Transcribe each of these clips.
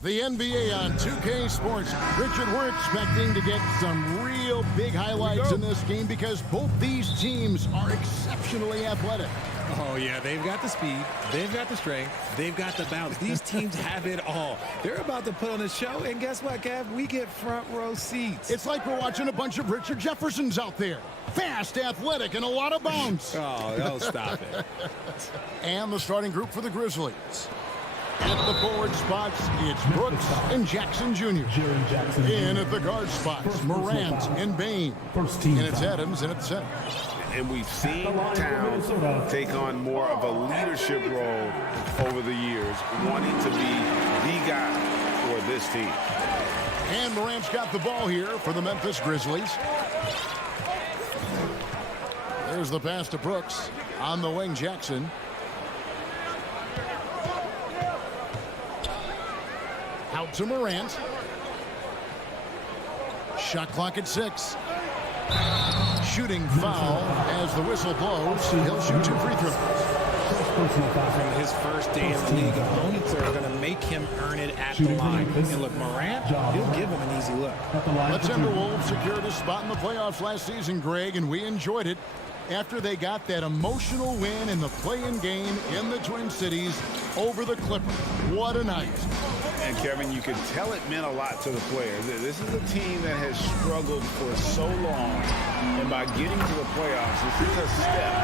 The NBA on 2K Sports. Richard, we're expecting to get some real big highlights in this game because both these teams are exceptionally athletic. Oh, yeah, they've got the speed, they've got the strength, they've got the bounce. These teams have it all. They're about to put on a show, and guess what, Kev? We get front row seats. It's like we're watching a bunch of Richard Jeffersons out there. Fast, athletic, and a lot of bounce. Oh, stop it. And the starting group for the Grizzlies. At the forward spots, it's Brooks and Jackson Jr. In at the guard spots, Morant and Bain. And it's Adams in at the center. And we've seen Towns take on more of a leadership role over the years, wanting to be the guy for this team. And Morant's got the ball here for the Memphis Grizzlies. There's the pass to Brooks. On the wing, Jackson. Out to Morant. Shot clock at 6. Shooting foul as the whistle blows. He'll shoot 2 free throws. From his first day in the league, opponents are going to make him earn it at the line. And look, Morant, he'll give him an easy look. The Timberwolves secured a spot in the playoffs last season, Greg, and we enjoyed it after they got that emotional win in the play-in game in the Twin Cities over the Clippers. What a night. And, Kevin, you can tell it meant a lot to the players. This is a team that has struggled for so long, and by getting to the playoffs, this is a step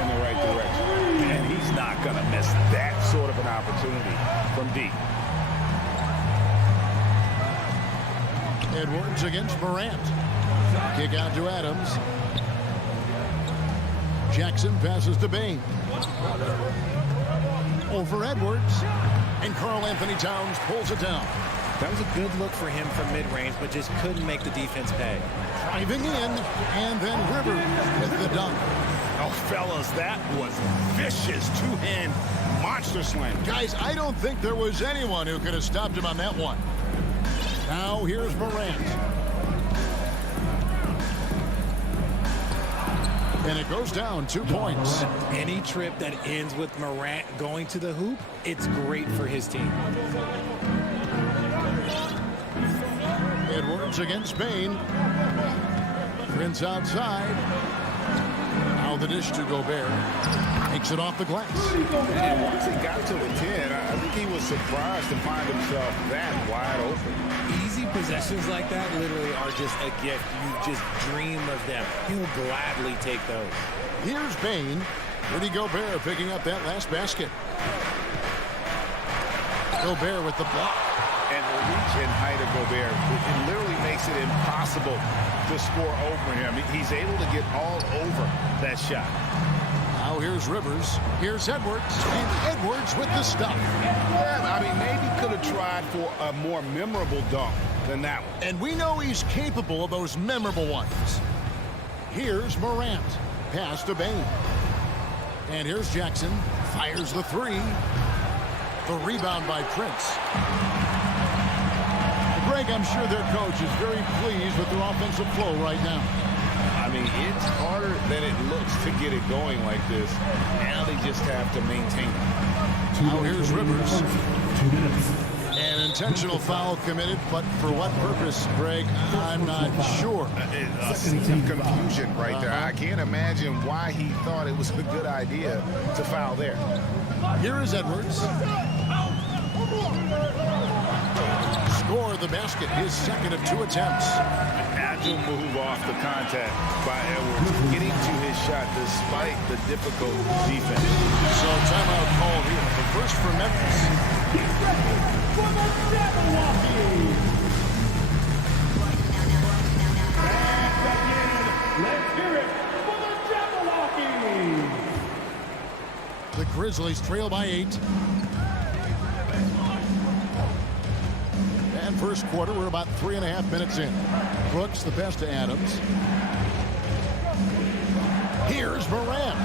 in the right direction. And he's not going to miss that sort of an opportunity from deep. Edwards against Morant. Kick out to Adams. Jackson passes to Bain. Over Edwards. And Karl Anthony Towns pulls it down. That was a good look for him from mid-range, but just couldn't make the defense pay. Driving in, and then Rivers with the dunk. Oh, fellas, that was vicious two-hand monster slam. Guys, I don't think there was anyone who could have stopped him on that one. Now here's Morant. And it goes down 2 points. Any trip that ends with Morant going to the hoop, it's great for his team. Edwards against Bain. Prince outside. Now the dish to Gobert. Takes it off the glass. And once he got to the 10, I think he was surprised to find himself that wide open. Easy possessions like that literally are just a gift. You just dream of them. He'll gladly take those. Here's Bain. Rudy Gobert picking up that last basket. Gobert with the block. And the reach and height of Gobert, it literally makes it impossible to score over him. He's able to get all over that shot. Now here's Rivers. Here's Edwards. And Edwards with the stuff. Yeah, I mean, maybe could have tried for a more memorable dunk than that one. And we know he's capable of those memorable ones. Here's Morant. Pass to Bain. And here's Jackson. Fires the 3. The rebound by Prince. Greg, I'm sure their coach is very pleased with their offensive flow right now. I mean, it's harder than it looks to get it going like this. Now they just have to maintain it. Now here's Rivers. 2 minutes. An intentional foul committed, but for what purpose, Greg? I'm not sure. A scene of confusion right there. I can't imagine why he thought it was a good idea to foul there. Here is Edwards. Score the basket, his second of 2 attempts. Agile move off the contact by Edwards, getting to his shot despite the difficult defense. So timeout called here. The first for Memphis. He's ready for the Jabberwocky. And again, let's hear it for the Jabberwocky. The Grizzlies trail by 8. And first quarter, we're about 3.5 minutes in. Brooks, the pass to Adams. Here's Morant.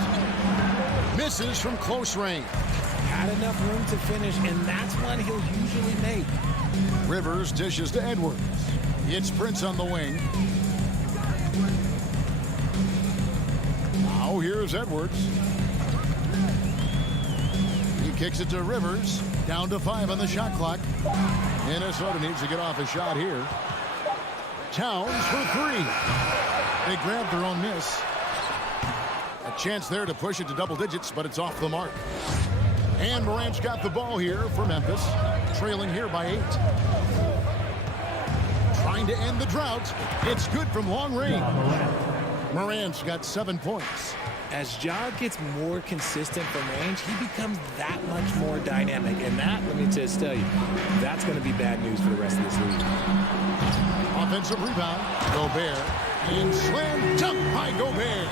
Misses from close range. Had enough room to finish, and that's one he'll usually make. Rivers dishes to Edwards. It's Prince on the wing. Now here's Edwards. He Kicks it to Rivers. Down to 5 on the shot clock. Minnesota needs to get off a shot here. Towns for 3. They grab their own miss. A chance there to push it to double digits, but it's off the mark. And Morant's got the ball here for Memphis. Trailing here by 8. Trying to end the drought. It's good from long range. Morant's got 7 points. As Ja gets more consistent from range, he becomes that much more dynamic. And that, let me just tell you, that's going to be bad news for the rest of this league. Offensive rebound. Gobert. And slam dunk by Gobert.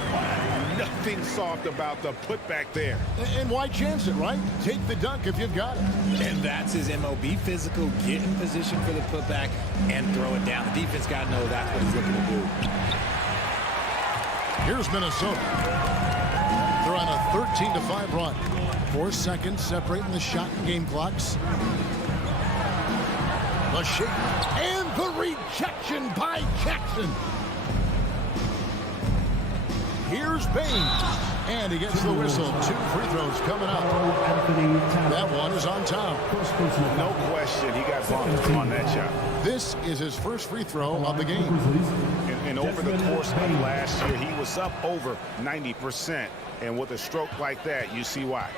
Nothing soft about the putback there. And why chance it, right? Take the dunk if you've got it. And that's his MO. Be physical, get in position for the putback, and throw it down. The defense got to know that's what he's looking to do. Here's Minnesota. They're on a 13-5 run. 4 seconds separating the shot and game clocks. The shake and the rejection by Jackson. Here's Baines. And he gets the whistle. 2 free throws coming up. That one is on Town. No question, he got bumped on that shot. This is his first free throw of the game. And over the course of last year, he was up over 90%. And with a stroke like that, you see why.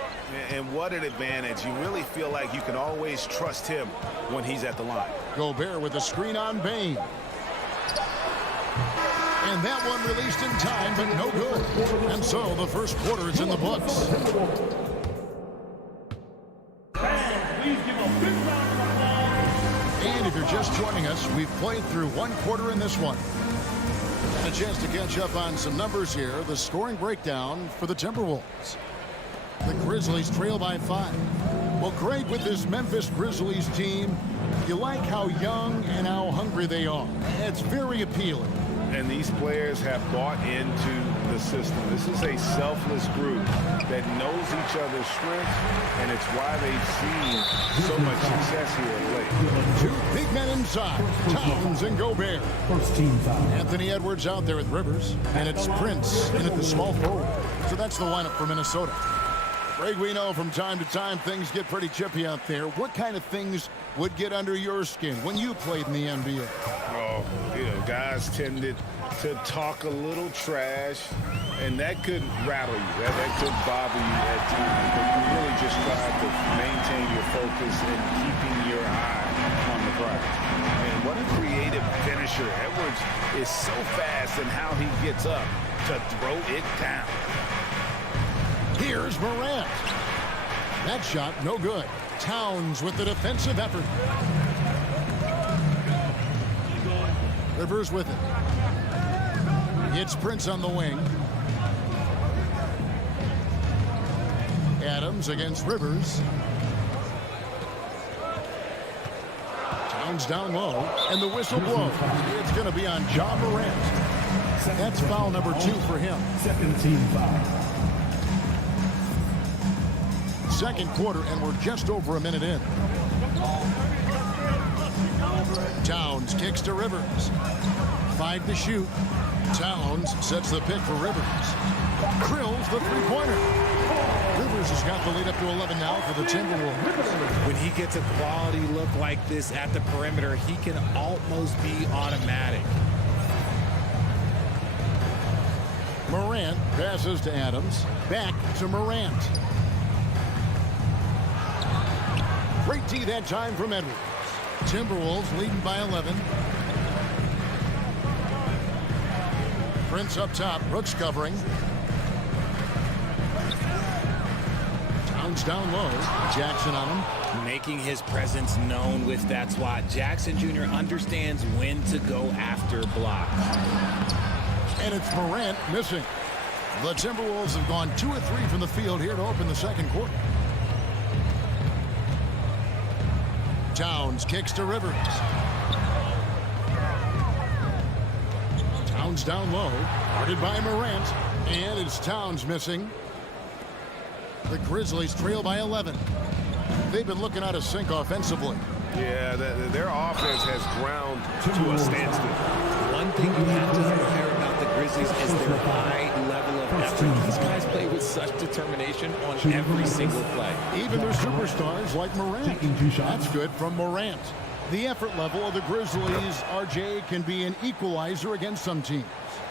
And what an advantage. You really feel like you can always trust him when he's at the line. Gobert with a screen on Baines. And that one released in time, but no good. And so the first quarter is in the books. And if you're just joining us, we've played through 1 quarter in this one. And a chance to catch up on some numbers here. The scoring breakdown for the Timberwolves. The Grizzlies trail by 5. Well, great with this Memphis Grizzlies team. You like how young and how hungry they are. It's very appealing. And these players have bought into the system. This is a selfless group that knows each other's strengths, and it's why they've seen so much success here of late. 2 big men inside, Towns and Gobert. First team foul. Anthony Edwards out there with Rivers, and it's Prince in at the small forward. So that's the lineup for Minnesota. Greg, we know from time to time things get pretty chippy out there. What kind of things would get under your skin when you played in the NBA? Oh, you know, guys tended to talk a little trash, and that could rattle you. That could bother you at times. But you really just try to maintain your focus and keeping your eye on the prize. And what a creative finisher. Edwards is so fast in how he gets up to throw it down. Here's Morant. That shot, no good. Towns with the defensive effort. Rivers with it. It's Prince on the wing. Adams against Rivers. Towns down low, and the whistle blows. It's going to be on Ja Morant. That's foul number 2 for him. Second team foul. Second quarter, and we're just over a minute in. Towns kicks to Rivers. 5 to shoot. Towns sets the pick for Rivers. Drills the three-pointer. Rivers has got the lead up to 11 now for the Timberwolves. When he gets a quality look like this at the perimeter, he can almost be automatic. Morant passes to Adams. Back to Morant. Great D that time from Edwards. Timberwolves leading by 11. Prince up top. Brooks covering. Towns down low. Jackson on him. Making his presence known with that swat. Jackson Jr. understands when to go after blocks. And it's Morant missing. The Timberwolves have gone 2 of 3 from the field here to open the second quarter. Towns kicks to Rivers. Towns down low. Guarded by Morant. And it's Towns missing. The Grizzlies trail by 11. They've been looking out of sync offensively. Yeah, their offense has ground to a standstill. One thing you have to compare about the Grizzlies is their high level of effort. These guys play with such determination on every single play. Even their superstars like Morant. That's good from Morant. The effort level of the Grizzlies, RJ, can be an equalizer against some teams.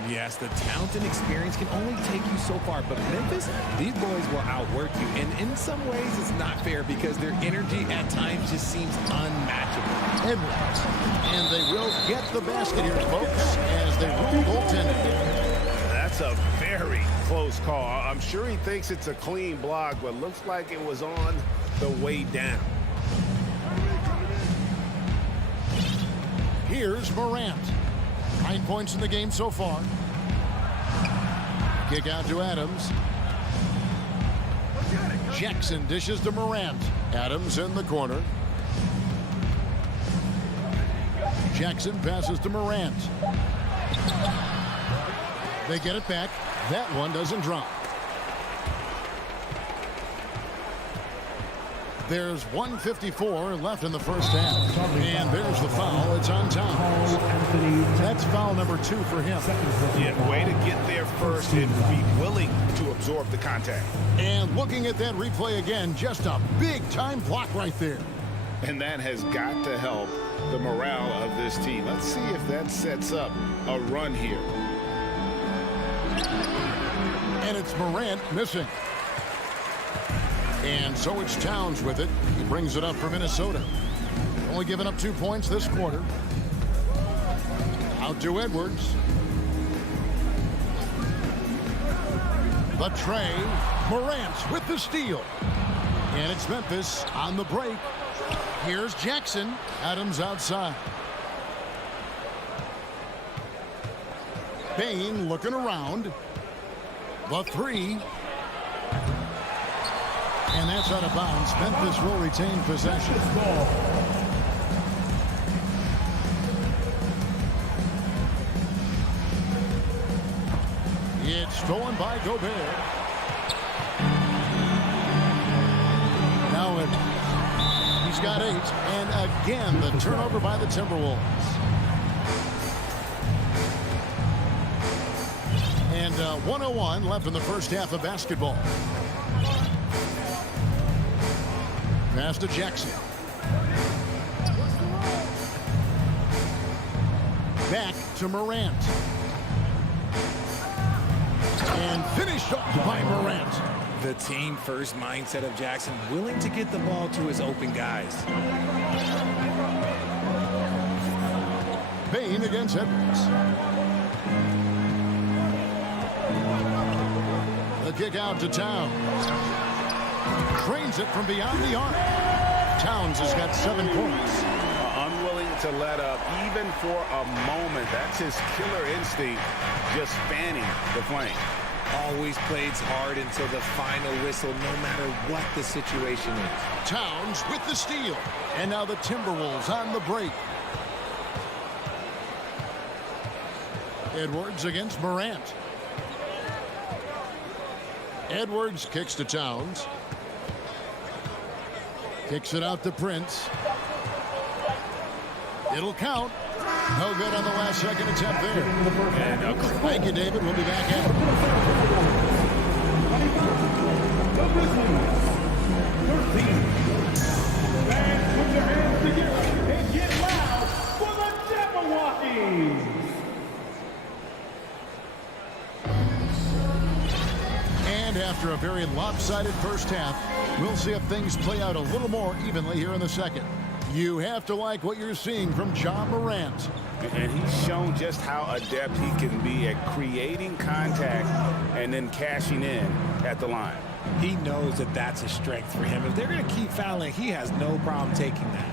Yes, the talent and experience can only take you so far, but Memphis, these boys will outwork you, and in some ways it's not fair because their energy at times just seems unmatchable. Edwards, and they will get the basket here, folks, as they rule goaltending. That's a very close call. I'm sure he thinks it's a clean block, but looks like it was on the way down. Here's Morant. 9 points in the game so far. Kick out to Adams. Jackson dishes to Morant. Adams in the corner. Jackson passes to Morant. They get it back. That one doesn't drop. There's 1:54 left in the first half. And there's the foul. It's on Towns. That's foul number 2 for him. Yeah, way to get there first and be willing to absorb the contact. And looking at that replay again, just a big-time block right there. And that has got to help the morale of this team. Let's see if that sets up a run here. And it's Morant missing. And so it's Towns with it. He brings it up for Minnesota. Only given up 2 points this quarter. Out to Edwards. The tray. Morant with the steal. And it's Memphis on the break. Here's Jackson. Adams outside. Bane looking around. The three. And that's out of bounds. Memphis will retain possession. It's stolen by Gobert. Now he's got 8. And again, the turnover by the Timberwolves. And 1:01 left in the first half of basketball. Pass to Jackson. Back to Morant. And finished off by Morant. The team-first mindset of Jackson, willing to get the ball to his open guys. Bane against Edwards. The kick out to Towns. Cranes it from beyond the arc. Towns has got 7 points. Unwilling to let up even for a moment. That's his killer instinct, just fanning the flame. Always plays hard until the final whistle, no matter what the situation is. Towns with the steal. And now the Timberwolves on the break. Edwards against Morant. Edwards kicks to Towns. Kicks it out to Prince. It'll count. No good on the last second attempt there. Thank you, David. We'll be back after. The Grizzlies, 13. Fans, put your hands together and get loud for the Timberwolves. And after a very lopsided first half, we'll see if things play out a little more evenly here in the second. You have to like what you're seeing from Ja Morant. And he's shown just how adept he can be at creating contact and then cashing in at the line. He knows that that's a strength for him. If they're going to keep fouling, he has no problem taking that.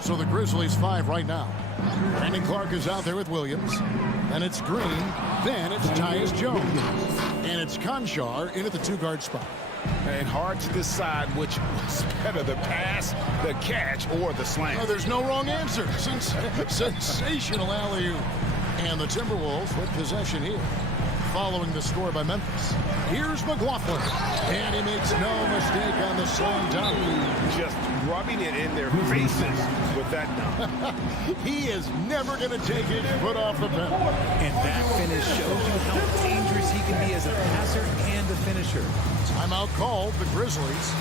So the Grizzlies 5 right now. Brandon Clark is out there with Williams. And it's Green. Then it's Tyus Jones. And it's Conchar in at the 2-guard spot. And hard to decide which was better, the pass, the catch, or the slam. Oh, there's no wrong answer. Sensational alley-oop. And the Timberwolves with possession here. Following the score by Memphis. Here's McLaughlin. And he makes no mistake on the slam dunk. Just rubbing it in their faces with that dunk. He is never going to take his foot off the pedal. And that finish shows you how dangerous he can be as a passer and a finisher. Timeout called, the Grizzlies.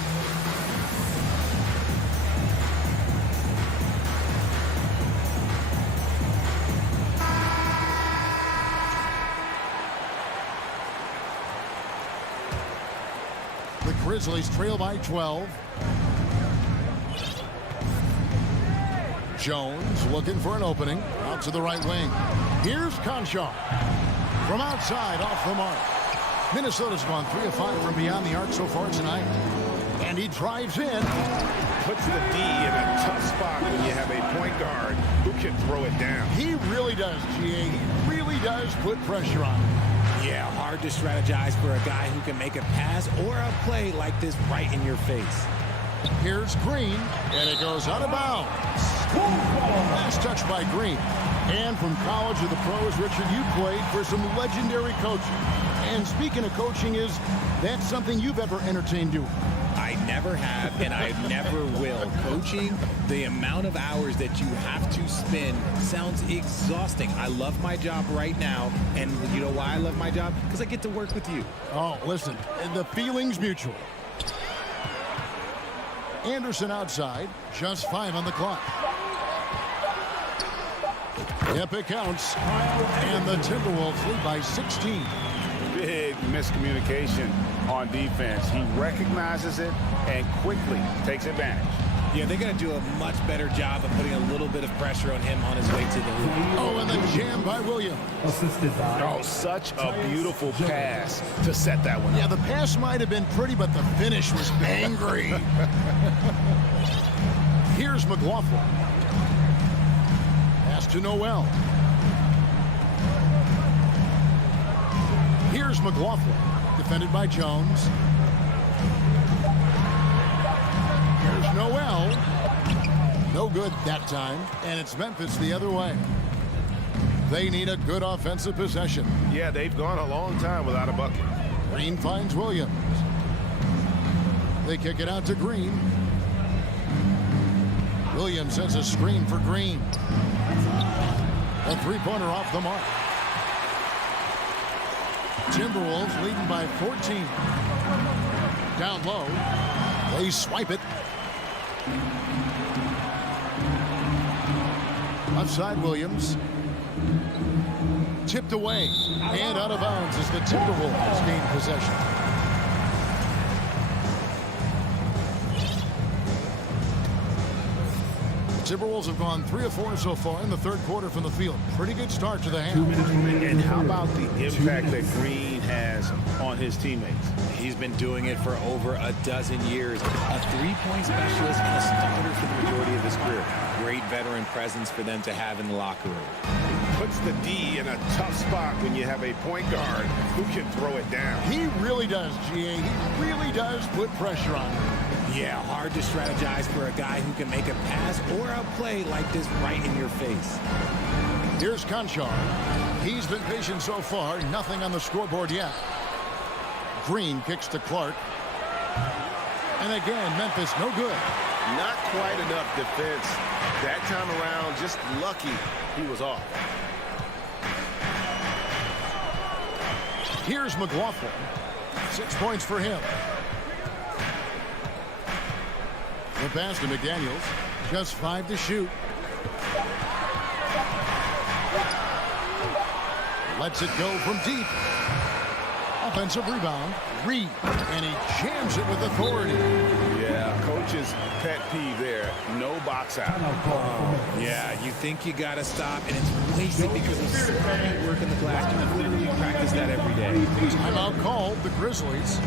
The Grizzlies trail by 12. Jones looking for an opening. Out to the right wing. Here's Conchar. From outside, off the mark. Minnesota's gone 3 of 5 from beyond the arc so far tonight. And he drives in. Puts the D in a tough spot when you have a point guard who can throw it down. He really does, GA. He really does put pressure on him. Yeah, hard to strategize for a guy who can make a pass or a play like this right in your face. Here's Green, and it goes out of bounds. Last touch by Green. And from college to the pros, Richard, you played for some legendary coaching. And speaking of coaching, is that something you've ever entertained doing? I never have, and I never will. Coaching, the amount of hours that you have to spend sounds exhausting. I love my job right now, and you know why I love my job? Because I get to work with you. Oh, listen, the feeling's mutual. Anderson outside, just 5 on the clock. Yep, it counts. And the Timberwolves lead by 16. Big miscommunication on defense. He recognizes it and quickly takes advantage. Yeah, they're going to do a much better job of putting a little bit of pressure on him on his way to the hoop. Oh, and the jam by Williams. Oh, such a beautiful pass to set that one up. Yeah, the pass might have been pretty, but the finish was angry. Here's McLaughlin. Pass to Noel. Here's McLaughlin. Defended by Jones. Here's Noel. No good that time. And it's Memphis the other way. They need a good offensive possession. Yeah, they've gone a long time without a bucket. Green finds Williams. They kick it out to Green. Williams sends a screen for Green. A three-pointer off the mark. Timberwolves leading by 14. Down low. They swipe it. Outside Williams. Tipped away. And out of bounds as the Timberwolves gain possession. Timberwolves have gone 3 of 4 so far in the third quarter from the field. Pretty good start to the half. And how about the impact that Green has on his teammates? He's been doing it for over a dozen years. A three-point specialist and a starter for the majority of his career. Great veteran presence for them to have in the locker room. Puts the D in a tough spot when you have a point guard who can throw it down. He really does, GA. He really does put pressure on him. Yeah, hard to strategize for a guy who can make a pass or a play like this right in your face. Here's Conchar. He's been patient so far. Nothing on the scoreboard yet. Green kicks to Clark. And again, Memphis no good. Not quite enough defense. That time around, just lucky he was off. Here's McLaughlin. 6 points for him. The pass to McDaniels. Just 5 to shoot. Lets it go from deep. Offensive rebound. Reed. And he jams it with authority. Yeah, coach's pet peeve there. No box out. Yeah, you think you got to stop, and it's wasted because of sloppy work in the glass. You literally practice that every day. Timeout called, the Grizzlies.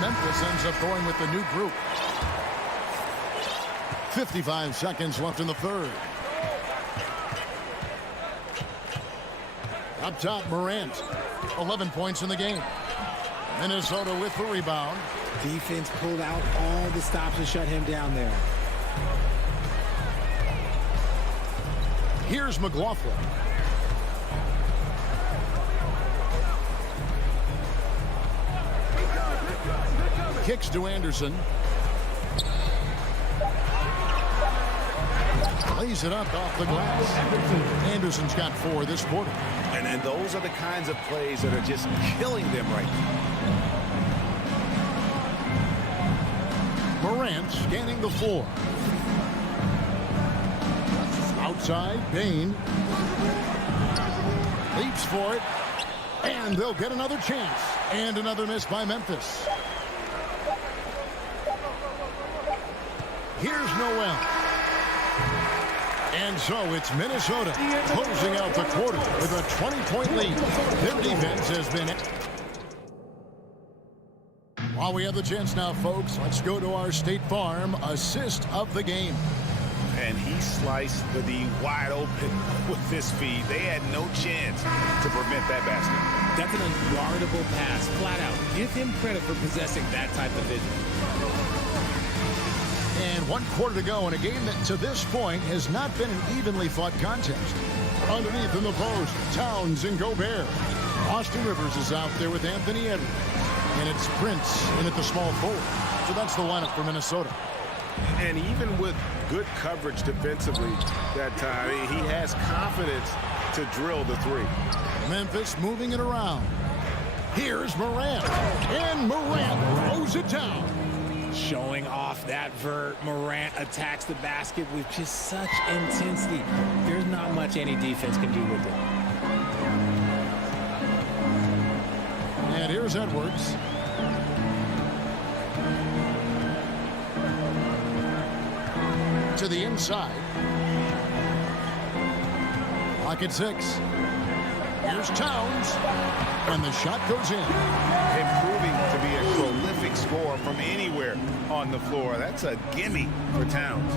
Memphis ends up going with the new group. 55 seconds left in the third. Up top, Morant. 11 points in the game. Minnesota with the rebound. Defense pulled out all the stops to shut him down there. Here's McLaughlin. Kicks to Anderson. Lays it up off the glass. Anderson's got 4 this quarter. And those are the kinds of plays that are just killing them right now. Morant scanning the floor. Outside, Bain. Leaps for it. And they'll get another chance. And another miss by Memphis. Here's Noel. And so it's Minnesota closing out the quarter with a 20-point lead. Their defense has been... While we have the chance now, folks, let's go to our State Farm assist of the game. And he sliced the D wide open with this feed. They had no chance to prevent that basket. That's an unguardable pass, flat out. Give him credit for possessing that type of vision. And 1 quarter to go in a game that to this point has not been an evenly fought contest. Underneath in the post, Towns and Gobert. Austin Rivers is out there with Anthony Edwards. And it's Prince in at the small forward. So that's the lineup for Minnesota. And even with good coverage defensively that time, he has confidence to drill the 3. Memphis moving it around. Here's Morant. And Morant throws it down. Showing off that vert, Morant attacks the basket with just such intensity. There's not much any defense can do with it. And here's Edwards. To the inside. Clock at 6. Here's Towns. And the shot goes in. Improving to be a prolific scorer from anywhere on the floor. That's a gimme for Towns.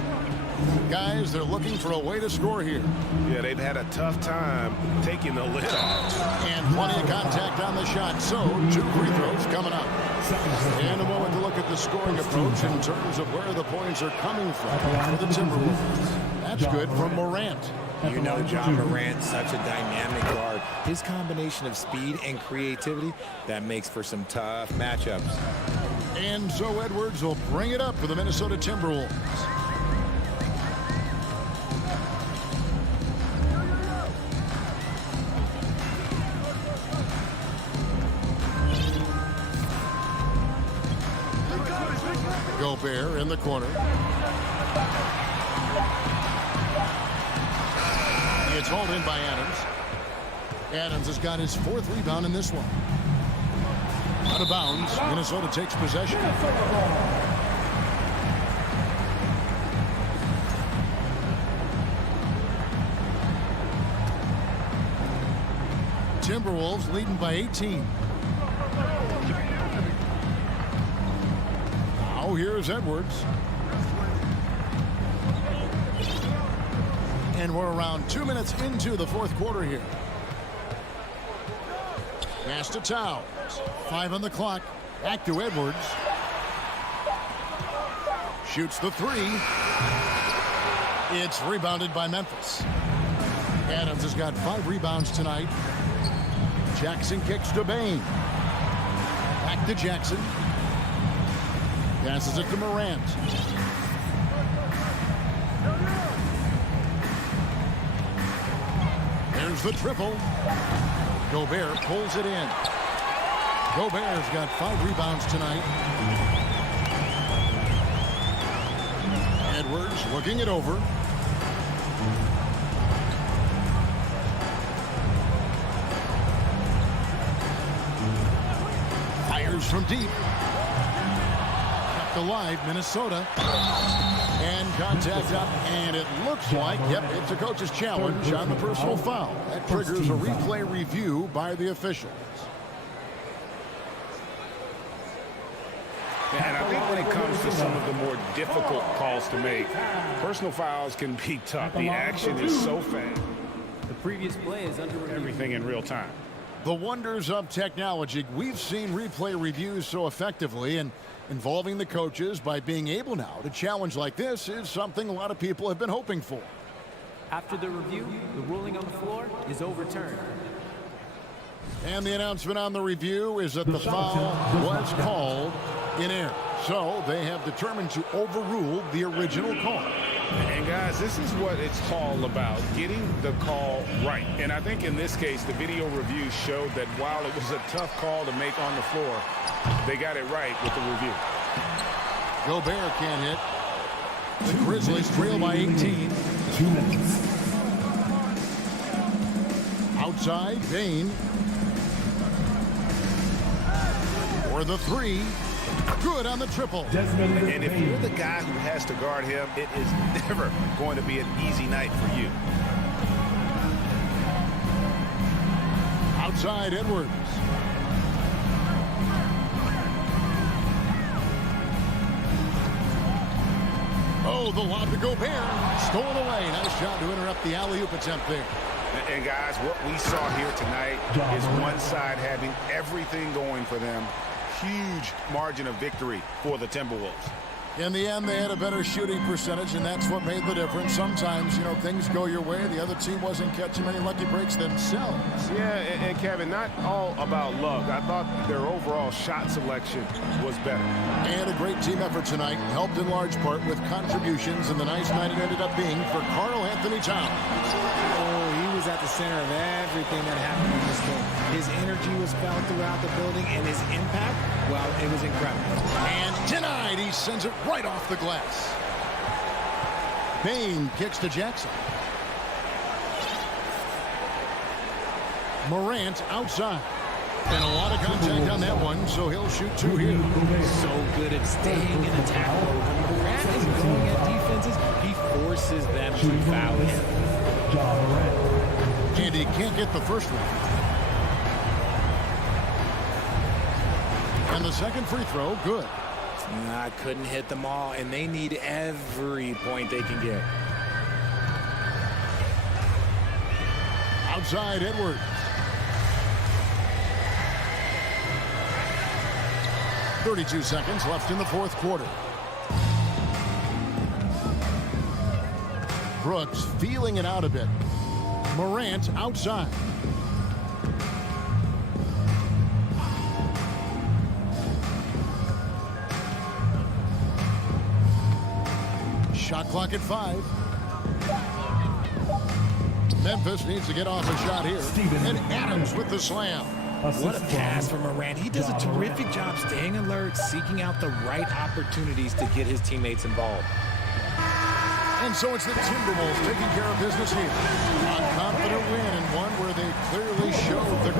Guys, they're looking for a way to score here. Yeah, they've had a tough time taking the lid off. And plenty of contact on the shot. So, 2 free throws coming up. And a moment to look at the scoring approach in terms of where the points are coming from for the Timberwolves. That's good from Morant. You know John Morant, such a dynamic guard. His combination of speed and creativity, that makes for some tough matchups. And so Edwards will bring it up for the Minnesota Timberwolves. Gobert in the corner. It's hauled in by Adams. Adams has got his 4th rebound in this one. Out of bounds. Minnesota takes possession. Timberwolves leading by 18. Now here's Edwards. And we're around 2 minutes into the 4th quarter here. Pass to Towns. 5 on the clock. Back to Edwards. Shoots the 3. It's rebounded by Memphis. Adams has got 5 rebounds tonight. Jackson kicks to Bain. Back to Jackson. Passes it to Morant. There's the triple. Gobert pulls it in. Gobert's got 5 rebounds tonight. Edwards looking it over. Fires from deep. Kept alive, Minnesota. And contact up, and it looks like, yep, it's a coach's challenge on the personal foul. That triggers a replay review by the officials. And I think when it comes to some of the more difficult calls to make, personal fouls can be tough. The action is so fast. Previous play is under review. Everything in real time. The wonders of technology. We've seen replay reviews so effectively, and involving the coaches by being able now to challenge like this is something a lot of people have been hoping for. After the review, the ruling on the floor is overturned. And the announcement on the review is that the foul was called in air. So they have determined to overrule the original call. And guys, this is what it's all about, getting the call right. And I think in this case, the video review showed that while it was a tough call to make on the floor, they got it right with the review. Gobert can't hit. The Grizzlies trail by 18. 2 minutes. Outside, Bain. For the three. Good on the triple. And if you're the guy who has to guard him, it is never going to be an easy night for you. Outside, Edwards. Oh, the lob to Gobert. Stolen away. Nice job to interrupt the alley-oop attempt there. And guys, what we saw here tonight is one side having everything going for them. Huge margin of victory for the Timberwolves. In the end, they had a better shooting percentage, and that's what made the difference. Sometimes, you know, things go your way. The other team wasn't catching many lucky breaks themselves. Yeah, and Kevin, not all about luck. I thought their overall shot selection was better. And a great team effort tonight, helped in large part with contributions, and the nice night it ended up being for Karl Anthony Towns. Oh, he was at the center of everything that happened in this game. His energy was felt throughout the building, and his impact, well, it was incredible. And denied. He sends it right off the glass. Bain kicks to Jackson. Morant outside. And a lot of contact on that one, so he'll shoot 2 here. So good at staying in attack mode. When Morant is going at defenses, he forces them to foul him. And he can't get the first one. And the second free throw, good. I couldn't hit them all, and they need every point they can get. Outside, Edwards. .32 seconds left in the fourth quarter. Brooks feeling it out a bit. Morant outside. Shot clock at 5. Memphis needs to get off a shot here. And Adams with the slam. What a pass from Morant. He does a terrific job staying alert, seeking out the right opportunities to get his teammates involved. And so it's the Timberwolves taking care of business here. A confident win, and one where they clearly showed the...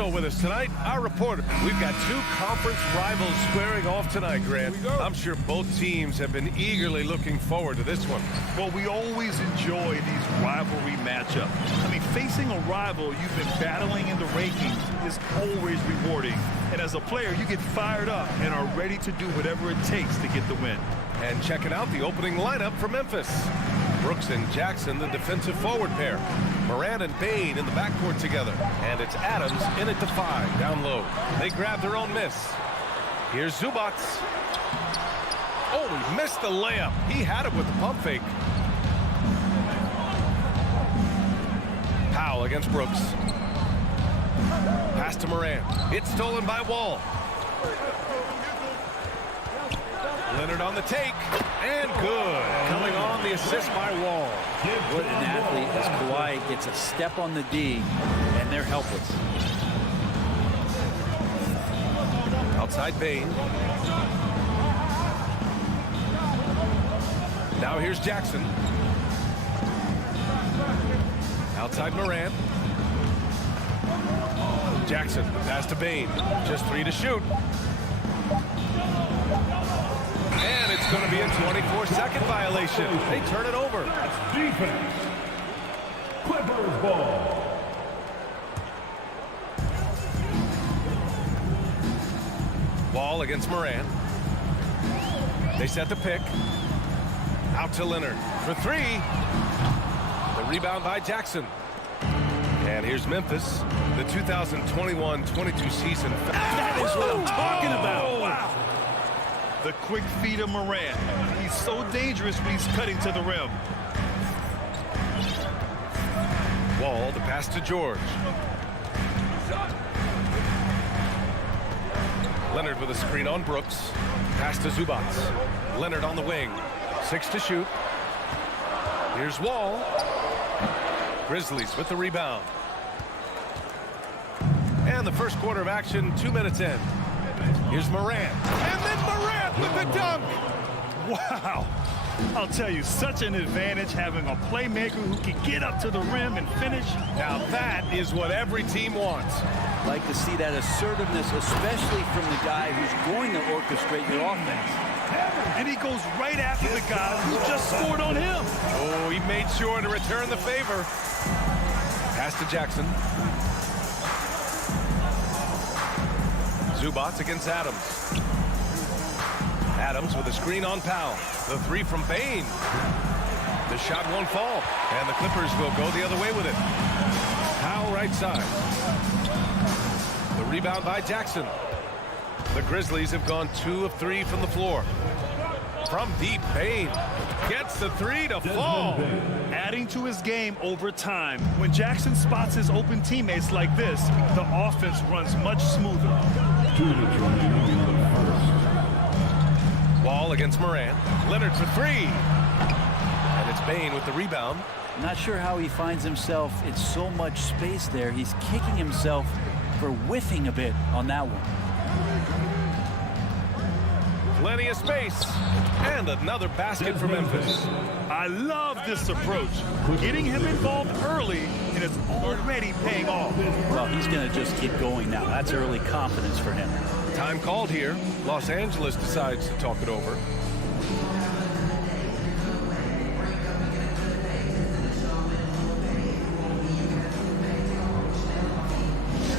also with us tonight, our reporter. We've got two conference rivals squaring off tonight, Grant. I'm sure both teams have been eagerly looking forward to this one. Well, we always enjoy these rivalry matchups. I mean, facing a rival you've been battling in the rankings is always rewarding. And as a player, you get fired up and are ready to do whatever it takes to get the win. And checking out the opening lineup for Memphis. Brooks and Jackson, the defensive forward pair. Moran and Bain in the backcourt together. And it's Adams in at the 5, down low. They grab their own miss. Here's Zubac. Oh, he missed the layup. He had it with the pump fake. Powell against Brooks. Pass to Moran. It's stolen by Wall. Leonard on the take, and good. Coming on the assist by Wall. What an athlete as Kawhi gets a step on the D, and they're helpless. Outside Bain. Now here's Jackson. Outside Moran. Jackson, the pass to Bain. Just 3 to shoot. And it's going to be a 24-second violation. They turn it over. Defense. Clippers ball. Wall against Moran. They set the pick. Out to Leonard for 3. The rebound by Jackson. And here's Memphis, the 2021-22 season. That is what I'm talking about. Wow. The quick feed of Moran. He's so dangerous when he's cutting to the rim. Wall, the pass to George. Leonard with a screen on Brooks. Pass to Zubac. Leonard on the wing. 6 to shoot. Here's Wall. Grizzlies with the rebound. And the first quarter of action, 2 minutes in. Here's Moran. And then Moran with the dunk. Wow. I'll tell you, such an advantage having a playmaker who can get up to the rim and finish. Now that is what every team wants. Like to see that assertiveness, especially from the guy who's going to orchestrate your offense. And he goes right after the guy who just scored on him. Oh, he made sure to return the favor. Pass to Jackson. Zubac against Adams. Adams with a screen on Powell. The 3 from Bain. The shot won't fall. And the Clippers will go the other way with it. Powell right side. The rebound by Jackson. The Grizzlies have gone 2 of 3 from the floor. From deep, Bain gets the 3 to fall. Adding to his game over time. When Jackson spots his open teammates like this, the offense runs much smoother. Wall against Moran. Leonard for 3. And it's Bain with the rebound. Not sure how he finds himself in so much space there. He's kicking himself for whiffing a bit on that one. Plenty of space. And another basket for Memphis. I love this approach. Getting him involved early, and it's already paying off. Well, he's going to just keep going now. That's early confidence for him. Time called here. Los Angeles decides to talk it over.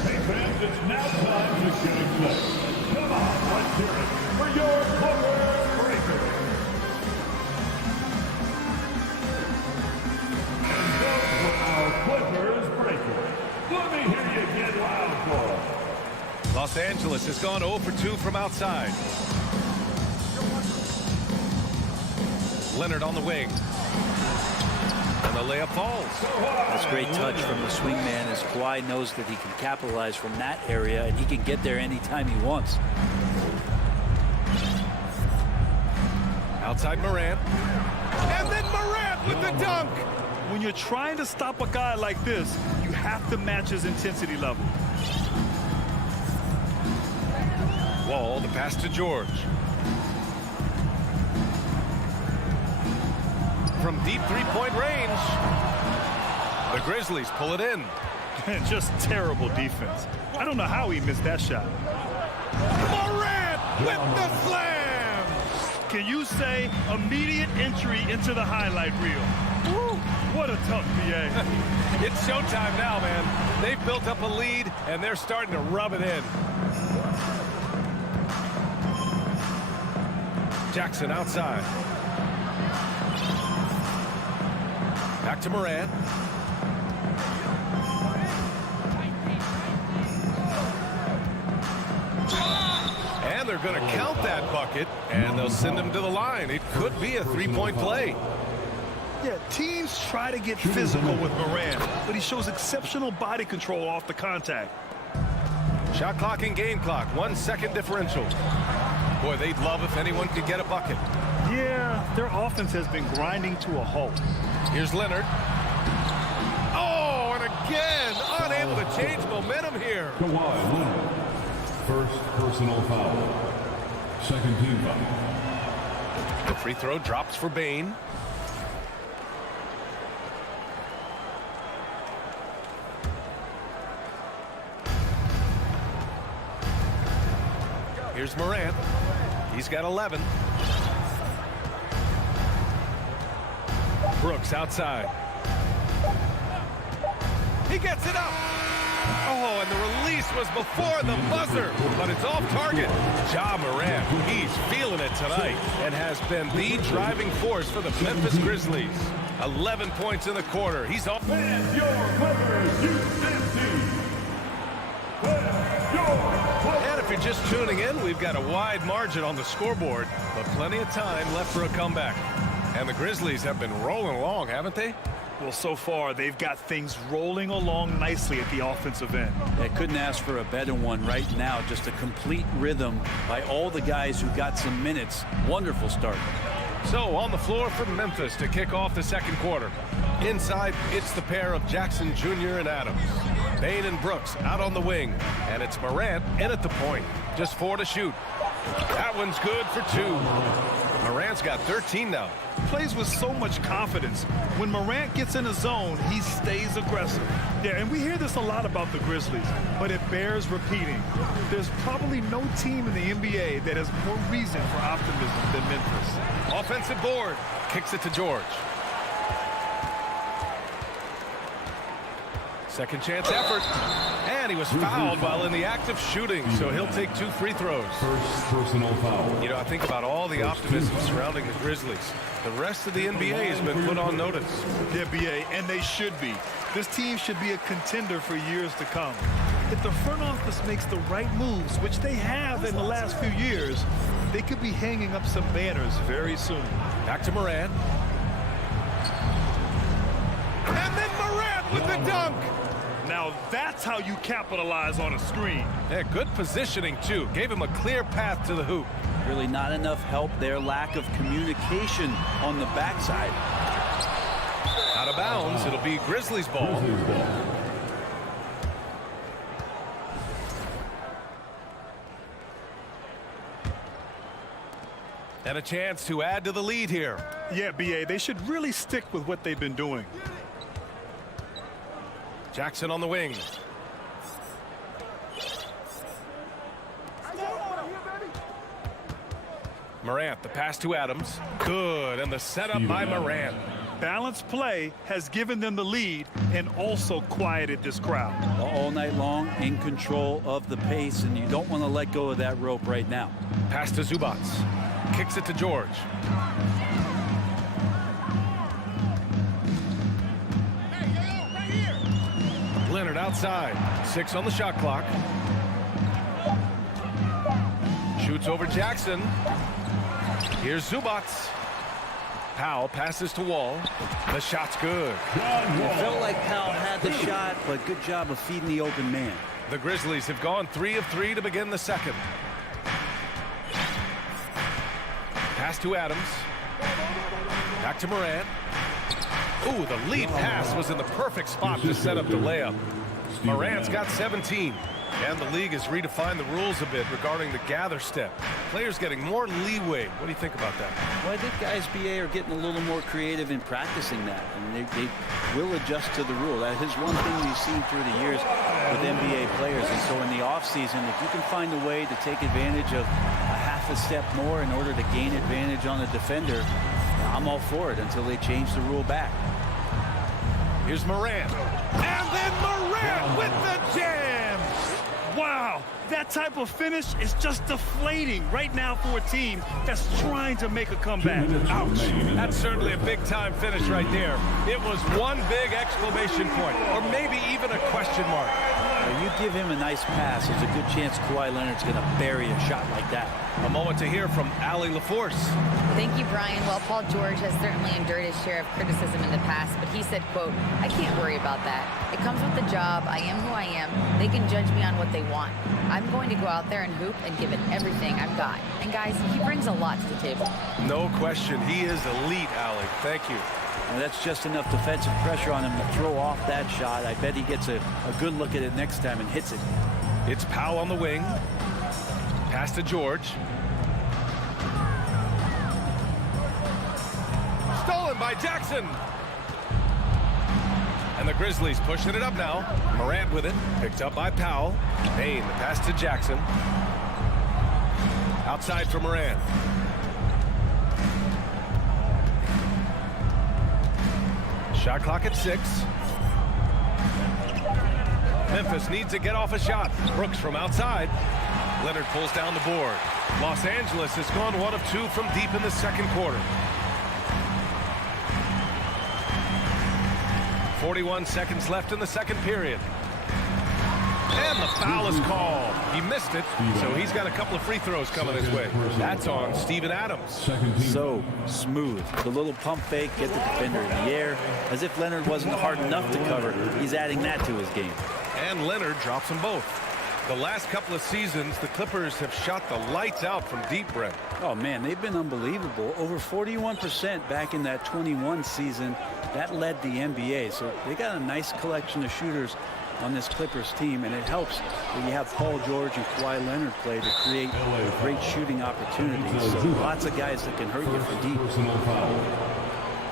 Hey fans, it's now time to get it close. Come on, let's hear it for your Clippers Breakers. And those were our Clippers Breakers. Let me hear you get loud for them. Los Angeles has gone 0 for 2 from outside. Leonard on the wing. And the layup falls. That's great touch from the swingman as Kawhi knows that he can capitalize from that area and he can get there anytime he wants. Outside Moran. And then Moran with the dunk. When you're trying to stop a guy like this, you have to match his intensity level. Wall, the pass to George. From deep three-point range. The Grizzlies pull it in. Just terrible defense. I don't know how he missed that shot. Morant with the slam! Can you say immediate entry into the highlight reel? Woo, what a tough PA. It's showtime now, man. They've built up a lead, and they're starting to rub it in. Jackson outside. Back to Morant. And they're going to count that bucket, and they'll send him to the line. It could be a three-point play. Yeah, teams try to get physical with Morant, but he shows exceptional body control off the contact. Shot clock and game clock, 1 second differential. Boy, they'd love if anyone could get a bucket. Yeah, their offense has been grinding to a halt. Here's Leonard. Oh, and again, unable to change momentum here. Kawhi Leonard. First personal foul. Second team foul. The free throw drops for Bane. Here's Morant. He's got 11. Brooks outside. He gets it up. Oh, and the release was before the buzzer, but it's off target. Ja Morant, he's feeling it tonight and has been the driving force for the Memphis Grizzlies. 11 points in the quarter. He's off. And your Clippers, UNC. And if you're just tuning in, we've got a wide margin on the scoreboard, but plenty of time left for a comeback. And the Grizzlies have been rolling along, haven't they? Well, so far, they've got things rolling along nicely at the offensive end. They couldn't ask for a better one right now. Just a complete rhythm by all the guys who got some minutes. Wonderful start. So on the floor for Memphis to kick off the second quarter. Inside, it's the pair of Jackson Jr. and Adams. Bane and Brooks out on the wing. And it's Morant in at the point. Just 4 to shoot. That one's good for 2. Morant's got 13 now. Plays with so much confidence. When Morant gets in a zone, he stays aggressive. Yeah, and we hear this a lot about the Grizzlies, but it bears repeating. There's probably no team in the NBA that has more reason for optimism than Memphis. Offensive board. Kicks it to George. Second chance effort. And he was fouled while in the act of shooting, so he'll take 2 free throws. First personal foul. You know, I think about all the optimism surrounding the Grizzlies. The rest of the NBA has been put on notice. Yeah, BA, and they should be. This team should be a contender for years to come. If the front office makes the right moves, which they have in the last few years, they could be hanging up some banners very soon. Back to Morant. And then Morant with the dunk. Now that's how you capitalize on a screen. Yeah, good positioning, too. Gave him a clear path to the hoop. Really not enough help there. Lack of communication on the backside. Out of bounds. It'll be Grizzlies ball. Grizzlies ball. And a chance to add to the lead here. Yeah, BA, they should really stick with what they've been doing. Jackson on the wing. Morant, the pass to Adams. Good, and the setup by Morant. Balanced play has given them the lead and also quieted this crowd. All night long, in control of the pace, and you don't want to let go of that rope right now. Pass to Zubac. Kicks it to George. Leonard outside. 6 on the shot clock. Shoots over Jackson. Here's Zubac. Powell passes to Wall. The shot's good. It felt like Powell had the shot, but good job of feeding the open man. The Grizzlies have gone 3 of 3 to begin the second. Pass to Adams. Back to Morant. Ooh, the lead pass was in the perfect spot to set up the layup. Morant's got 17. And the league has redefined the rules a bit regarding the gather step. Players getting more leeway. What do you think about that? Well, I think guys, BA, are getting a little more creative in practicing that. And they will adjust to the rule. That is one thing we've seen through the years. with NBA players. And so in the offseason, if you can find a way to take advantage of a half a step more in order to gain advantage on the defender, I'm all for it until they change the rule back. Here's Morant. And then Morant with the jam. Wow, that type of finish is just deflating right now for a team that's trying to make a comeback. Ouch. That's certainly a big-time finish right there. It was one big exclamation point, or maybe even a question mark. Now, you give him a nice pass, there's a good chance Kawhi Leonard's going to bury a shot like that. A moment to hear from Allie LaForce. Thank you, Brian. Well, Paul George has certainly endured his share of criticism in the past, but he said, quote, "I can't worry about that. It comes with the job. I am who I am. They can judge me on what they want. I'm going to go out there and hoop and give it everything I've got." And guys, he brings a lot to the table. No question. He is elite, Allie. Thank you. Well, that's just enough defensive pressure on him to throw off that shot. I bet he gets a good look at it next time and hits it. It's Powell on the wing. Pass to George. Stolen by Jackson. And the Grizzlies pushing it up now. Morant with it. Picked up by Powell. Payne, the pass to Jackson. Outside for Morant. Shot clock at 6. Memphis needs to get off a shot. Brooks from outside. Leonard pulls down the board. Los Angeles has gone 1 of 2 from deep in the second quarter. 41 seconds left in the second period. And the foul is called. He missed it, so he's got a couple of free throws coming his way. That's on Steven Adams. So smooth. The little pump fake, get the defender in the air. As if Leonard wasn't hard enough to cover. He's adding that to his game. And Leonard drops them both. The last couple of seasons, the Clippers have shot the lights out from deep, Brent. Oh, man, they've been unbelievable. Over 41% back in that 21 season. That led the NBA. So they got a nice collection of shooters on this Clippers team, and it helps when you have Paul George and Kawhi Leonard play to create great shooting opportunities. So lots of guys that can hurt you from deep.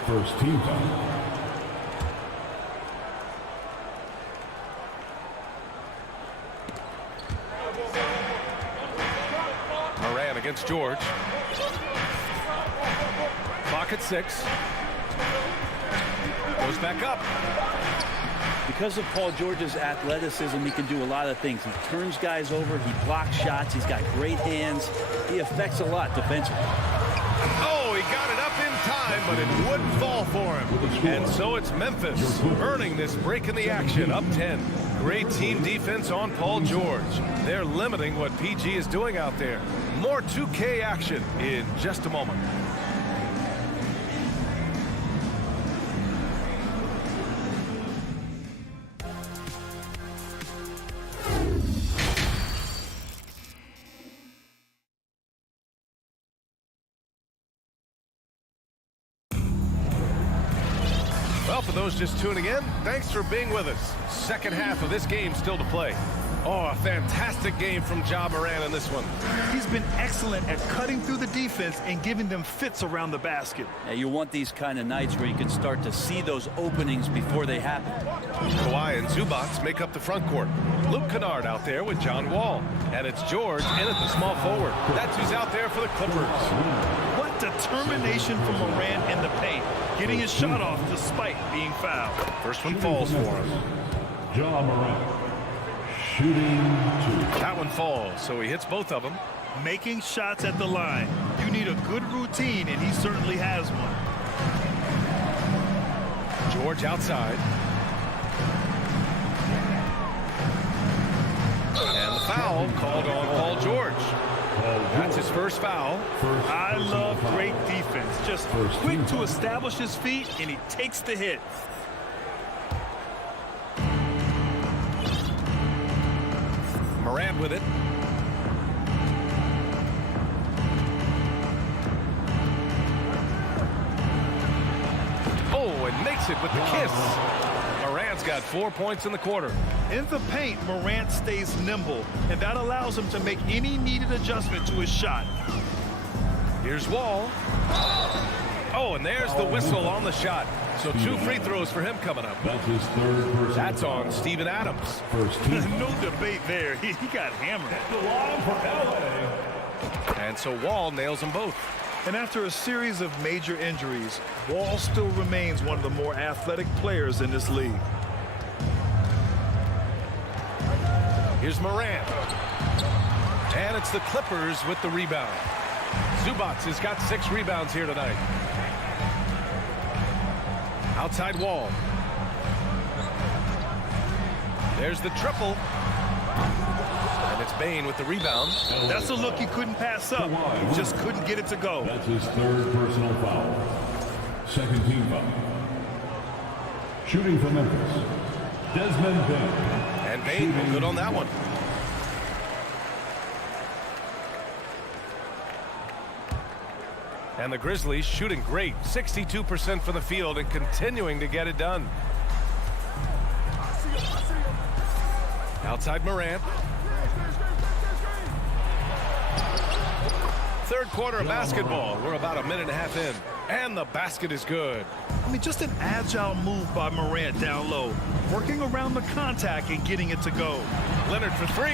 First team foul. Morant against George. Clock at 6. Goes back up. Because of Paul George's athleticism, he can do a lot of things. He turns guys over, he blocks shots, he's got great hands. He affects a lot defensively. Oh, he got it up in time, but it wouldn't fall for him. And so it's Memphis earning this break in the action, up 10. Great team defense on Paul George. They're limiting what PG is doing out there. More 2K action in just a moment. Well, for those just tuning in, thanks for being with us. Second half of this game still to play. Oh, a fantastic game from Ja Morant in this one. He's been excellent at cutting through the defense and giving them fits around the basket. Yeah, you want these kind of nights where you can start to see those openings before they happen. Kawhi and Zubac make up the front court. Luke Kennard out there with John Wall. And it's George in at the small forward. That's who's out there for the Clippers. What determination from Morant in the paint, getting his shot off despite being fouled. First one falls for him. Ja Morant. Shooting 2. That one falls, so he hits both of them. Making shots at the line. You need a good routine, and he certainly has one. George outside. And the foul called on Paul George. That's his first foul. I love great defense. Just quick to establish his feet, and he takes the hit. Morant with it. Oh, and makes it with the kiss. Morant's got 4 points in the quarter. In the paint, Morant stays nimble, and that allows him to make any needed adjustment to his shot. Here's Wall. Oh, and there's the whistle on the shot. So 2 free throws for him coming up. That's his third personal That's foul. on Steven Adams. First team. No debate there. He got hammered. The line for LA. And so Wall nails them both. And after a series of major injuries, Wall still remains one of the more athletic players in this league. Here's Morant. And it's the Clippers with the rebound. Zubac has got 6 rebounds here tonight. Outside Wall. There's the triple. And it's Bane with the rebound. That's a look he couldn't pass up. He just couldn't get it to go. That's his third personal foul. Second team foul. Shooting for Memphis. Desmond Bane. And Bane will good on that one. And the Grizzlies shooting great. 62% from the field and continuing to get it done. Outside Morant. Third quarter of basketball. We're about a minute and a half in. And the basket is good. I mean, just an agile move by Morant down low. Working around the contact and getting it to go. Leonard for 3.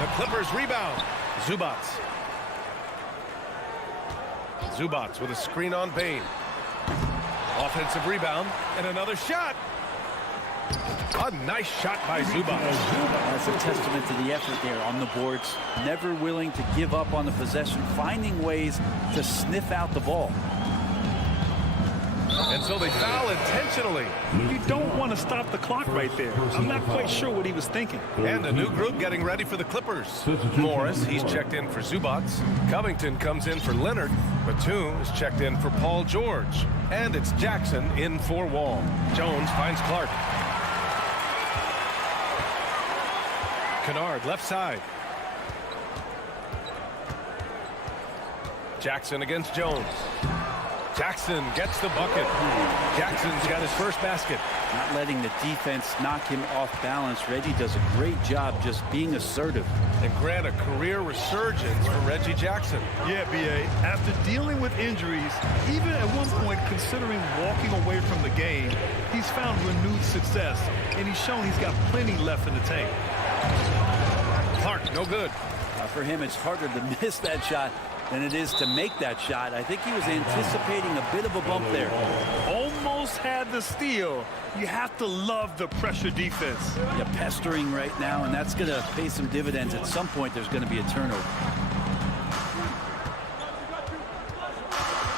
The Clippers rebound. Zubac. Zubac with a screen on Bane. Offensive rebound and another shot. A nice shot by Zubac. That's a testament to the effort there on the boards. Never willing to give up on the possession, finding ways to sniff out the ball. And so they foul intentionally. You don't want to stop the clock right there. I'm not quite sure what he was thinking. And a new group getting ready for the Clippers. Morris, he's checked in for Zubac. Covington comes in for Leonard. Batum is checked in for Paul George. And it's Jackson in for Wall. Jones finds Clark. Kennard left side. Jackson against Jones. Jackson gets the bucket. Jackson's got his first basket. Not letting the defense knock him off balance. Reggie does a great job just being assertive. And grant a career resurgence for Reggie Jackson. Yeah, B.A. After dealing with injuries, even at one point considering walking away from the game, he's found renewed success, and he's shown he's got plenty left in the tank. Clark, no good. For him, it's harder to miss that shot than it is to make that shot. I think he was anticipating a bit of a bump there. Almost had the steal. You have to love the pressure defense. Yeah, pestering right now, and that's going to pay some dividends. At some point, there's going to be a turnover.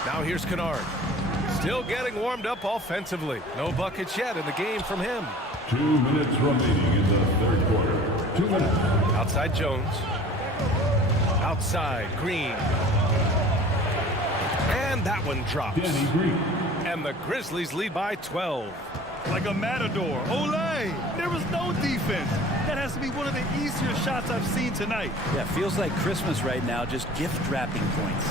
Now here's Kennard. Still getting warmed up offensively. No buckets yet in the game from him. 2 minutes remaining in the third quarter. 2 minutes. Outside Jones. Outside Green. And that one drops. Danny Green. And the Grizzlies lead by 12. Like a matador. Olay! There was no defense. That has to be one of the easier shots I've seen tonight. Yeah, feels like Christmas right now, just gift wrapping points.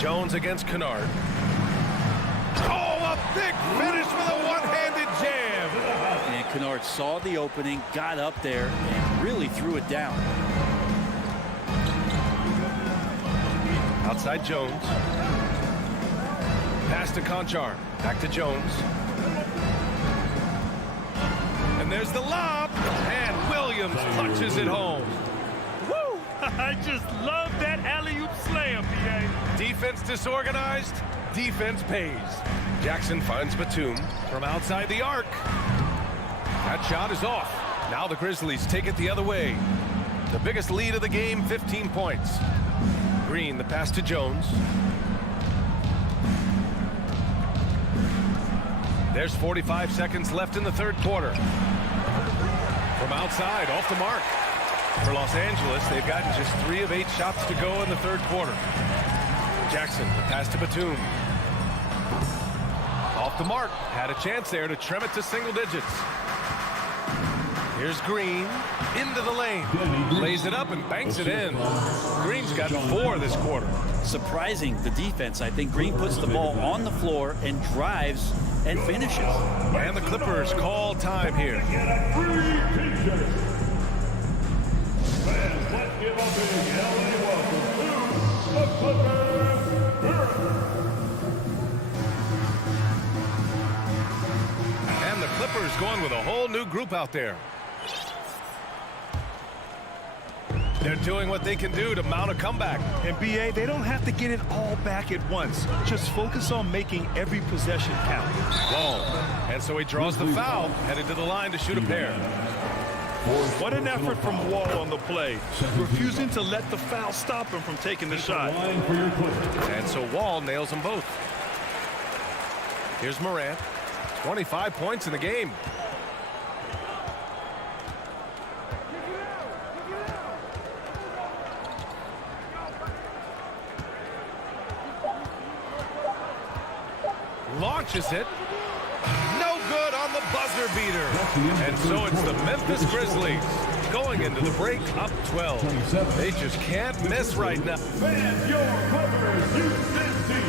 Jones against Kennard. Oh, a big finish with a one-handed jam. And Kennard saw the opening, got up there, and really threw it down. Outside Jones. Pass to Conchar. Back to Jones. And there's the lob. And Williams clutches it home. Woo! I just love that alley-oop slam, B.A. Defense disorganized. Defense pays. Jackson finds Batum from outside the arc. That shot is off. Now the Grizzlies take it the other way. The biggest lead of the game, 15 points. Green, the pass to Jones. There's 45 seconds left in the third quarter. From outside, off the mark. For Los Angeles, they've gotten just 3 of 8 shots to go in the third quarter. Jackson, the pass to Batum. Off the mark. Had a chance there to trim it to single digits. Here's Green. Into the lane. Lays it up and banks it in. Green's got 4 this quarter. Surprising the defense. I think Green puts the ball on the floor and drives and finishes. And the Clippers call time here. Fans, let's give a big LA welcome to the Clippers. Clippers going with a whole new group out there. They're doing what they can do to mount a comeback. And BA, they don't have to get it all back at once. Just focus on making every possession count. Wall. And so he draws the foul, headed to the line to shoot a pair. What an effort from Wall on the play, refusing to let the foul stop him from taking the shot. And so Wall nails them both. Here's Morant. 25 points in the game. Launches it. No good on the buzzer beater. And so it's the Memphis Grizzlies going into the break up 12. They just can't miss right now.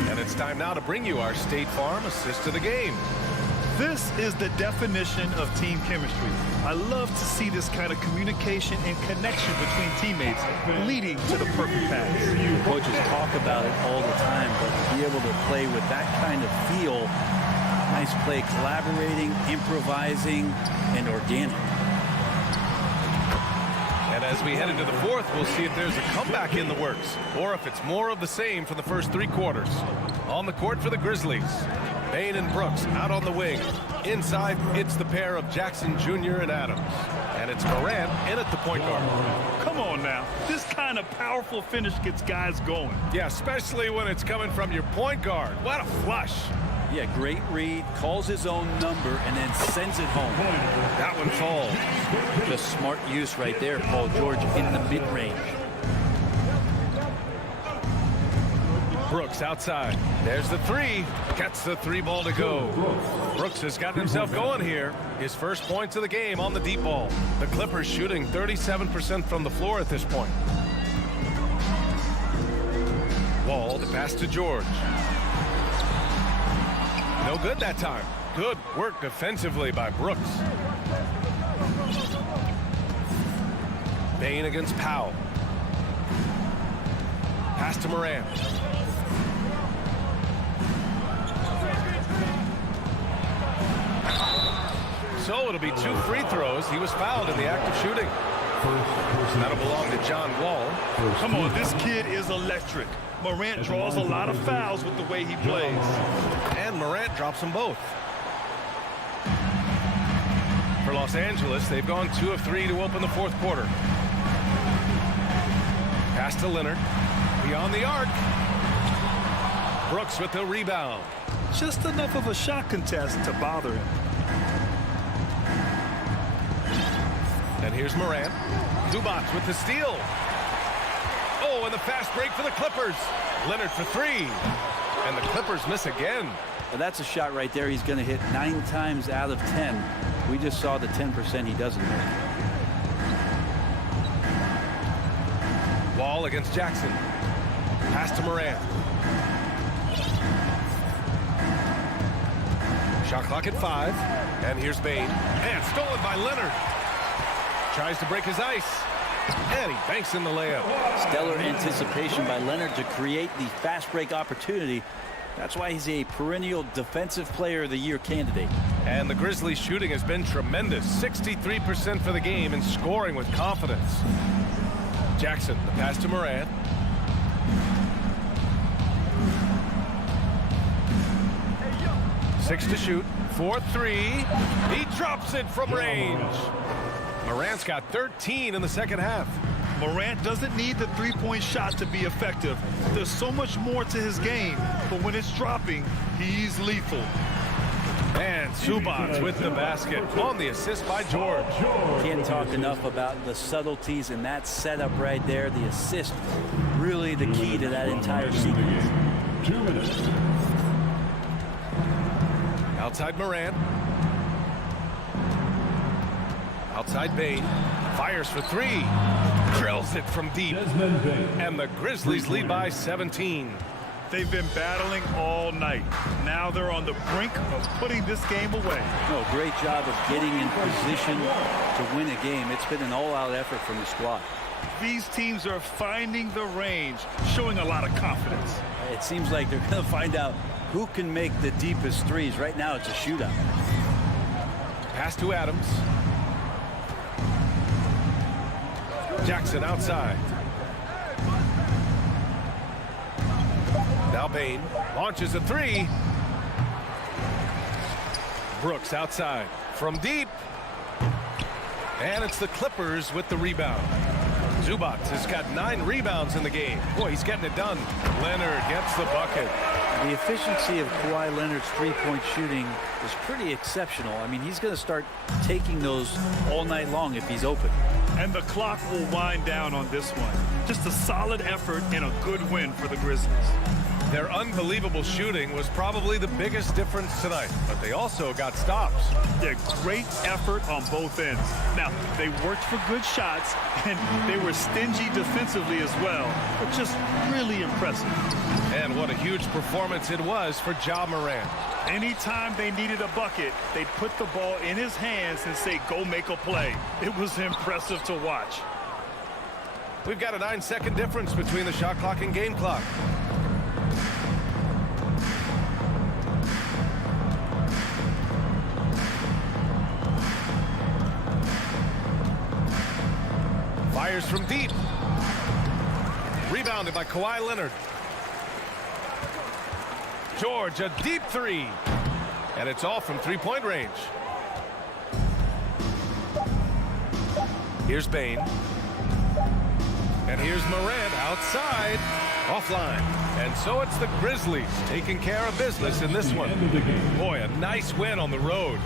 And it's time now to bring you our State Farm assist to the game. This is the definition of team chemistry. I love to see this kind of communication and connection between teammates leading to the perfect pass. Coaches talk about it all the time, but to be able to play with that kind of feel, nice play, collaborating, improvising, and organic. And as we head into the fourth, we'll see if there's a comeback in the works or if it's more of the same for the first three quarters. On the court for the Grizzlies, Bane and Brooks out on the wing. Inside, it's the pair of Jackson Jr. and Adams. And it's Morant in at the point guard. Come on now. This kind of powerful finish gets guys going. Yeah, especially when it's coming from your point guard. What a flush. Yeah, great read, calls his own number, and then sends it home. That one falls. Just smart use right there, Paul George, in the mid-range. Brooks outside. There's the three. Gets the three ball to go. Brooks has gotten himself going here. His first points of the game on the deep ball. The Clippers shooting 37% from the floor at this point. Wall, the pass to George. No good that time. Good work defensively by Brooks. Bane against Powell. Pass to Morant. So it'll be 2 free throws. He was fouled in the act of shooting. That'll belong to John Wall. Come on, this kid is electric. Morant draws a lot of fouls with the way he plays. And Morant drops them both. For Los Angeles, they've gone 2 of 3 to open the fourth quarter. Pass to Leonard. Beyond the arc. Brooks with the rebound. Just enough of a shot contest to bother him. And here's Morant. Zubac with the steal. Oh, and the fast break for the Clippers. Leonard for 3. And the Clippers miss again. Well, that's a shot right there he's going to hit 9 times out of 10. We just saw the 10% he doesn't make. Wall against Jackson. Pass to Morant. Shot clock at 5. And here's Bane. And stolen by Leonard. Tries to break his ice. And he banks in the layup. Stellar anticipation by Leonard to create the fast break opportunity. That's why he's a perennial Defensive Player of the Year candidate. And the Grizzlies shooting has been tremendous. 63% for the game and scoring with confidence. Jackson, the pass to Morant. Six to shoot. 4-3. He drops it from range. Morant's got 13 in the second half. Morant doesn't need the three-point shot to be effective. There's so much more to his game, but when it's dropping, he's lethal. And Zubac with the basket on the assist by George. Can't talk enough about the subtleties in that setup right there. The assist, really the key to that entire sequence. 2 minutes. Outside Morant. Outside Bane. Fires for 3. Drills it from deep. And the Grizzlies lead by 17. They've been battling all night. Now they're on the brink of putting this game away. No, great job of getting in position to win a game. It's been an all-out effort from the squad. These teams are finding the range, showing a lot of confidence. It seems like they're going to find out who can make the deepest threes. Right now, it's a shootout. Pass to Adams. Jackson outside. Now Bain launches a three. Brooks outside from deep. And it's the Clippers with the rebound. Zubac has got 9 rebounds in the game. Boy, he's getting it done. Leonard gets the bucket. The efficiency of Kawhi Leonard's three-point shooting is pretty exceptional. I mean, he's going to start taking those all night long if he's open. And the clock will wind down on this one. Just a solid effort and a good win for the Grizzlies. Their unbelievable shooting was probably the biggest difference tonight, but they also got stops. Yeah, great effort on both ends. Now, they worked for good shots, and they were stingy defensively as well, but just really impressive. And what a huge performance it was for Ja Morant. Anytime they needed a bucket, they'd put the ball in his hands and say, go make a play. It was impressive to watch. We've got a 9-second difference between the shot clock and game clock. Fires from deep. Rebounded by Kawhi Leonard. George, a deep three. And it's all from three-point range. Here's Bain. And here's Morant outside. Offline. And so it's the Grizzlies taking care of business in this one. Boy, a nice win on the road.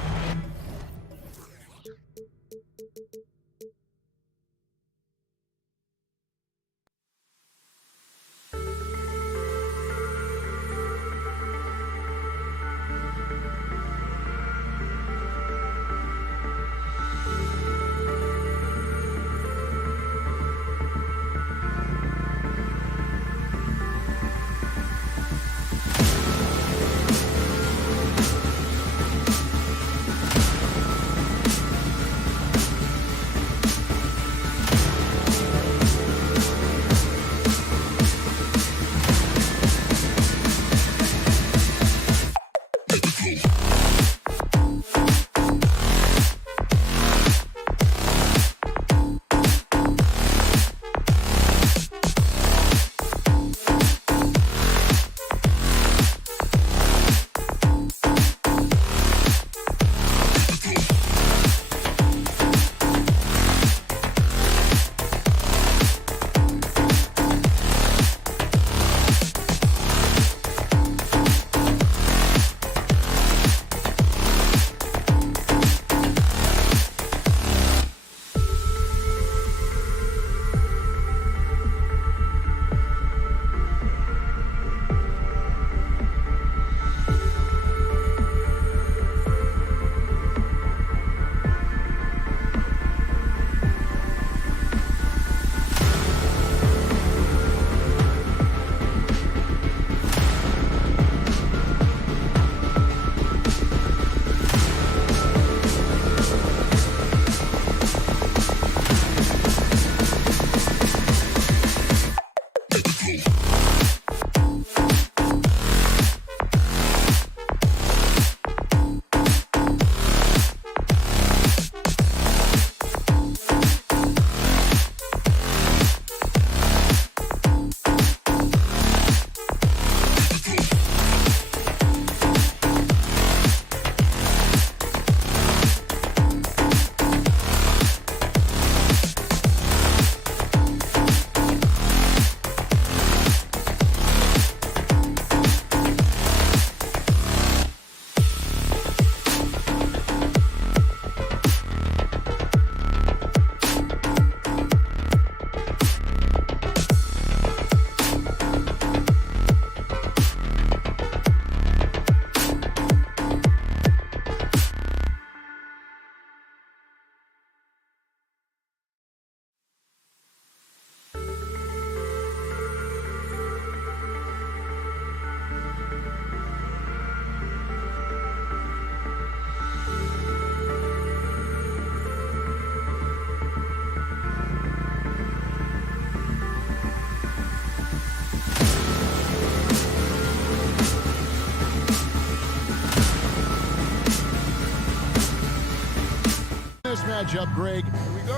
matchup, Greg,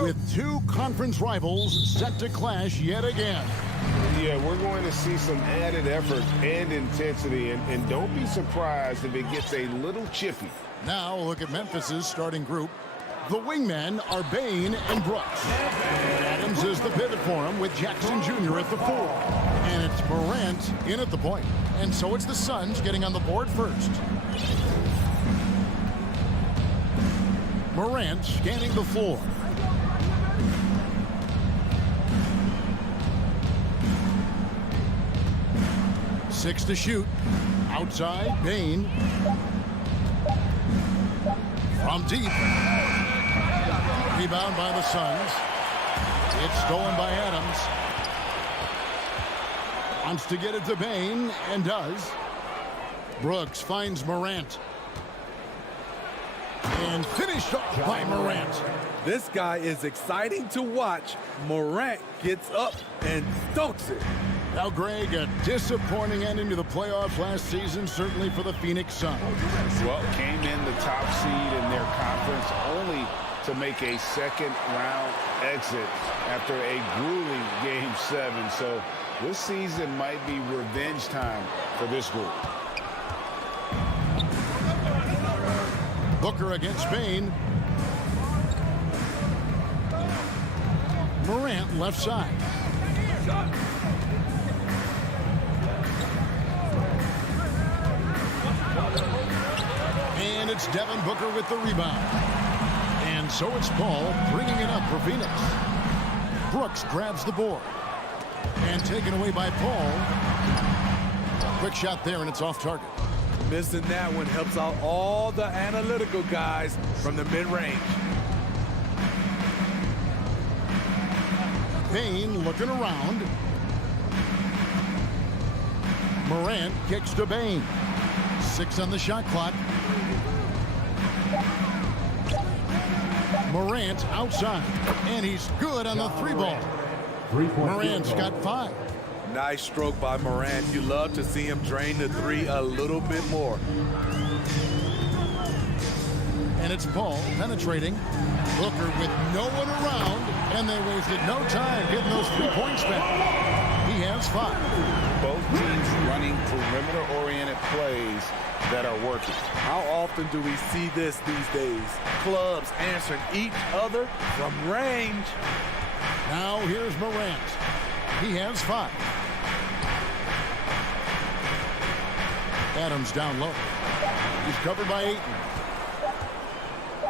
with two conference rivals set to clash yet again. Yeah, we're going to see some added effort and intensity, and don't be surprised if it gets a little chippy. Now look at Memphis's starting group. The wingmen are Bain and Brooks. Adams is the pivot for him with Jackson Jr. at the 4. And it's Morant in at the point. And so it's the Suns getting on the board first. Morant scanning the floor. Six to shoot. Outside, Bain. From deep. Rebound by the Suns. It's stolen by Adams. Wants to get it to Bain, and does. Brooks finds Morant. And finished off by Morant. This guy is exciting to watch. Morant gets up and dunks it. Now, Greg, a disappointing ending to the playoffs last season, certainly for the Phoenix Suns. Well, came in the top seed in their conference only to make a second-round exit after a grueling Game 7. So this season might be revenge time for this group. Booker against Bain. Morant left side. And it's Devin Booker with the rebound. And so it's Paul bringing it up for Phoenix. Brooks grabs the board. And taken away by Paul. Quick shot there, and it's off target. Missing that one helps out all the analytical guys from the mid-range. Bain looking around. Morant kicks to Bain. 6 on the shot clock. Morant outside. And he's good on the 3-ball. Morant's got 5. Nice stroke by Morant. You love to see him drain the 3 a little bit more. And it's Paul penetrating. Booker with no one around. And they wasted no time getting those 3 points back. He has 5. Both teams running perimeter-oriented plays that are working. How often do we see this these days? Clubs answering each other from range. Now here's Morant. He has 5. Adams down low. He's covered by Ayton.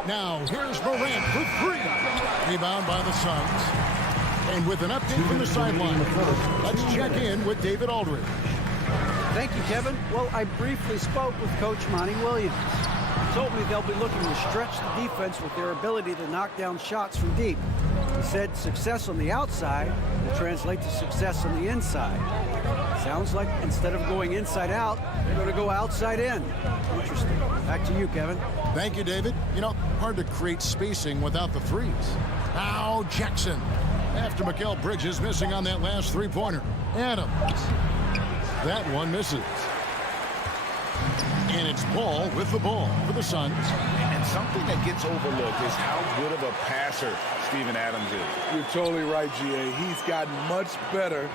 Now here's Morant for 3. Rebound by the Suns. And with an update from the sideline, let's check in with David Aldridge. Thank you, Kevin. Well, I briefly spoke with Coach Monty Williams. He told me they'll be looking to stretch the defense with their ability to knock down shots from deep. He said success on the outside will translate to success on the inside. Sounds like instead of going inside out, they're going to go outside in. Interesting. Back to you, Kevin. Thank you, David. You know, hard to create spacing without the threes. Now Jackson. After Mikal Bridges missing on that last 3-pointer. Adams. That one misses. And it's Paul with the ball for the Suns. And something that gets overlooked is how good of a passer Steven Adams is. You're totally right, GA. He's gotten much better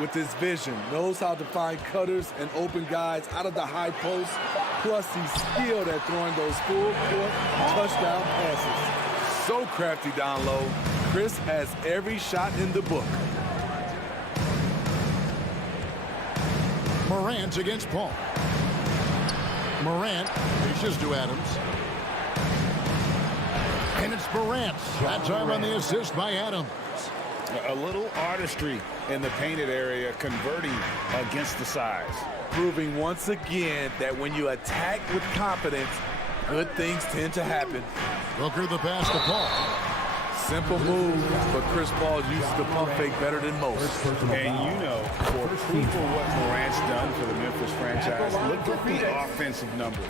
with his vision. Knows how to find cutters and open guys out of the high post. Plus, he's skilled at throwing those full-court touchdown passes. So crafty down low. Chris has every shot in the book. Morant against Paul. Morant reaches to Adams. And it's Morant. That time on the assist by Adams. A little artistry in the painted area, converting against the size. Proving once again that when you attack with confidence, good things tend to happen. Booker the pass to Paul. Simple move, but Chris Paul uses the pump fake better than most. And you know, for proof of what Morant's done for the Memphis franchise, look at the offensive numbers.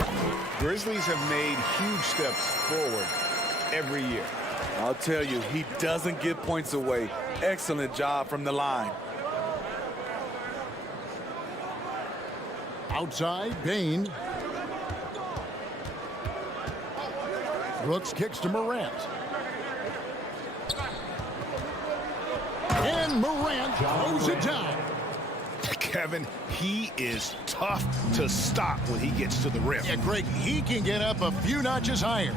Grizzlies have made huge steps forward every year. I'll tell you, he doesn't give points away. Excellent job from the line. Outside, Bain. Brooks kicks to Morant. And Morant throws it down. Kevin, he is tough to stop when he gets to the rim. Yeah, Greg, he can get up a few notches higher.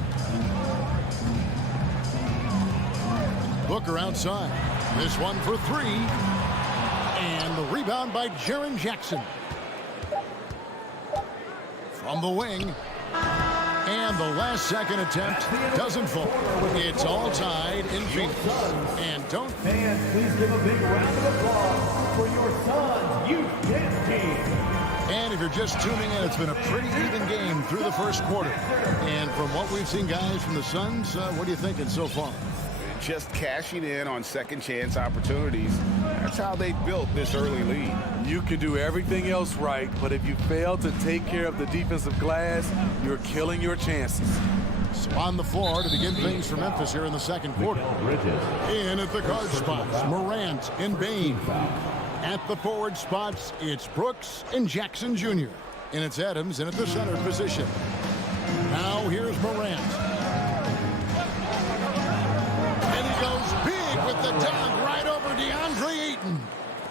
Booker outside. This one for three. And the rebound by Jaren Jackson. From the wing. And the last second attempt doesn't fall. It's all tied in Phoenix. And don't... Fans, please give a big round of applause for your Suns Youth Dance Team. And if you're just tuning in, it's been a pretty even game through the first quarter. And from what we've seen, guys, from the Suns, what are you thinking so far? Just cashing in on second chance opportunities. That's how they built this early lead. You can do everything else right, but if you fail to take care of the defensive glass, you're killing your chances. So on the floor to begin things for Memphis here in the second quarter. In at the guard spots, Morant and Bane. At the forward spots, it's Brooks and Jackson Jr. And it's Adams in at the center position. Now here's Morant. And he goes big with the dunk right over DeAndre Ayton.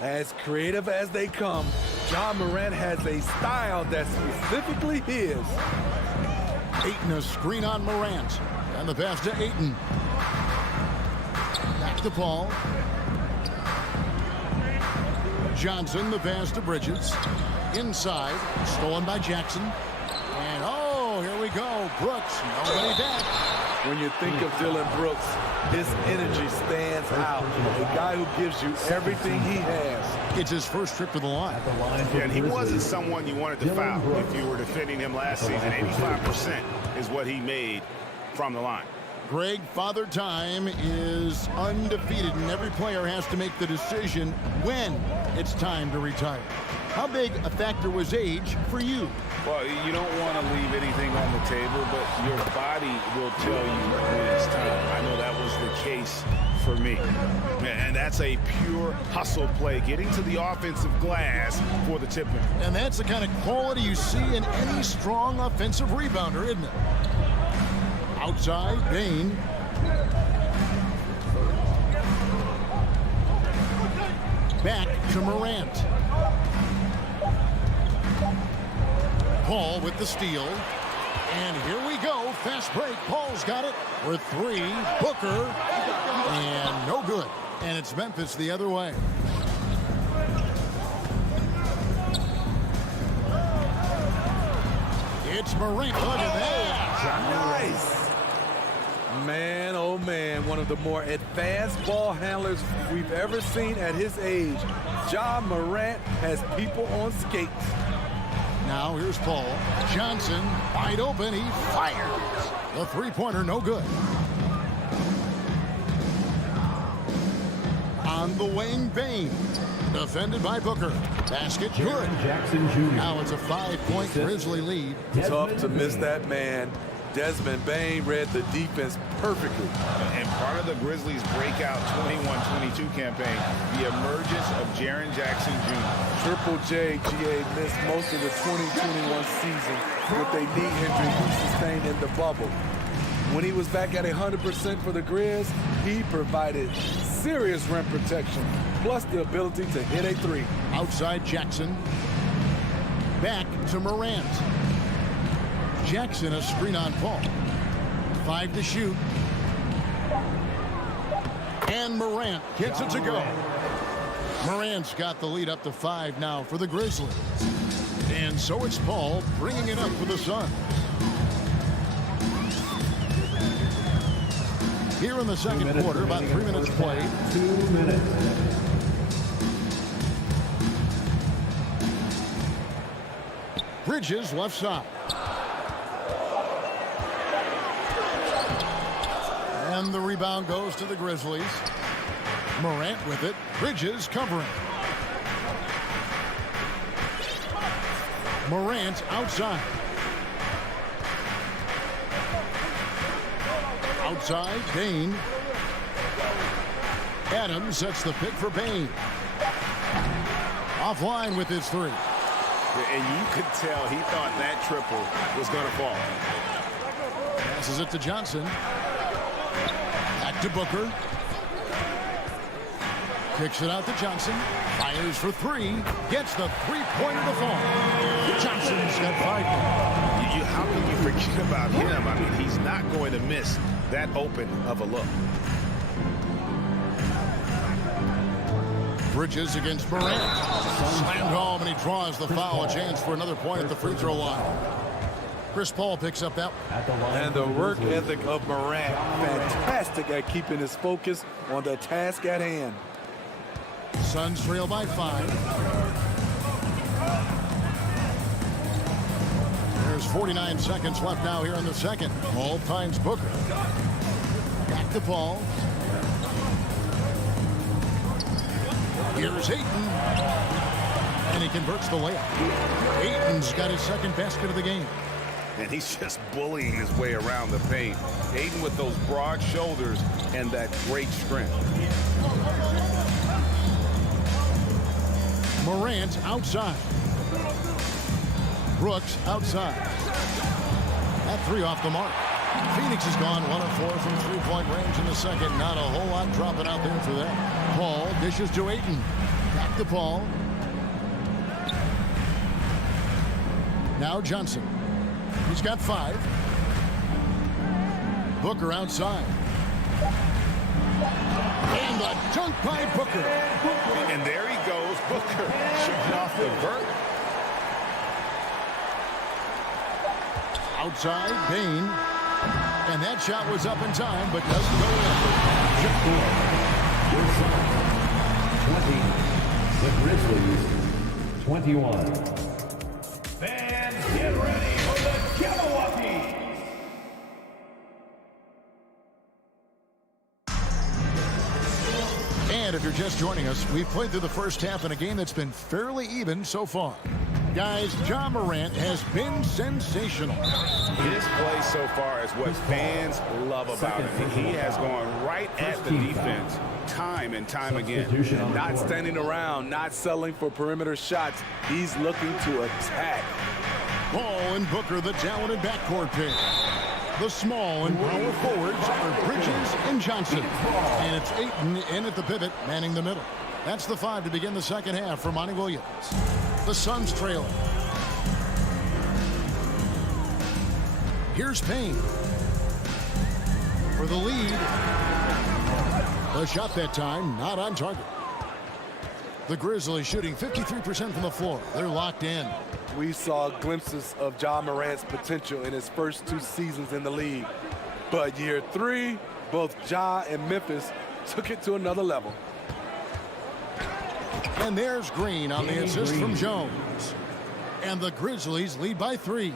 As creative as they come, John Morant has a style that's specifically his. Ayton a screen on Morant. And the pass to Ayton. Back to Paul. Johnson, the pass to Bridges. Inside, stolen by Jackson. And oh, here we go. Brooks, nobody back. When you think of Dylan Brooks, his energy stands out. A guy who gives you everything he has. It's his first trip to the line. Yeah, and he wasn't someone you wanted to foul if you were defending him last season. 85% is what he made from the line. Greg, Father Time is undefeated, and every player has to make the decision when it's time to retire. How big a factor was age for you? Well, you don't want to leave anything on the table, but your body will tell you when it's time. I know that was the case for me. And that's a pure hustle play, getting to the offensive glass for the tip-in. And that's the kind of quality you see in any strong offensive rebounder, isn't it? Outside, Bane. Back to Morant. Paul with the steal. And here we go. Fast break. Paul's got it for three. Booker. And no good. And it's Memphis the other way. It's Morant. Look at that. Nice. Man, oh man, one of the more advanced ball handlers we've ever seen at his age. John Morant has people on skates. Now here's Paul. Johnson wide open. He fires. The three-pointer no good. On the wing, Bane. Defended by Booker. Basket good. Jackson Jr. Now it's a 5-point Grizzly lead. Tough to miss that man. Desmond Bane read the defense perfectly. And part of the Grizzlies' breakout 21-22 campaign, the emergence of Jaren Jackson Jr. Triple J, GA, missed most of the 2021 season with a knee injury he sustained in the bubble. When he was back at 100% for the Grizz, he provided serious rim protection, plus the ability to hit a three. Outside Jackson. Back to Morant. Jackson a screen on Paul. 5 to shoot. And Morant gets it to go. Morant's got the lead up to 5 now for the Grizzlies. And so it's Paul bringing it up for the Suns. Here in the second quarter, about 3 minutes played. 2 minutes. Bridges left side. And the rebound goes to the Grizzlies. Morant with it. Bridges covering. Morant outside. Outside, Bane. Adams sets the pick for Bane. Offline with his three. And you could tell he thought that triple was going to fall. Passes it to Johnson. Back to Booker. Kicks it out to Johnson. Fires for three. Gets the three-pointer to fall. Johnson's got 5 now. How can you forget about him? I mean, he's not going to miss that open of a look. Bridges against Morant. Slammed home, and he draws the foul. A chance for another point at the free throw line. Chris Paul picks up that one. And the work ethic of Morant, fantastic at keeping his focus on the task at hand. Suns trail by 5. There's 49 seconds left now here in the second. Paul finds Booker. Back to Paul. Here's Ayton. And he converts the layup. Ayton's got his second basket of the game. And he's just bullying his way around the paint. Ayton with those broad shoulders and that great strength. Morant outside. Brooks outside. That 3 off the mark. Phoenix has gone 1 of 4 from three-point range in the second. Not a whole lot dropping out there for that. Paul dishes to Ayton. Back to Paul. Now Johnson. He's got 5. Booker outside. And a dunk by Booker. And there he goes. Booker shooting off the vert. Outside, Payne. And that shot was up in time, but doesn't go in. 20. The Grizzlies, 21. Fans, get ready for the Jabberwockies. And if you're just joining us, we've played through the first half in a game that's been fairly even so far. Guys, Ja Morant has been sensational. His play so far is what fans love about him. He has gone right at the defense time and time again. Not standing around, not settling for perimeter shots. He's looking to attack. Paul and Booker, the talented backcourt pair. The small and power forwards are Bridges and Johnson. And it's Ayton in at the pivot, manning the middle. That's the 5 to begin the second half for Monty Williams. The Suns trailing. Here's Payne for the lead. The shot that time, not on target. The Grizzlies shooting 53% from the floor. They're locked in. We saw glimpses of Ja Morant's potential in his first 2 seasons in the league. But year 3, both Ja and Memphis took it to another level. And there's Green on the assist from Jones. And the Grizzlies lead by 3.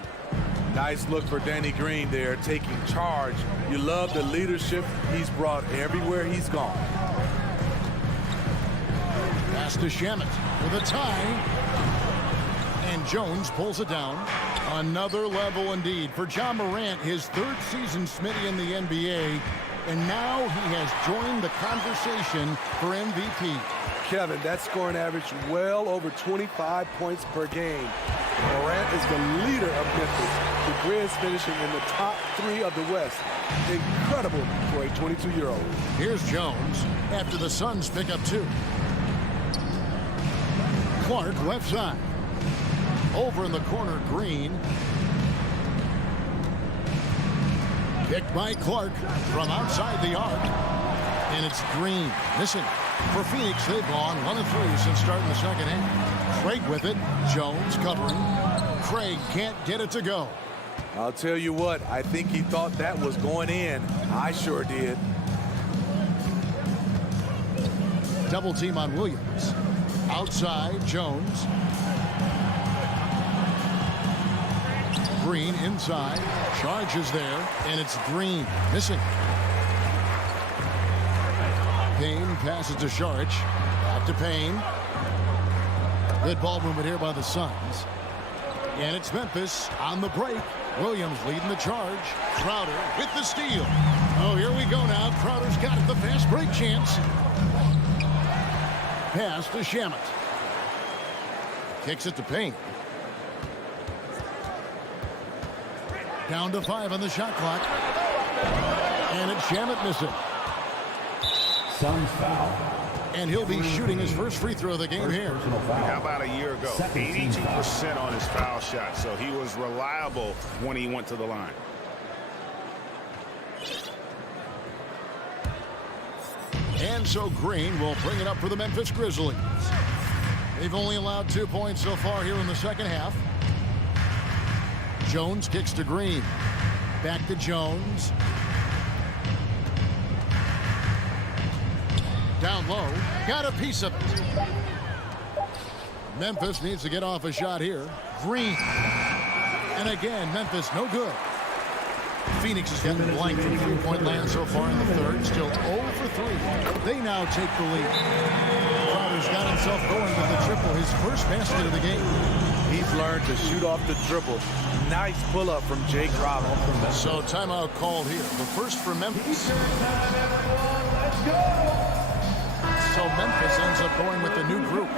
Nice look for Danny Green there, taking charge. You love the leadership he's brought everywhere he's gone. Pass to Shamet with a tie. And Jones pulls it down. Another level indeed for Ja Morant, his 3rd season Smitty in the NBA. And now he has joined the conversation for MVP. Kevin, that scoring average well over 25 points per game. Morant is the leader of Memphis. The Grizz finishing in the top 3 of the West. Incredible for a 22-year-old. Here's Jones after the Suns pick up 2. Clark left side. Over in the corner, Green. Picked by Clark from outside the arc. And it's Green missing. For Phoenix, they've gone 1 of 3 since starting the second half. Craig with it. Jones covering. Craig can't get it to go. I'll tell you what, I think he thought that was going in. I sure did. Double team on Williams. Outside, Jones. Green inside. Charges there, and it's Green missing. Payne passes to Saric. Back to Payne. Good ball movement here by the Suns. And it's Memphis on the break. Williams leading the charge. Crowder with the steal. Oh, here we go now. Crowder's got it, the fast break chance. Pass to Shamet. Kicks it to Payne. Down to 5 on the shot clock. And it's Shamet missing. Suns foul. And he'll be shooting his first free throw of the game here. How about a year ago? 82% on his foul shot, so he was reliable when he went to the line. And so Green will bring it up for the Memphis Grizzlies. They've only allowed 2 points so far here in the second half. Jones kicks to Green. Back to Jones. Down low. Got a piece of it. Memphis needs to get off a shot here. Green. And again, Memphis no good. Phoenix has gotten blanked from three-point land so far in the third. Still 0 for 3. They now take the lead. Crowder's got himself going with the triple. His first basket of the game. He's learned to shoot off the dribble. Nice pull-up from Jay Crowder. So timeout called here. The first for Memphis. So Memphis ends up going with the new group.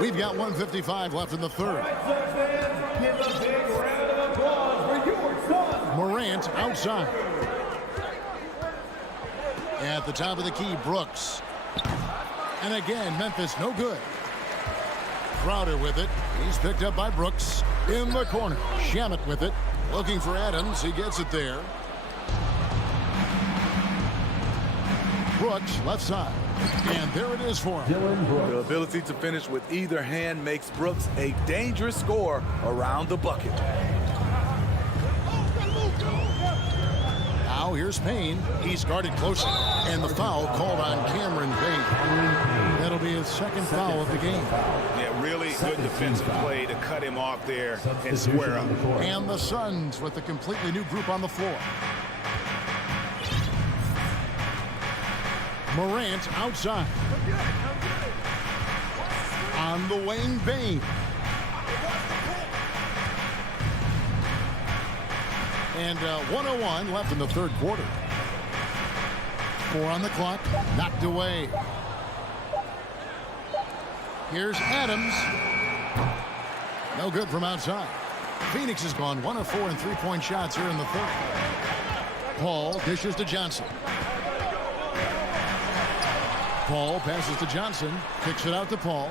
We've got 1:55 left in the third. Morant outside. At the top of the key, Brooks. And again, Memphis no good. Crowder with it. He's picked up by Brooks. In the corner. Shamet with it. Looking for Adams. He gets it there. Brooks left side. And there it is for him. The ability to finish with either hand makes Brooks a dangerous scorer around the bucket. Now here's Payne. He's guarded closely. And the foul called on Cameron Payne. That'll be his second foul of the game. Yeah, really good defensive play to cut him off there and square up. And the Suns with a completely new group on the floor. Morant outside. On the wing, Bain. And 1:01 left in the third quarter. 4 on the clock. Knocked away. Here's Adams. No good from outside. Phoenix has gone 1 of 4 in three-point shots here in the third. Paul dishes to Johnson. Paul passes to Johnson. Kicks it out to Paul.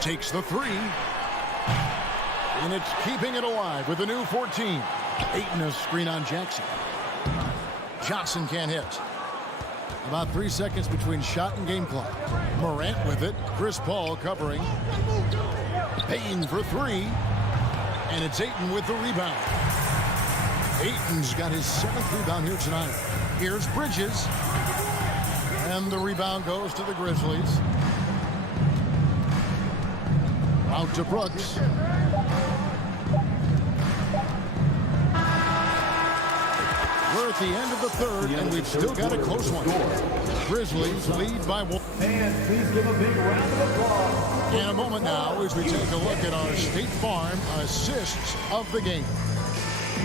Takes the 3. And it's keeping it alive with a new 14. Ayton a screen on Jackson. Johnson can't hit. About 3 seconds between shot and game clock. Morant with it. Chris Paul covering. Payne for 3. And it's Ayton with the rebound. Ayton's got his 7th rebound here tonight. Here's Bridges. And the rebound goes to the Grizzlies. Out to Brooks. We're at the end of the third, and we've still got a close one. Grizzlies lead by 1. And please give a big round of applause. In a moment now, as we take a look at our State Farm assists of the game.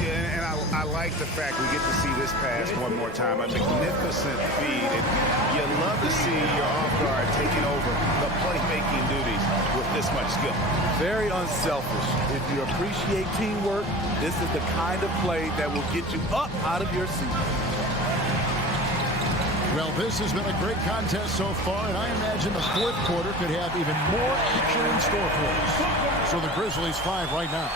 Yeah, and I like the fact we get to see this pass one more time. A magnificent feed. And you love to see your off guard taking over the playmaking duties with this much skill. Very unselfish. If you appreciate teamwork, this is the kind of play that will get you up out of your seat. Well, this has been a great contest so far, and I imagine the fourth quarter could have even more action in store for us. So the Grizzlies 5 right now.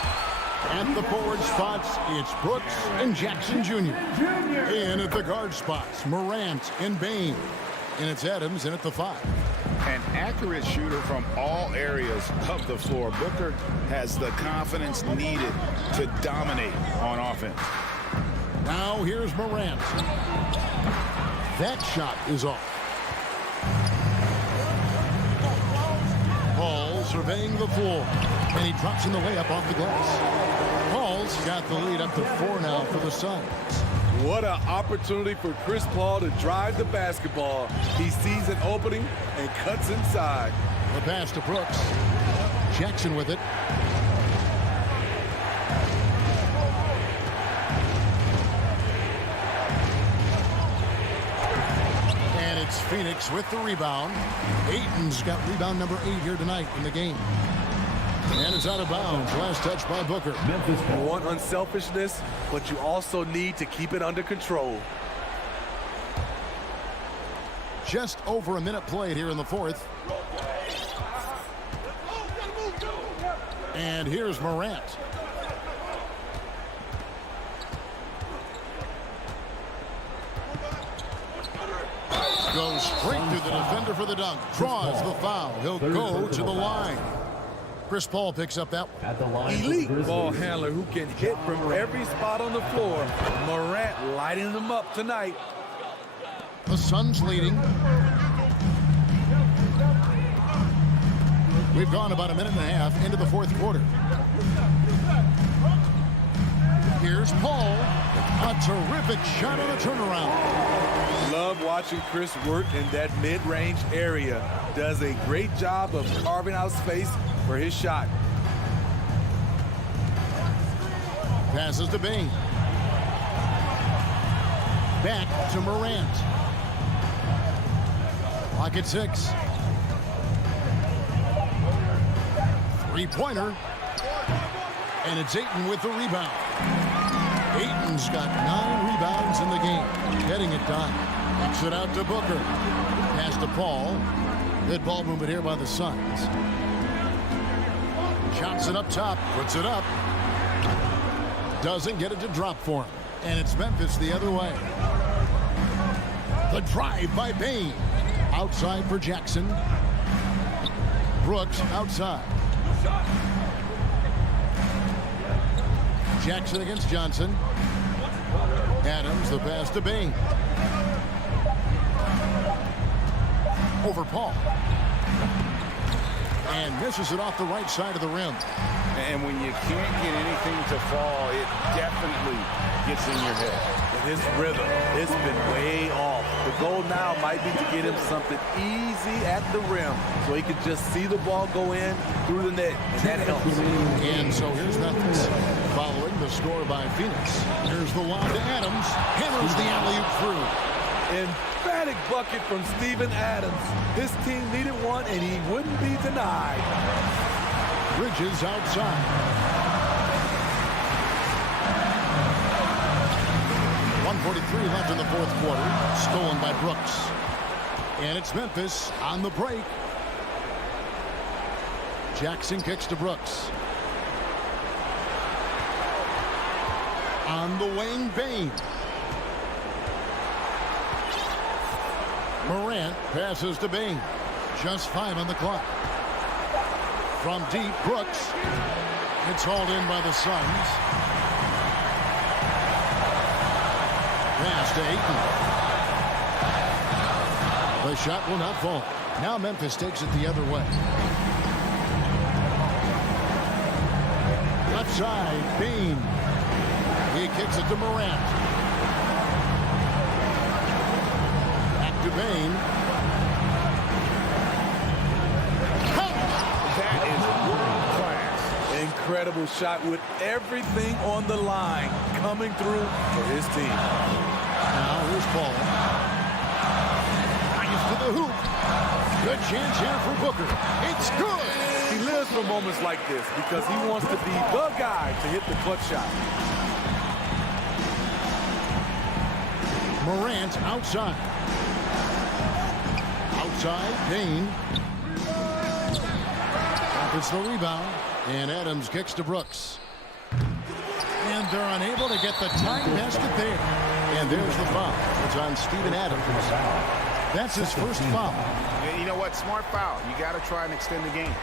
At the forward spots, it's Brooks and Jackson Jr. In at the guard spots, Morant and Bain. And it's Adams in at the 5. An accurate shooter from all areas of the floor. Booker has the confidence needed to dominate on offense. Now here's Morant. That shot is off. Paul surveying the floor. And he drops in the layup off the glass. Paul's got the lead up to 4 now for the Suns. What an opportunity for Chris Paul to drive the basketball. He sees an opening and cuts inside. The pass to Brooks. Jackson with it. And it's Phoenix with the rebound. Ayton's got rebound number 8 here tonight in the game. And it's out of bounds. Last touch by Booker. You want unselfishness, but you also need to keep it under control. Just over a minute played here in the fourth. And here's Morant. Goes straight through the defender for the dunk. Draws the foul. He'll go to the line. Chris Paul picks up that one. Elite ball handler who can hit from every spot on the floor. Morant lighting them up tonight. The Suns leading. We've gone about a minute and a half into the fourth quarter. Here's Paul. A terrific shot on a turnaround. Love watching Chris work in that mid-range area. Does a great job of carving out space for his shot. Passes to Bain. Back to Morant. Clock at 6. Three-pointer. And it's Ayton with the rebound. Ayton's got 9 rebounds in the game. Getting it done. Kicks it out to Booker. Pass to Paul. Good ball movement here by the Suns. Johnson up top. Puts it up. Doesn't get it to drop for him. And it's Memphis the other way. The drive by Bain. Outside for Jackson. Brooks outside. Jackson against Johnson. Adams, the pass to Bain. Over Paul. And misses it off the right side of the rim. And when you can't get anything to fall, it definitely gets in your head. His rhythm, it's been way off. The goal now might be to get him something easy at the rim so he can just see the ball go in through the net, and that helps. And so here's Memphis following the score by Phoenix. Here's the lob to Adams. Hammers the alley-oop through. Emphatic bucket from Steven Adams. This team needed one, and he wouldn't be denied. Bridges outside. 1:43 left in the fourth quarter. Stolen by Brooks. And it's Memphis on the break. Jackson kicks to Brooks. On the wing, Bain. Morant passes to Bain. Just 5 on the clock. From deep, Brooks. It's hauled in by the Suns. Pass to Ayton. The shot will not fall. Now Memphis takes it the other way. Left side, Bain. He kicks it to Morant. Back to Bain. That is world class. Incredible shot with everything on the line coming through for his team. Now here's Paul. Drives to the hoop. Good chance here for Booker. It's good. He lives for moments like this because he wants to be the guy to hit the clutch shot. Morant outside. Outside, Bain. It's the rebound. And Adams kicks to Brooks. And they're unable to get the time basket there. And there's the foul. It's on Steven Adams. That's his first foul. You know what? Smart foul. You got to try and extend the game.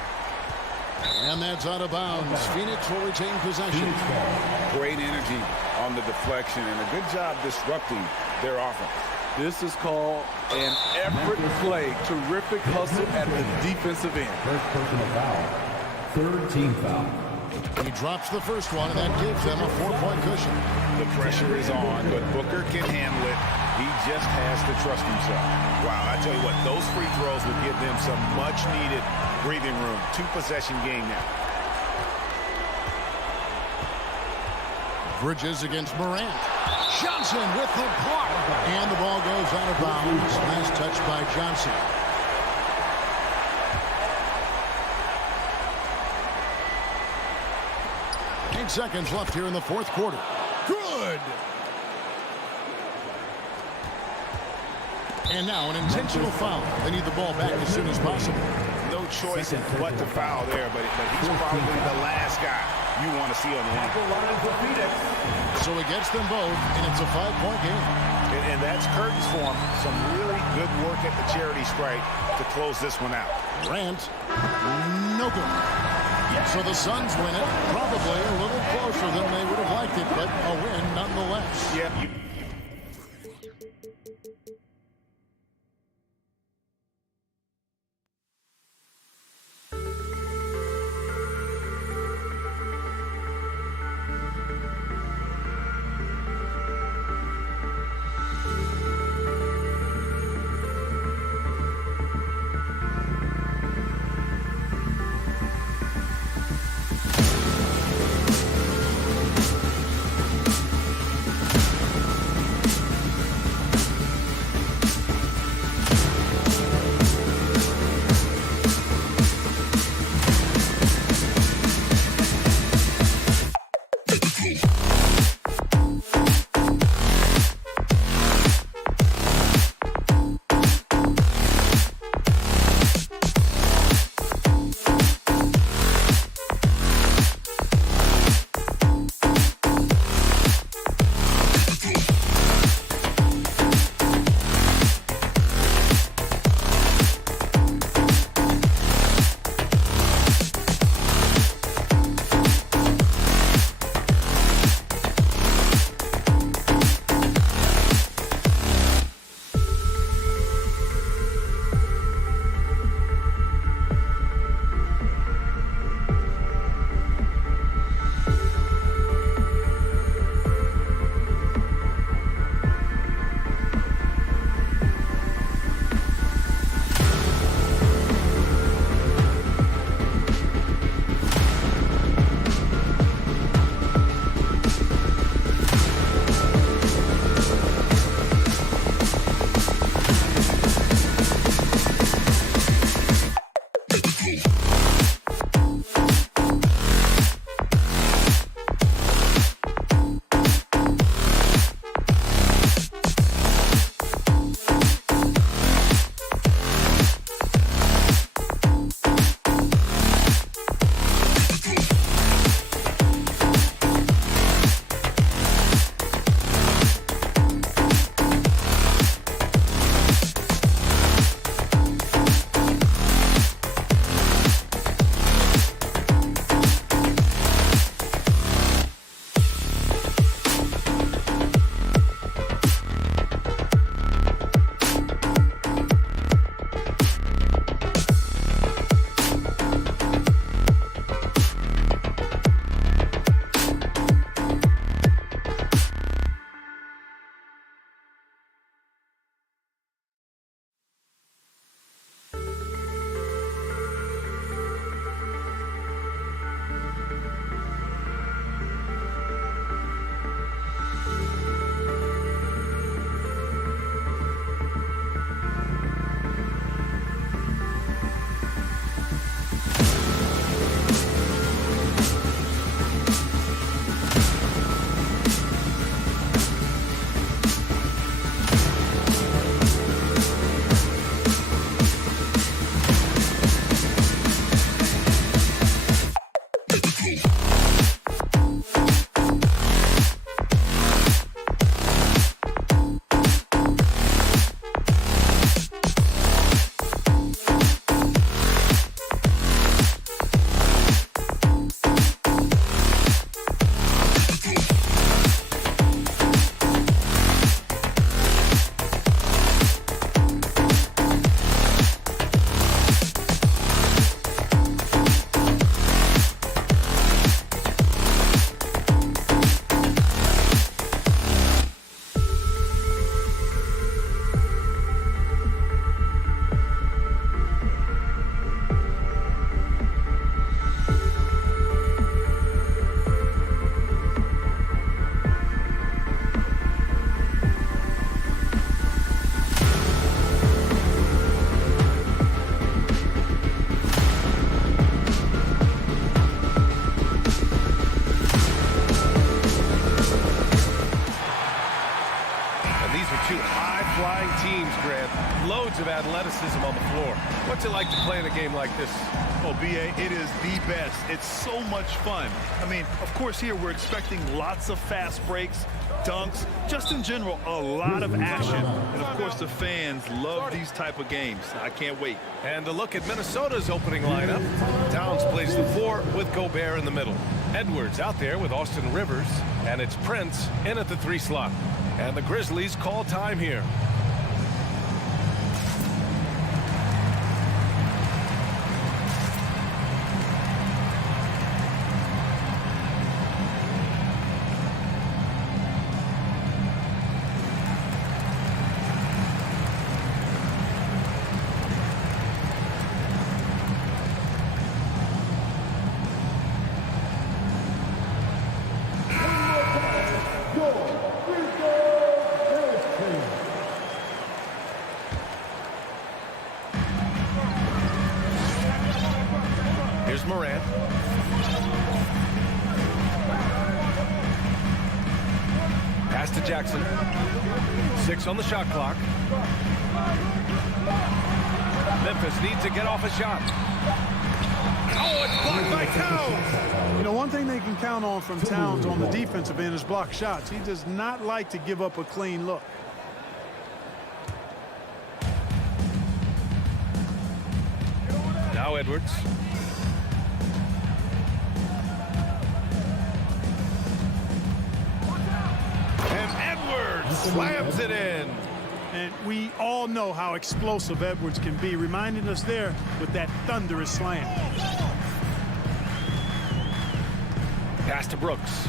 And that's out of bounds. Phoenix will retain possession. Great energy on the deflection and a good job disrupting their offense. This is called an effort play. Terrific hustle at the defensive end. First personal foul. Third team foul. He drops the first one, and that gives them a 4-point cushion. The pressure is on, but Booker can handle it. He just has to trust himself. Wow, I tell you what, those free throws will give them some much-needed breathing room. 2-possession game now. Bridges against Morant. Johnson with the block. And the ball goes out of bounds. Last touch by Johnson. 6 seconds left here in the fourth quarter. Good. And now an intentional foul. They need the ball back as soon as possible. No choice but to foul there, but he's probably the last guy you want to see on the line. So he gets them both, and it's a 5-point game. And that's curtains for him. Some really good work at the charity stripe to close this one out. Grant, no good. So the Suns win it, probably a little closer than they would have liked it, but a win nonetheless. Yeah. are two high-flying teams, Grant. Loads of athleticism on the floor. What's it like to play in a game like this? Oh, B.A., it is the best. It's so much fun. I mean, of course, here we're expecting lots of fast breaks, dunks, just in general, a lot of action. And, of course, the fans love these type of games. I can't wait. And a look at Minnesota's opening lineup. Towns plays the 4 with Gobert in the middle. Edwards out there with Austin Rivers. And it's Prince in at the 3 slot. And the Grizzlies call time here. Here's Morant. Pass to Jackson. 6 on the shot clock. Memphis needs to get off a shot. Oh, it's blocked by Towns. You know, one thing they can count on from Towns on the defensive end is block shots. He does not like to give up a clean look. Now Edwards. And Edwards slams it in. And we all know how explosive Edwards can be, reminding us there with that thunderous slam. Pass to Brooks.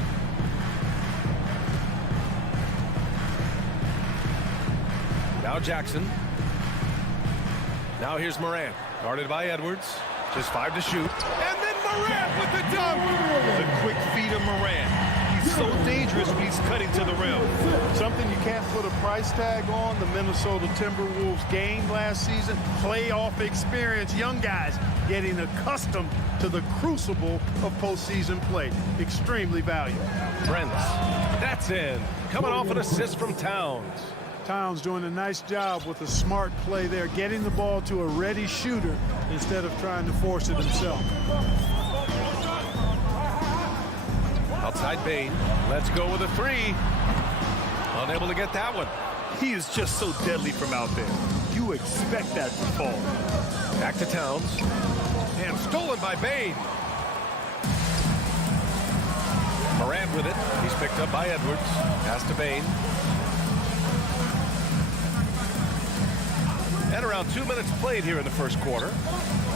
Now Jackson. Now here's Morant. Guarded by Edwards. Just 5 to shoot. And then Morant with the dunk. The quick feet of Morant. He's so dangerous when he's cutting to the rim. Something you can't put a price tag on. The Minnesota Timberwolves game last season. Playoff experience. Young guys getting accustomed to the crucible of postseason play. Extremely valuable. Prince. That's in. Coming off an assist from Towns. Towns doing a nice job with a smart play there, getting the ball to a ready shooter instead of trying to force it himself. Outside Bain. Let's go with a 3. Unable to get that one. He is just so deadly from out there. You expect that to fall. Back to Towns. And stolen by Bain. Morant with it. He's picked up by Edwards. Pass to Bain. And around 2 minutes played here in the first quarter.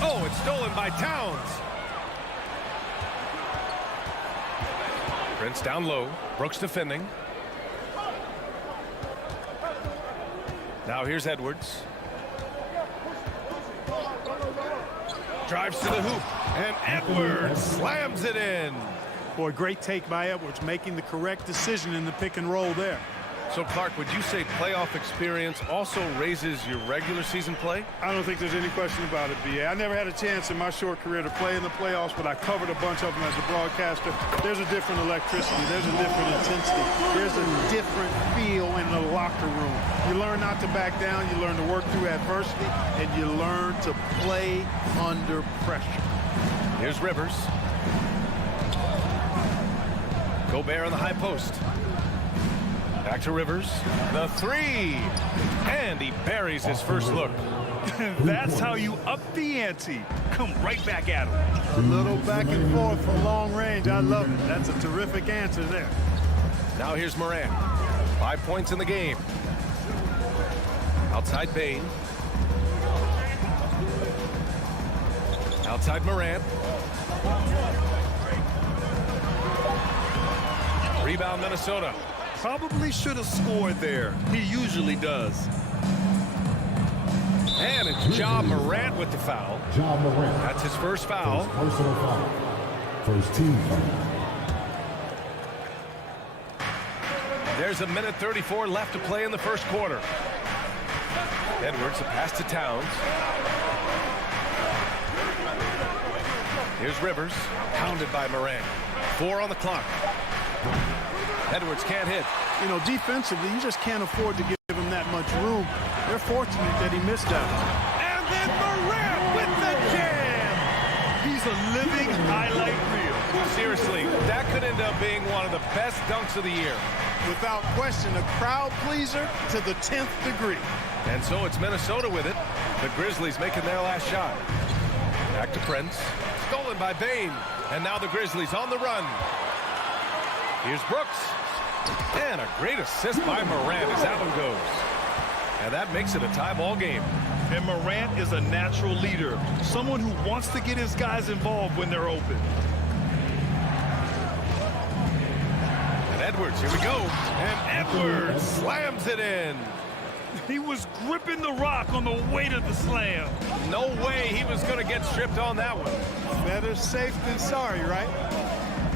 Oh, it's stolen by Towns. Prince down low. Brooks defending. Now here's Edwards. Drives to the hoop. And Edwards slams it in. Boy, great take by Edwards, making the correct decision in the pick and roll there. So, Clark, would you say playoff experience also raises your regular season play? I don't think there's any question about it, B.A. I never had a chance in my short career to play in the playoffs, but I covered a bunch of them as a broadcaster. There's a different electricity. There's a different intensity. There's a different feel in the locker room. You learn not to back down. You learn to work through adversity, and you learn to play under pressure. Here's Rivers. Gobert on the high post. Back to Rivers. The 3. And he buries his first look. That's how you up the ante. Come right back at him. A little back and forth for long range. I love it. That's a terrific answer there. Now here's Morant. 5 points in the game. Outside Bain. Outside Morant. Rebound Minnesota. Probably should have scored there. He usually does. And it's Ja Morant with the foul. Ja Morant. That's his first foul. Personal foul. First team foul. There's a minute 34 left to play in the first quarter. Edwards, a pass to Towns. Here's Rivers, pounded by Morant. 4 on the clock. Edwards can't hit. You know, defensively, you just can't afford to give him that much room. They're fortunate that he missed that one. And then Morant with the jam. He's a living highlight reel. Seriously, that could end up being one of the best dunks of the year. Without question, a crowd pleaser to the 10th degree. And so it's Minnesota with it. The Grizzlies making their last shot. Back to Prince. Stolen by Bane. And now the Grizzlies on the run. Here's Brooks. And a great assist by Morant as that one goes. And that makes it a tie ball game. And Morant is a natural leader. Someone who wants to get his guys involved when they're open. And Edwards, here we go. And Edwards slams it in. He was gripping the rock on the way to the slam. No way he was going to get stripped on that one. Better safe than sorry, right?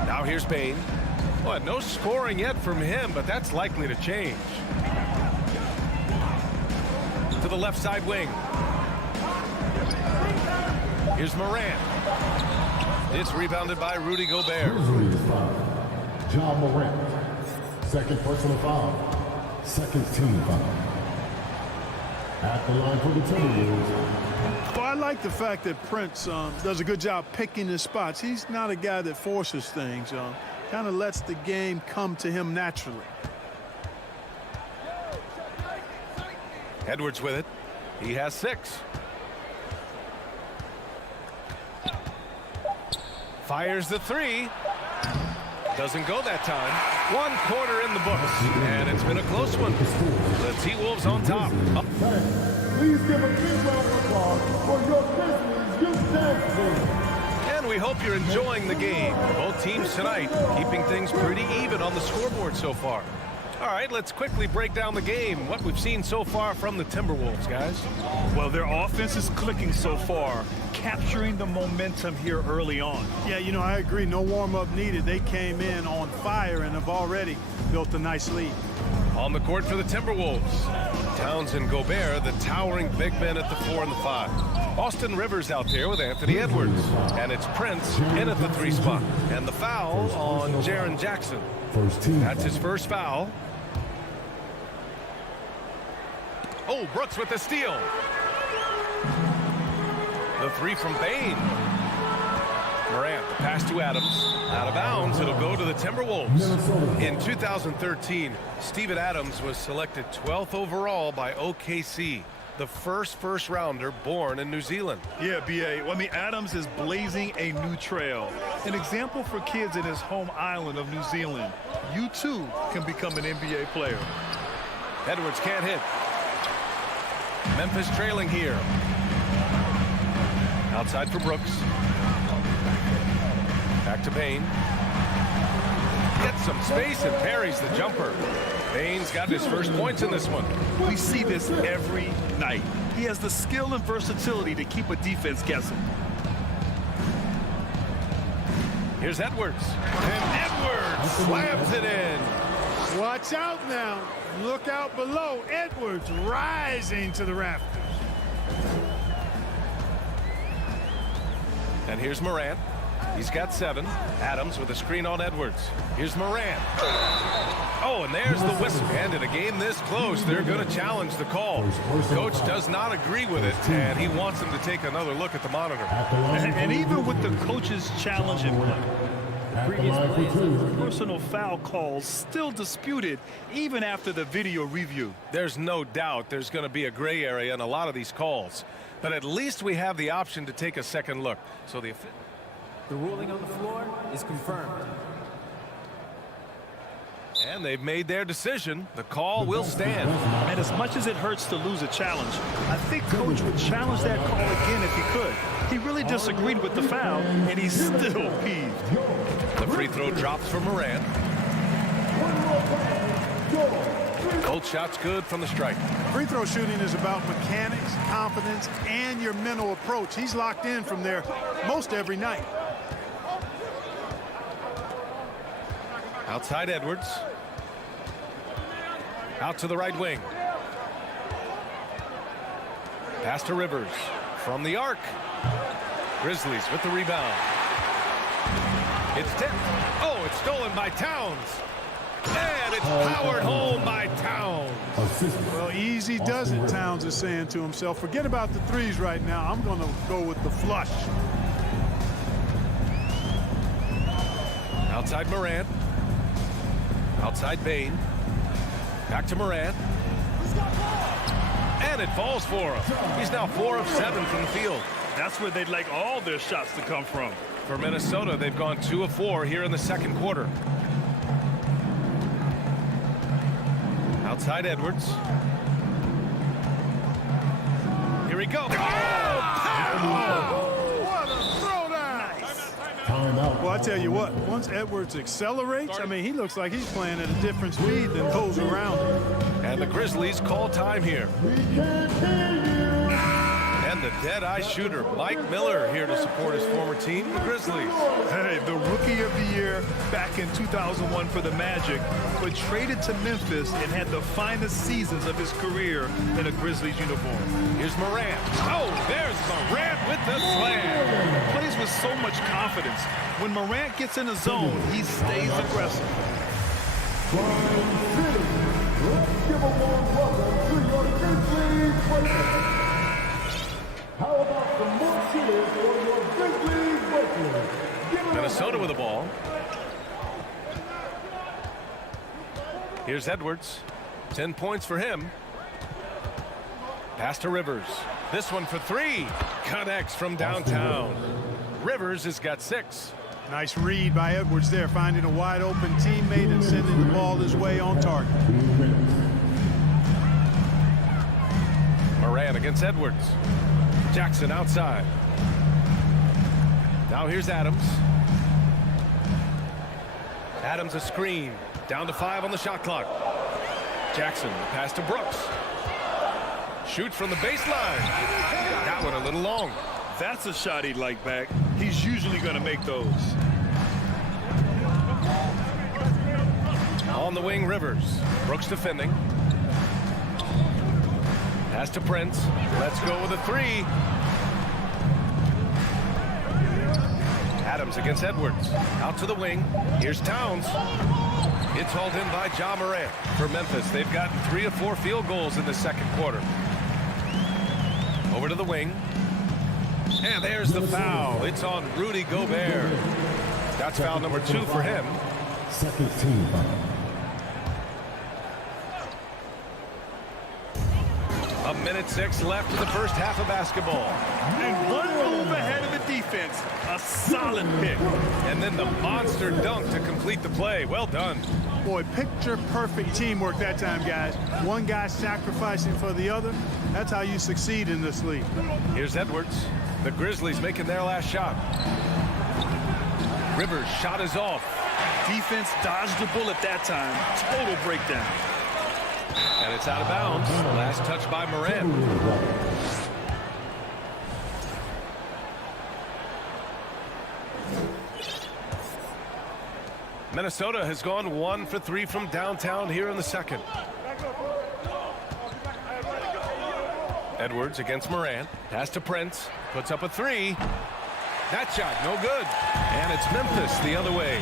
Now here's Bane. Well, no scoring yet from him, but that's likely to change. To the left side wing. Here's Morant. It's rebounded by Rudy Gobert. John Morant. Second personal foul. Second team foul. At the line for the Timberwolves. Well, I like the fact that Prince does a good job picking his spots. He's not a guy that forces things. Kind of lets the game come to him naturally. Edwards with it. He has 6. Fires the 3. Doesn't go that time. 1 quarter in the books. And it's been a close one. The T-Wolves on top. Please give a big round of applause for your Grizzlies youth dance team. And we hope you're enjoying the game. Both teams tonight keeping things pretty even on the scoreboard so far. All right, let's quickly break down the game. What we've seen so far from the Timberwolves, guys. Well, their offense is clicking so far, capturing the momentum here early on. Yeah, you know, I agree. No warm-up needed. They came in on fire and have already built a nice lead. On the court for the Timberwolves, Towns and Gobert, the towering big men at the 4 and the 5. Austin Rivers out there with Anthony Edwards. And it's Prince in at the 3 spot. And the foul on Jaren Jackson. That's his first foul. Oh, Brooks with the steal. The 3 from Bane. Morant, the pass to Adams. Out of bounds, it'll go to the Timberwolves. In 2013, Steven Adams was selected 12th overall by OKC, the first rounder born in New Zealand. Yeah, B.A. Well, I mean, Adams is blazing a new trail. An example for kids in his home island of New Zealand. You, too, can become an NBA player. Edwards can't hit. Memphis trailing here. Outside for Brooks. Back to Bane. Gets some space and parries the jumper. Bane's got his first points in this one. We see this every night. He has the skill and versatility to keep a defense guessing. Here's Edwards. And Edwards slams it in. Watch out now. Look out below. Edwards rising to the rafters. And here's Morant. He's got 7. Adams with a screen on Edwards. Here's Morant. Oh, and there's the whistle. And in a game this close, they're going to challenge the call. Coach does not agree with it, and he wants them to take another look at the monitor. And even with the coach's challenge in play, previous plays, personal foul calls still disputed even after the video review. There's no doubt there's going to be a gray area in a lot of these calls. But at least we have the option to take a second look. So the ruling on the floor is confirmed. And they've made their decision. The call will stand. And as much as it hurts to lose a challenge, I think Coach would challenge that call again if he could. He really disagreed with the foul, and he's still peeved. The free throw drops for Morant. Both shots good from the strike. Free throw shooting is about mechanics, confidence, and your mental approach. He's locked in from there most every night. Outside Edwards. Out to the right wing. Pass to Rivers. From the arc. Grizzlies with the rebound. It's tipped. Oh, it's stolen by Towns. And it's powered home by Towns. Well, easy does it, Towns is saying to himself. Forget about the threes right now. I'm going to go with the flush. Outside Morant. Outside Bane. Back to Morant. And it falls for him. He's now 4 of 7 from the field. That's where they'd like all their shots to come from. For Minnesota, they've gone 2 of 4 here in the second quarter. Outside Edwards. Here he goes. What a throwdown! Well, I tell you what, once Edwards accelerates, I mean, he looks like he's playing at a different speed than those around him. And the Grizzlies call time here. And the dead-eye shooter, Mike Miller, here to support his former team, the Grizzlies. Hey, the Rookie of the Year back in 2001 for the Magic, but traded to Memphis and had the finest seasons of his career in a Grizzlies uniform. Here's Morant. Oh, there's Morant with the slam. Plays with so much confidence. When Morant gets in a zone, he stays aggressive. Let's give a warm welcome to your Grizzlies players. How about some more cheers for your Grizzlies Grizzlies? Minnesota with the ball. Here's Edwards. 10 points for him. Pass to Rivers. This one for 3. Connects from downtown. Rivers has got 6. Nice read by Edwards there, finding a wide open teammate and sending the ball his way on target. Morant against Edwards. Jackson outside. Now here's Adams. Adams a screen. Down to 5 on the shot clock. Jackson, pass to Brooks. Shoots from the baseline. That one a little long. That's a shot he'd like back. He's usually going to make those. On the wing, Rivers. Brooks defending. Pass to Prince. Let's go with a 3. Adams against Edwards. Out to the wing. Here's Towns. It's hauled in by Ja Morant. For Memphis, they've gotten 3 of 4 field goals in the second quarter. Over to the wing. And there's the foul. It's on Rudy Gobert. That's foul number 2 for him. Second team foul. A minute 6 left in the first half of basketball. And one move ahead of the defense. A solid pick. And then the monster dunk to complete the play. Well done. Boy, picture-perfect teamwork that time, guys. One guy sacrificing for the other. That's how you succeed in this league. Here's Edwards. The Grizzlies making their last shot. Rivers' shot is off. Defense dodged the bullet that time. Total breakdown. And it's out of bounds. Last touch by Morant. Minnesota has gone 1 for 3 from downtown here in the second. Edwards against Morant. Pass to Prince. Puts up a 3. That shot, no good. And it's Memphis the other way.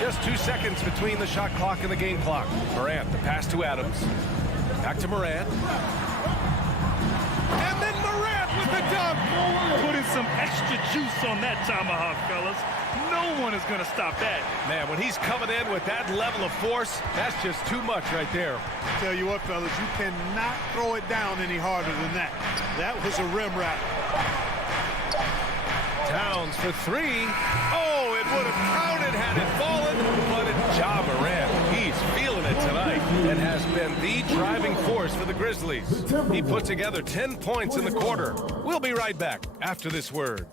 Just 2 seconds between the shot clock and the game clock. Morant, the pass to Adams. Back to Morant. And then Morant with the dunk. Putting some extra juice on that tomahawk, fellas. No one is going to stop that. Man, when he's coming in with that level of force, that's just too much right there. Tell you what, fellas, you cannot throw it down any harder than that. That was a rim wrap. Towns for 3. Oh, it would have counted had it fallen, but it's Ja Morant. He's feeling it tonight and has been the driving force for the Grizzlies. He put together 10 points in the quarter. We'll be right back after this word.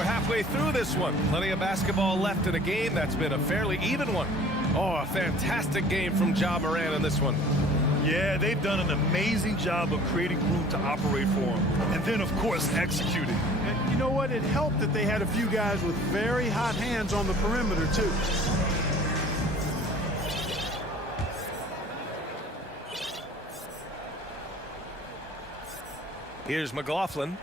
Halfway through this one. Plenty of basketball left in a game that's been a fairly even one. Oh, a fantastic game from Ja Morant in this one. Yeah, they've done an amazing job of creating room to operate for him. And then, of course, executing. And you know what? It helped that they had a few guys with very hot hands on the perimeter, too. Here's McLaughlin.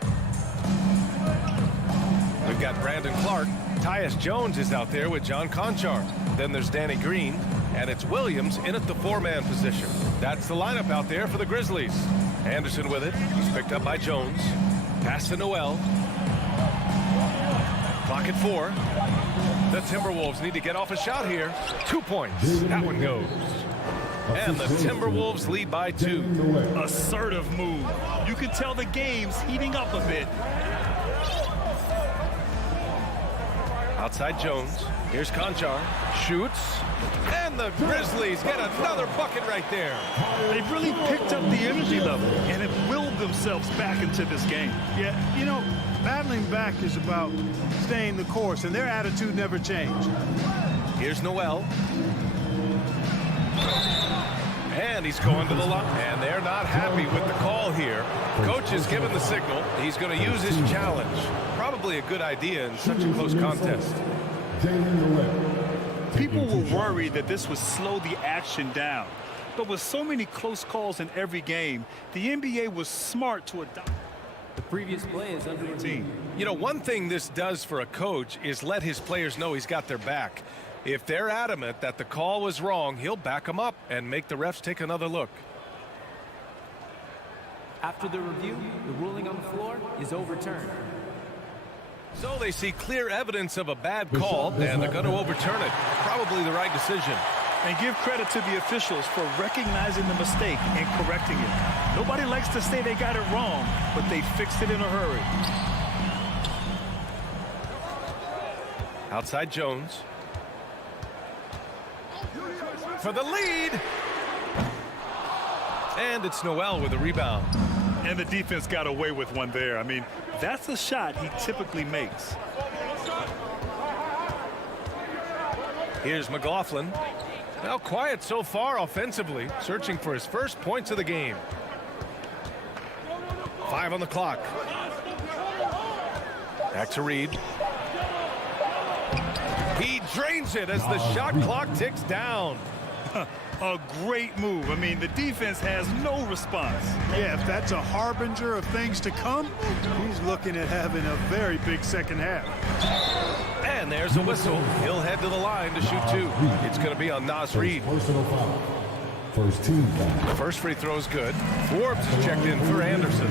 We've got Brandon Clark. Tyus Jones is out there with John Conchar. Then there's Danny Green, and it's Williams in at the 4-man position. That's the lineup out there for the Grizzlies. Anderson with it. He's picked up by Jones. Pass to Noel. Clock at 4. The Timberwolves need to get off a shot here. 2 points. That one goes. And the Timberwolves lead by 2. Assertive move. You can tell the game's heating up a bit. Outside Jones. Here's Conchar. Shoots. And the Grizzlies get another bucket right there. They've really picked up the energy level and have willed themselves back into this game. Yeah, you know, battling back is about staying the course, and their attitude never changed. Here's Noel. And he's going to the line. And they're not happy with the call here. Coach has given the signal. He's going to use his challenge. Probably a good idea in such a close contest. People were worried that this would slow the action down. But with so many close calls in every game, the NBA was smart to adopt. The previous play is under review. You know, one thing this does for a coach is let his players know he's got their back. If they're adamant that the call was wrong, he'll back them up and make the refs take another look. After the review, the ruling on the floor is overturned. So they see clear evidence of a bad call, and they're going to overturn it. Probably the right decision. And give credit to the officials for recognizing the mistake and correcting it. Nobody likes to say they got it wrong, but they fixed it in a hurry. Outside Jones. For the lead. And it's Noel with a rebound. And the defense got away with one there. I mean, that's a shot he typically makes. Here's McLaughlin. Now quiet so far offensively, searching for his first points of the game. 5 on the clock. Back to Reed. He drains it as the shot clock ticks down. A great move. I mean, the defense has no response. Yeah, if that's a harbinger of things to come, he's looking at having a very big second half. And there's a whistle. He'll head to the line to shoot 2. It's going to be on Nas Reed. First team foul. The first free throw is good. Forbes is checked in for Anderson.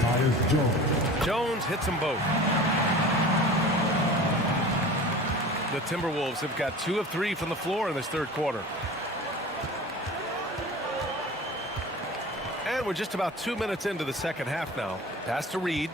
Tyus Jones. Jones hits them both. The Timberwolves have got 2 of 3 from the floor in this third quarter. And we're just about 2 minutes into the second half now. Pass to Reed.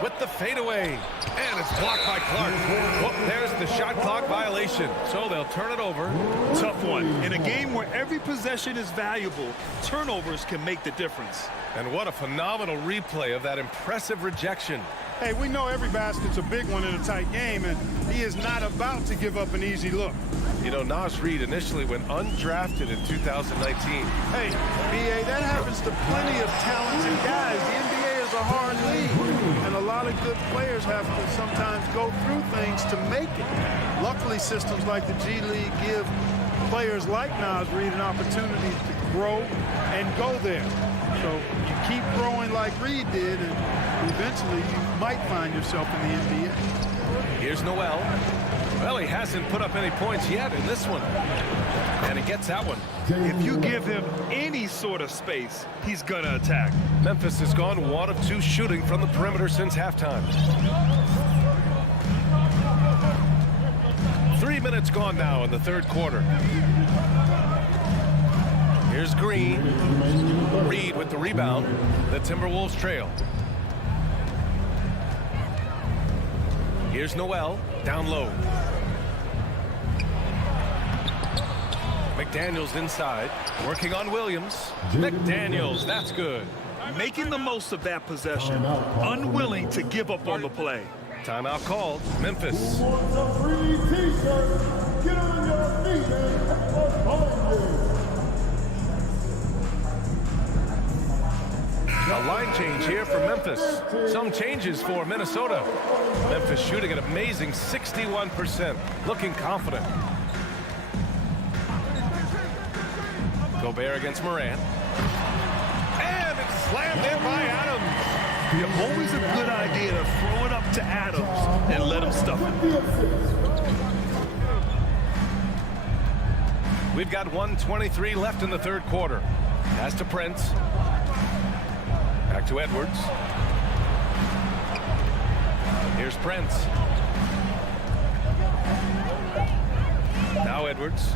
With the fadeaway. And it's blocked by Clark. Well, there's the shot clock violation. So they'll turn it over. Tough one. In a game where every possession is valuable, turnovers can make the difference. And what a phenomenal replay of that impressive rejection. Hey, we know every basket's a big one in a tight game, and he is not about to give up an easy look. You know, Nas Reed initially went undrafted in 2019. Hey, B.A., that happens to plenty of talented guys. The NBA is a hard league, and a lot of good players have to sometimes go through things to make it. Luckily, systems like the G League give players like Nas Reed an opportunity to grow and go there. So you keep growing like Reed did, and eventually you might find yourself in the NBA. Here's Noel. Well, he hasn't put up any points yet in this one. And he gets that one. If you give him any sort of space, he's going to attack. Memphis has gone 1 of 2 shooting from the perimeter since halftime. 3 minutes gone now in the third quarter. Here's Green. Reed with the rebound. The Timberwolves trail. Here's Noel. Down low. McDaniels inside. Working on Williams. McDaniels. That's good. Making the most of that possession. Unwilling to give up on the play. Timeout called. Memphis. Who wants a free t-shirt? Get on your feet and have a ball game. A line change here for Memphis. Some changes for Minnesota. Memphis shooting an amazing 61%, looking confident. Gobert against Morant. And it's slammed in by Adams. Always a good idea to throw it up to Adams and let him stuff it. We've got 1:23 left in the third quarter. Pass to Prince. Back to Edwards. Here's Prince. Now Edwards.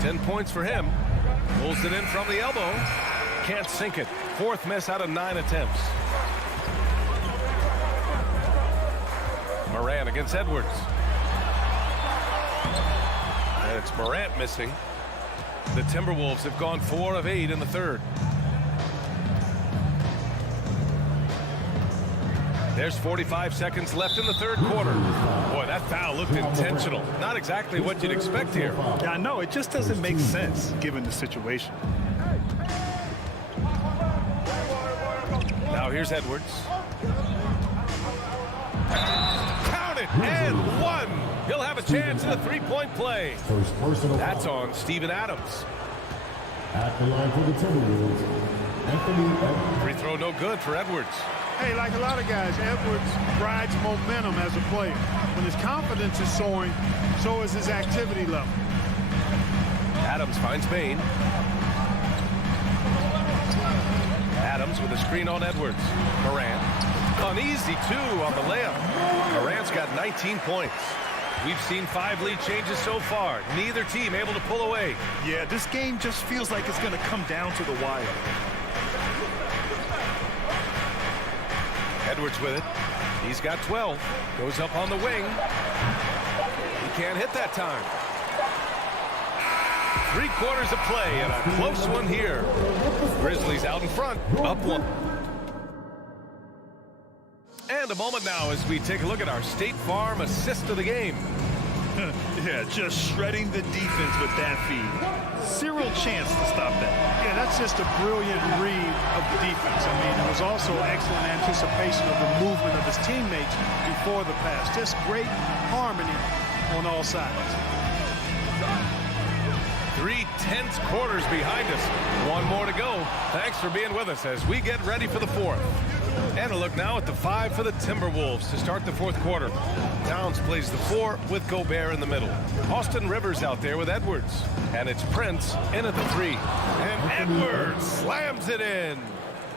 10 points for him. Pulls it in from the elbow. Can't sink it. Fourth miss out of 9 attempts. Morant against Edwards. And it's Morant missing. The Timberwolves have gone 4 of 8 in the third. There's 45 seconds left in the third quarter. Boy, that foul looked intentional. Not exactly what you'd expect here. Yeah, I know. It just doesn't make sense given the situation. Now here's Edwards. Count it, and one. He'll have a chance in the three-point play. That's on Steven Adams. At the line for the Timberwolves, Anthony Edwards. Free throw no good for Edwards. Hey, like a lot of guys, Edwards rides momentum as a player. When his confidence is soaring, so is his activity level. Adams finds Bain. Adams with a screen on Edwards. Morant. An easy 2 on the layup. Morant's got 19 points. We've seen 5 lead changes so far. Neither team able to pull away. Yeah, this game just feels like it's going to come down to the wire. Edwards with it. He's got 12. Goes up on the wing. He can't hit that time. 3 quarters of play and a close one here. Grizzlies out in front, up 1. And a moment now as we take a look at our State Farm assist of the game. Yeah, just shredding the defense with that feed. Zero chance to stop that. Yeah, that's just a brilliant read of the defense. I mean, it was also excellent anticipation of the movement of his teammates before the pass. Just great harmony on all sides. 3 tense quarters behind us. 1 more to go. Thanks for being with us as we get ready for the 4th. And a look now at the 5 for the Timberwolves to start the 4th quarter. Towns plays the 4 with Gobert in the middle. Austin Rivers out there with Edwards. And it's Prince in at the 3. And Edwards slams it in.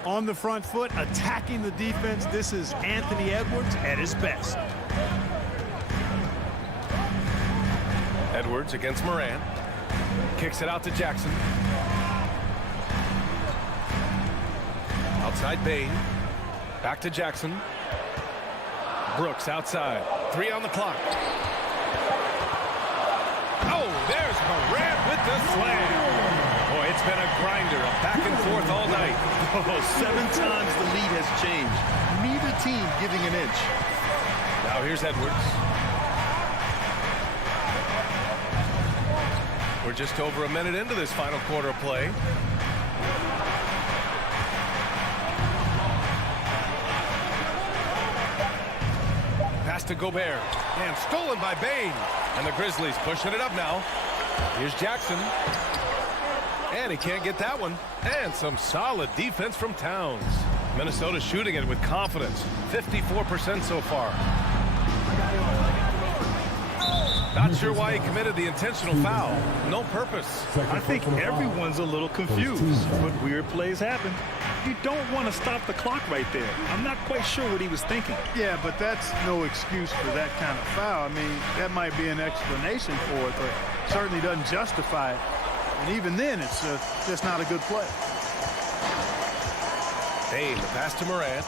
On the front foot, attacking the defense. This is Anthony Edwards at his best. Edwards against Morant. Kicks it out to Jackson. Outside Bain. Back to Jackson. Brooks outside. 3 on the clock. Oh, there's Morant with the slam. Boy, it's been a grinder, a back and forth all night. Oh, 7 times the lead has changed. Neither team giving an inch. Now here's Edwards. We're just over a minute into this final quarter of play. Pass to Gobert. And stolen by Bain. And the Grizzlies pushing it up now. Here's Jackson. And he can't get that one. And some solid defense from Towns. Minnesota shooting it with confidence. 54% so far. Not sure why he committed the intentional foul. No purpose. I think everyone's a little confused, but weird plays happen. You don't want to stop the clock right there. I'm not quite sure what he was thinking. Yeah, but that's no excuse for that kind of foul. I mean, that might be an explanation for it, but certainly doesn't justify it. And even then, it's just not a good play. Bain, the pass to Morant.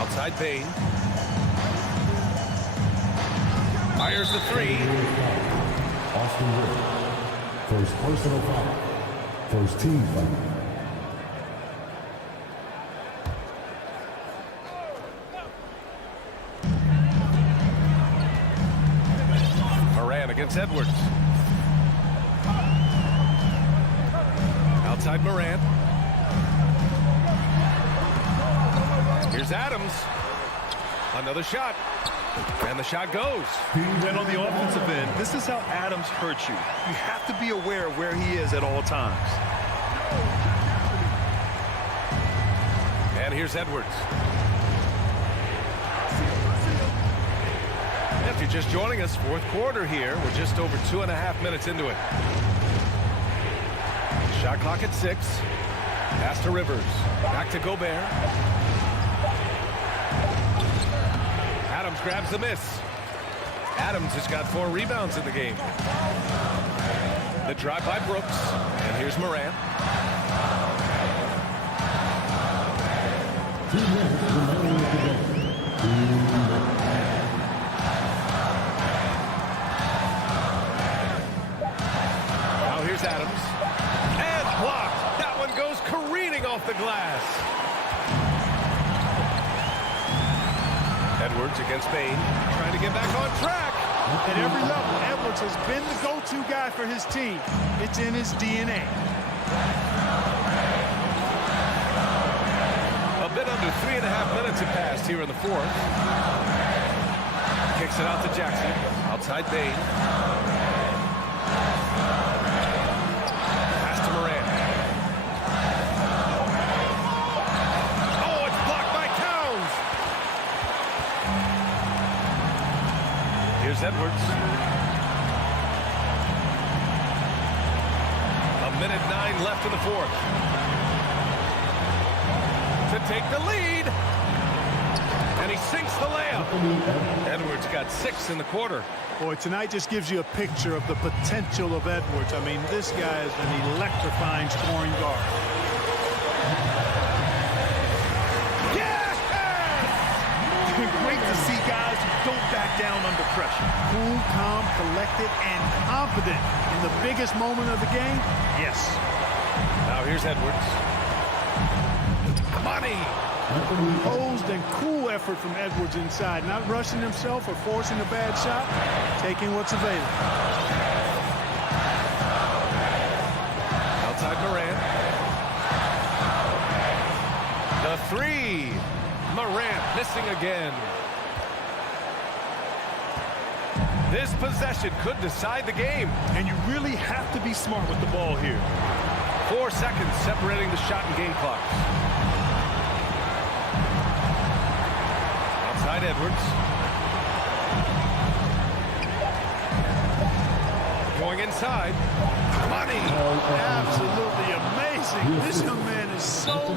Outside Bain. Fires the 3. Austin Rivers. First personal foul. First team foul. Morant against Edwards. Outside Morant. Here's Adams. Another shot. And the shot goes. And on the offensive end, this is how Adams hurts you. You have to be aware of where he is at all times. And here's Edwards. If you're just joining us, fourth quarter here. We're just over 2.5 minutes into it. Shot clock at 6. Pass to Rivers. Back to Gobert. Adams grabs the miss. Adams has got 4 rebounds in the game. The drive by Brooks. And here's Morant. Now here's Adams. And blocked. That one goes careening off the glass. Edwards against Bain, trying to get back on track. At every level, Edwards has been the go-to guy for his team. It's in his DNA. A bit under 3.5 minutes have passed here in the fourth. Kicks it out to Jackson. Outside Bain. Pass to Morant. Oh, it's blocked by Towns. Here's Edwards. 1:09 left in the fourth. To take the lead. And he sinks the layup. Edwards got 6 in the quarter. Boy, tonight just gives you a picture of the potential of Edwards. I mean, this guy is an electrifying scoring guard. Yes! Great to see guys who don't back down under pressure. Cool, calm, collected, and confident in the biggest moment of the game. Yes. Now here's Edwards. Money. Composed and cool effort from Edwards inside. Not rushing himself or forcing a bad shot. Taking what's available. Outside Morant. The 3. Morant missing again. This possession could decide the game. And you really have to be smart with the ball here. 4 seconds separating the shot and game clocks. Outside Edwards. Going inside. Money. Absolutely amazing. This young man is so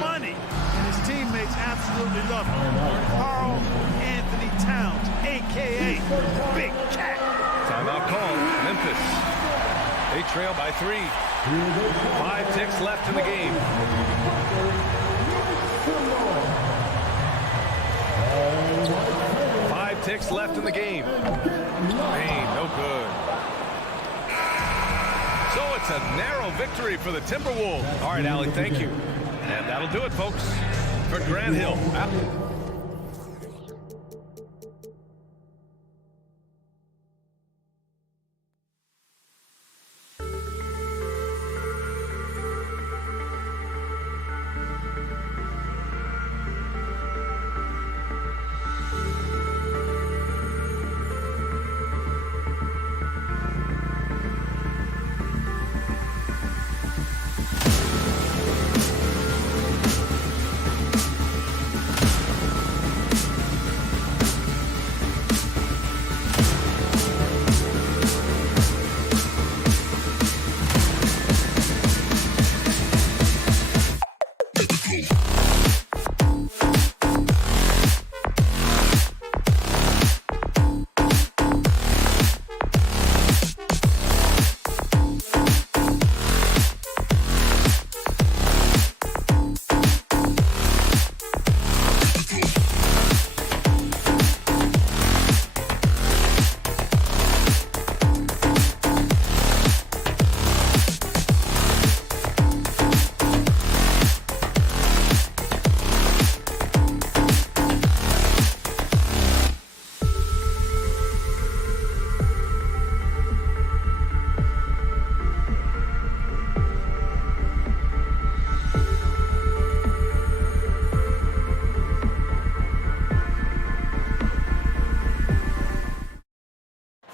money. And his teammates absolutely love him. Carl Anthony Towns, a.k.a. Big Cat. Timeout called. Memphis. They trail by 3. 5 ticks left in the game. 5 ticks left in the game. Bain, no good. So it's a narrow victory for the Timberwolves. All right, Allie, thank you. And that'll do it, folks, for Grant Hill.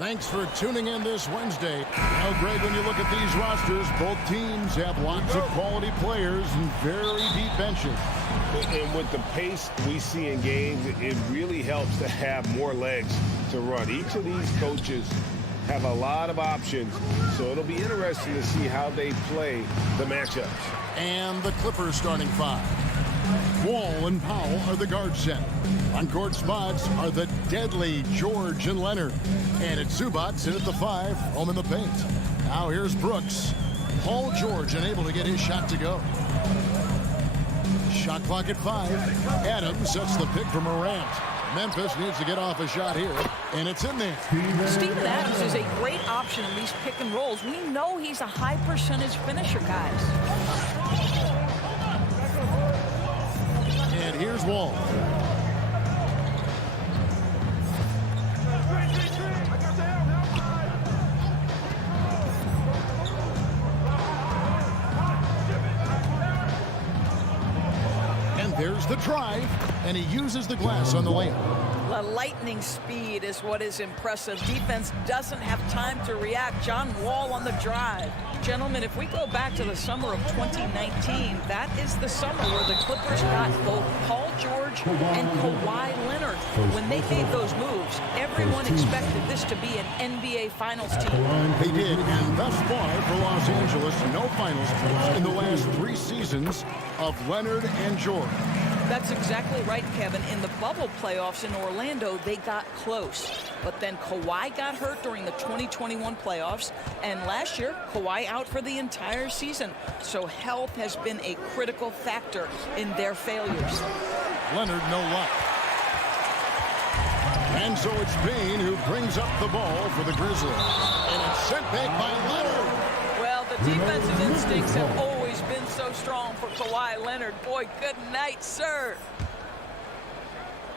Thanks for tuning in this Wednesday. Now, Greg, when you look at these rosters, both teams have lots of quality players and very deep benches. And with the pace we see in games, it really helps to have more legs to run. Each of these coaches have a lot of options, so it'll be interesting to see how they play the matchups. And the Clippers starting five. Wall and Powell are the guard set. On-court spots are the deadly George and Leonard. And it's Zubats in at the 5, home in the paint. Now here's Brooks. Paul George unable to get his shot to go. Shot clock at 5. Adams sets the pick for Morant. Memphis needs to get off a shot here, and it's in there. Steven Adams is a great option in these pick and rolls. We know he's a high percentage finisher, guys. And here's Wall. And there's the drive, and he uses the glass on the layup. The lightning speed is what is impressive. Defense doesn't have time to react. John Wall on the drive. Gentlemen, if we go back to the summer of 2019, that is the summer where the Clippers got both Paul George and Kawhi Leonard. When they made those moves, everyone expected this to be an NBA Finals team. They did, and thus far for Los Angeles, no finals trips in the last 3 seasons of Leonard and George. That's exactly right, Kevin. In the bubble playoffs in Orlando, they got close. But then Kawhi got hurt during the 2021 playoffs. And last year, Kawhi out for the entire season. So health has been a critical factor in their failures. Leonard, no luck. And so it's Bain who brings up the ball for the Grizzlies. And it's sent back by Leonard. Well, the defensive instincts have always been so strong for Kawhi Leonard. Boy, good night, sir.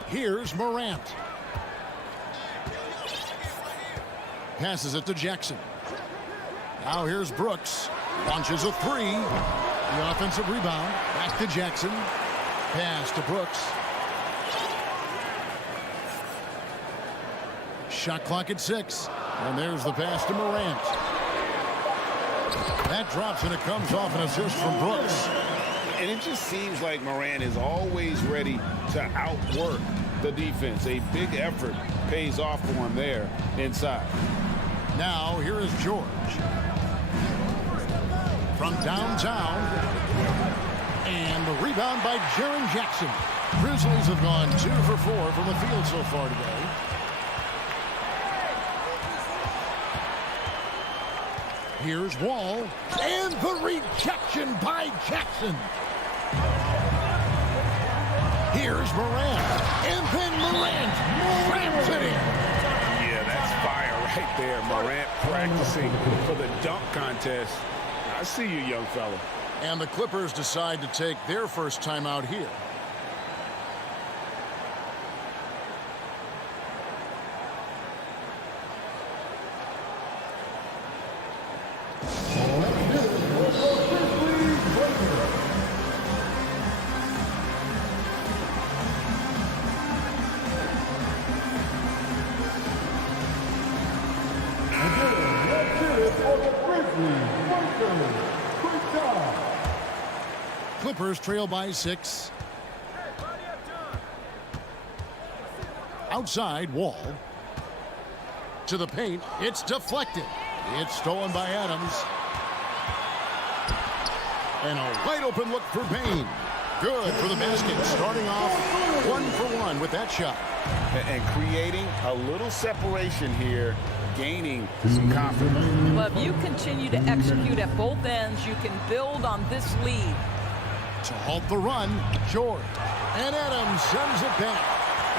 Here's Morant. Passes it to Jackson. Now here's Brooks. Launches a 3. The offensive rebound. Back to Jackson. Pass to Brooks. Shot clock at 6. And there's the pass to Morant. That drops and it comes off an assist from Brooks. And it just seems like Morant is always ready to outwork the defense. A big effort pays off for him there inside. Now here is George. From downtown. And the rebound by Jaren Jackson. Grizzlies have gone 2 for 4 from the field so far today. Here's Wall. And the rejection by Jackson. Here's Morant. And then Morant slams it in. Yeah, that's fire right there. Morant practicing for the dunk contest. I see you, young fella. And the Clippers decide to take their first timeout here. Clippers trail by 6. Outside, Wall. To the paint. It's deflected. It's stolen by Adams. And a wide open look for Bain. Good for the basket. Starting off 1 for 1 with that shot. And creating a little separation here, gaining some confidence. Well, if you continue to execute at both ends, you can build on this lead. To halt the run, George. And Adams sends it back.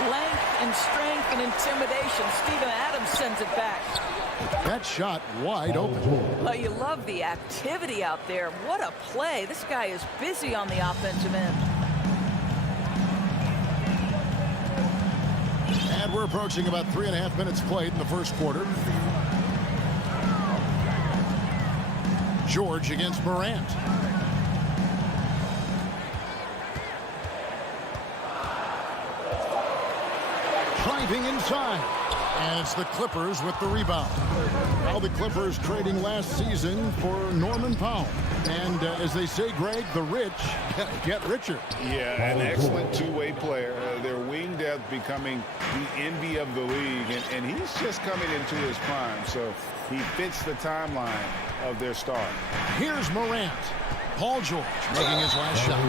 Length and strength and intimidation. Steven Adams sends it back. That shot wide open. Well, you love the activity out there. What a play. This guy is busy on the offensive end. And we're approaching about 3.5 minutes played in the first quarter. George against Morant. Driving inside. And it's the Clippers with the rebound. Now the Clippers trading last season for Norman Powell. And as they say, Greg, the rich get richer. Yeah, an excellent two-way player. Their wing depth becoming the envy of the league. And he's just coming into his prime. So he fits the timeline of their star. Here's Morant. Paul George making his last shot.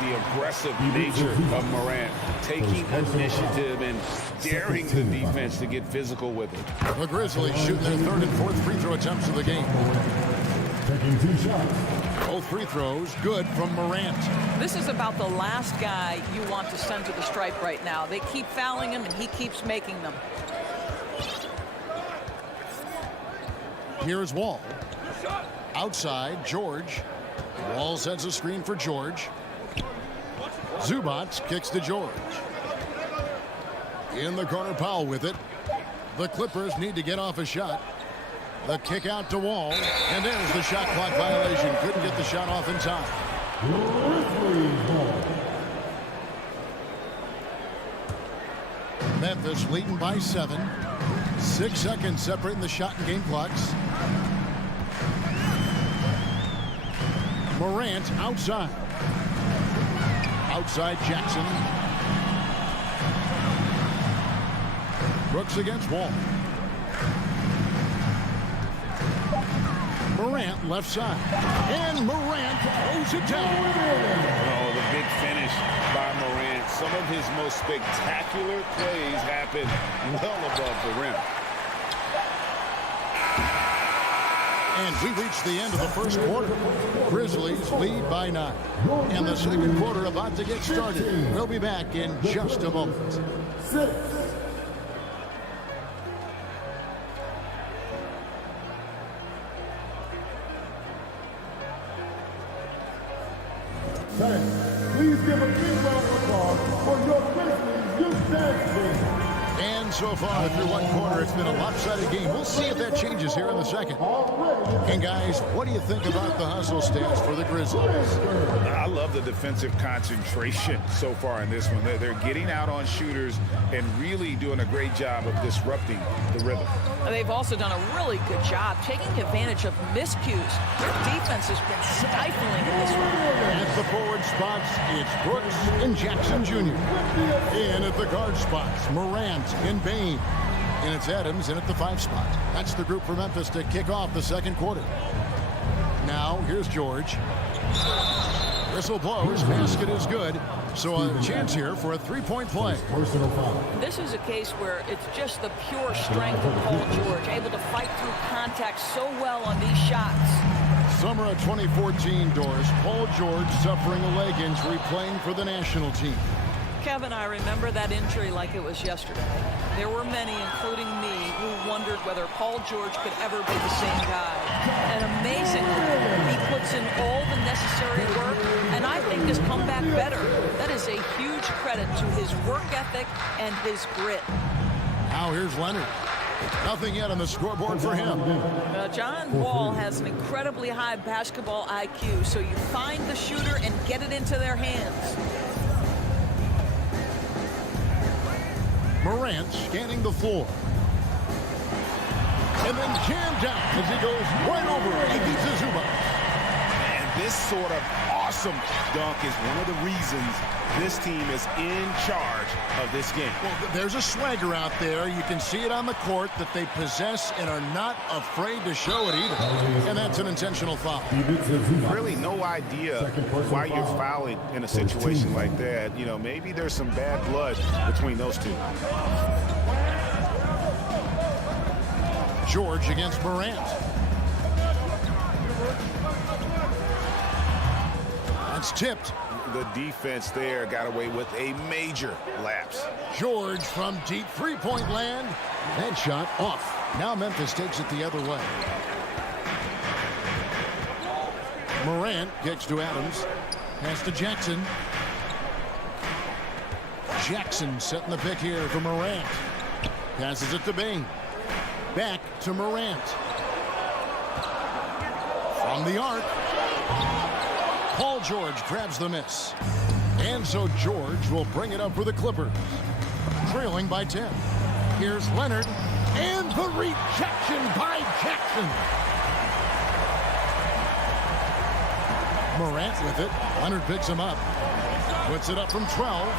The aggressive nature of Morant, taking initiative and daring the defense to get physical with it. The Grizzlies shooting their third and fourth free throw attempts of the game. Taking 2 shots. Both free throws good from Morant. This is about the last guy you want to send to the stripe right now. They keep fouling him, and he keeps making them. Here's Wall. Outside, George. Wall sends a screen for George. Zubac kicks to George. In the corner, Powell with it. The Clippers need to get off a shot. The kick out to Wall. And there's the shot clock violation. Couldn't get the shot off in time. Memphis leading by 7. 6 seconds separating the shot and game clocks. Morant outside. Outside Jackson. Brooks against Wall. Morant left side. And Morant throws it down. Oh, the big finish by Morant. Some of his most spectacular plays happen well above the rim. And we reached the end of the first quarter. Grizzlies lead by 9. And the second quarter about to get started. We'll be back in just a moment. 6. Please give a big round of applause for your Grizzlies youth dance team. And so far through one quarter, it's been a lopsided game. We'll see if that changes here in the second. And guys, what do you think about the hustle stats for the Grizzlies? I love the defensive concentration so far in this one. They're getting out on shooters and really doing a great job of disrupting the rhythm. They've also done a really good job taking advantage of miscues. Their defense has been stifling in this one. At the forward spots, it's Brooks and Jackson Jr. In at the guard spots, Morant and Bain. And it's Adams in at the 5 spot. That's the group for Memphis to kick off the second quarter. Now, here's George. Whistle blows, basket is good. So a chance here for a 3-point play. This is a case where it's just the pure strength of Paul George, able to fight through contact so well on these shots. Summer of 2014, Doris. Paul George suffering a leg injury playing for the national team. Kevin, I remember that injury like it was yesterday. There were many, including me, who wondered whether Paul George could ever be the same guy. And amazingly, he puts in all the necessary work, and I think has come back better. That is a huge credit to his work ethic and his grit. Now here's Leonard. Nothing yet on the scoreboard for him. John Wall has an incredibly high basketball IQ, so you find the shooter and get it into their hands. Morant scanning the floor. And then jammed down as he goes right over it. He beats the Zubac. And this sort of awesome dunk is one of the reasons this team is in charge of this game. Well, there's a swagger out there. You can see it on the court that they possess and are not afraid to show it either. And that's an intentional foul. Really no idea why you're fouling in a situation like that. You know, maybe there's some bad blood between those two. George against Morant. That's tipped. The defense there got away with a major lapse. George from deep three-point land. That shot off. Now Memphis takes it the other way. Morant kicks to Adams. Pass to Jackson. Jackson setting the pick here for Morant. Passes it to Bain. Back to Morant. From the arc. Paul George grabs the miss. And so George will bring it up for the Clippers. Trailing by 10. Here's Leonard. The rejection by Jackson. Morant with it. Leonard picks him up. Puts it up from 12.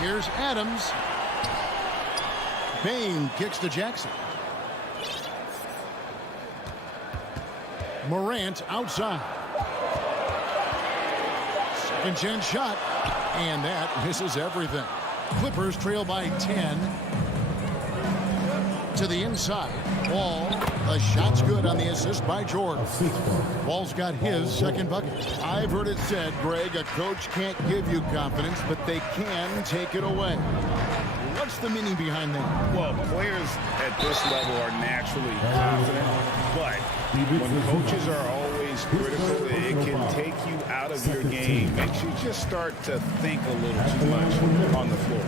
Here's Adams. Bane kicks to Jackson. Morant outside. Second chance shot. And that misses everything. Clippers trail by 10. To the inside. Wall. The shot's good on the assist by George. Wall's got his second bucket. I've heard it said, Greg, a coach can't give you confidence, but they can take it away. What's the meaning behind that? Well, players at this level are naturally confident, but when coaches are always critical, it can take you out of your game. Makes you just start to think a little too much on the floor.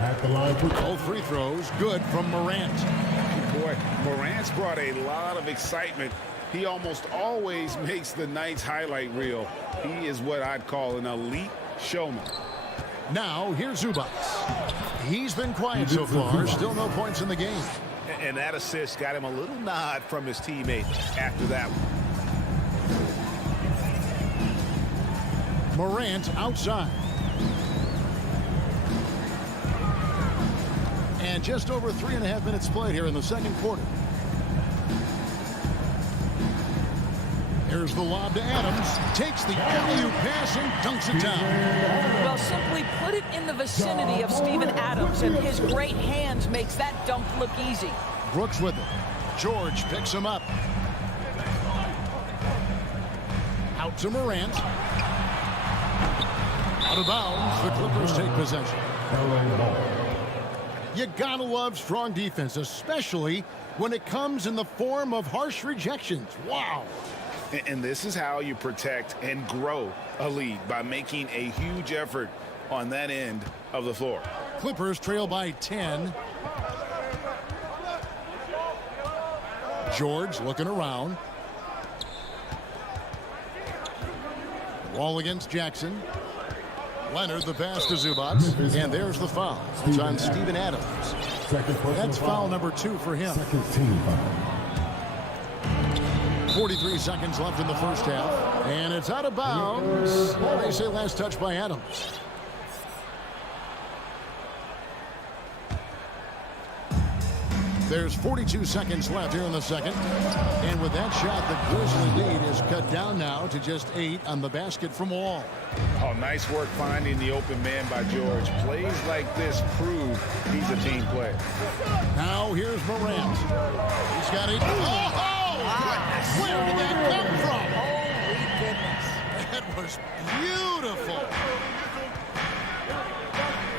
At the line for both free throws, good from Morant. Boy, Morant's brought a lot of excitement. He almost always makes the night's highlight reel. He is what I'd call an elite showman. Now, here's Zubac. He's been quiet so far. Still no points in the game. And that assist got him a little nod from his teammate after that one. Morant outside. And just over 3.5 minutes played here in the second quarter. Here's the lob to Adams. Takes the alley-oop pass and dunks it down. Well, simply put it in the vicinity of Steven Adams, and his great hands makes that dunk look easy. Brooks with it. George picks him up. Out to Morant. Out of bounds. The Clippers take possession. You gotta love strong defense, especially when it comes in the form of harsh rejections. Wow. And this is how you protect and grow a lead, by making a huge effort on that end of the floor. Clippers trail by 10. George looking around. Wall against Jackson. Leonard the pass to Zubac. And there's the foul. It's on Steven Adams. That's foul number 2 for him. 43 seconds left in the first half. And it's out of bounds. They say last touch by Adams. There's 42 seconds left here in the second. And with that shot, the Grizzly lead is cut down now to just 8 on the basket from Wall. Oh, nice work finding the open man by George. Plays like this prove he's a team player. Now here's Morant. He's got it. Oh! Where did that come from? Holy goodness. That was beautiful.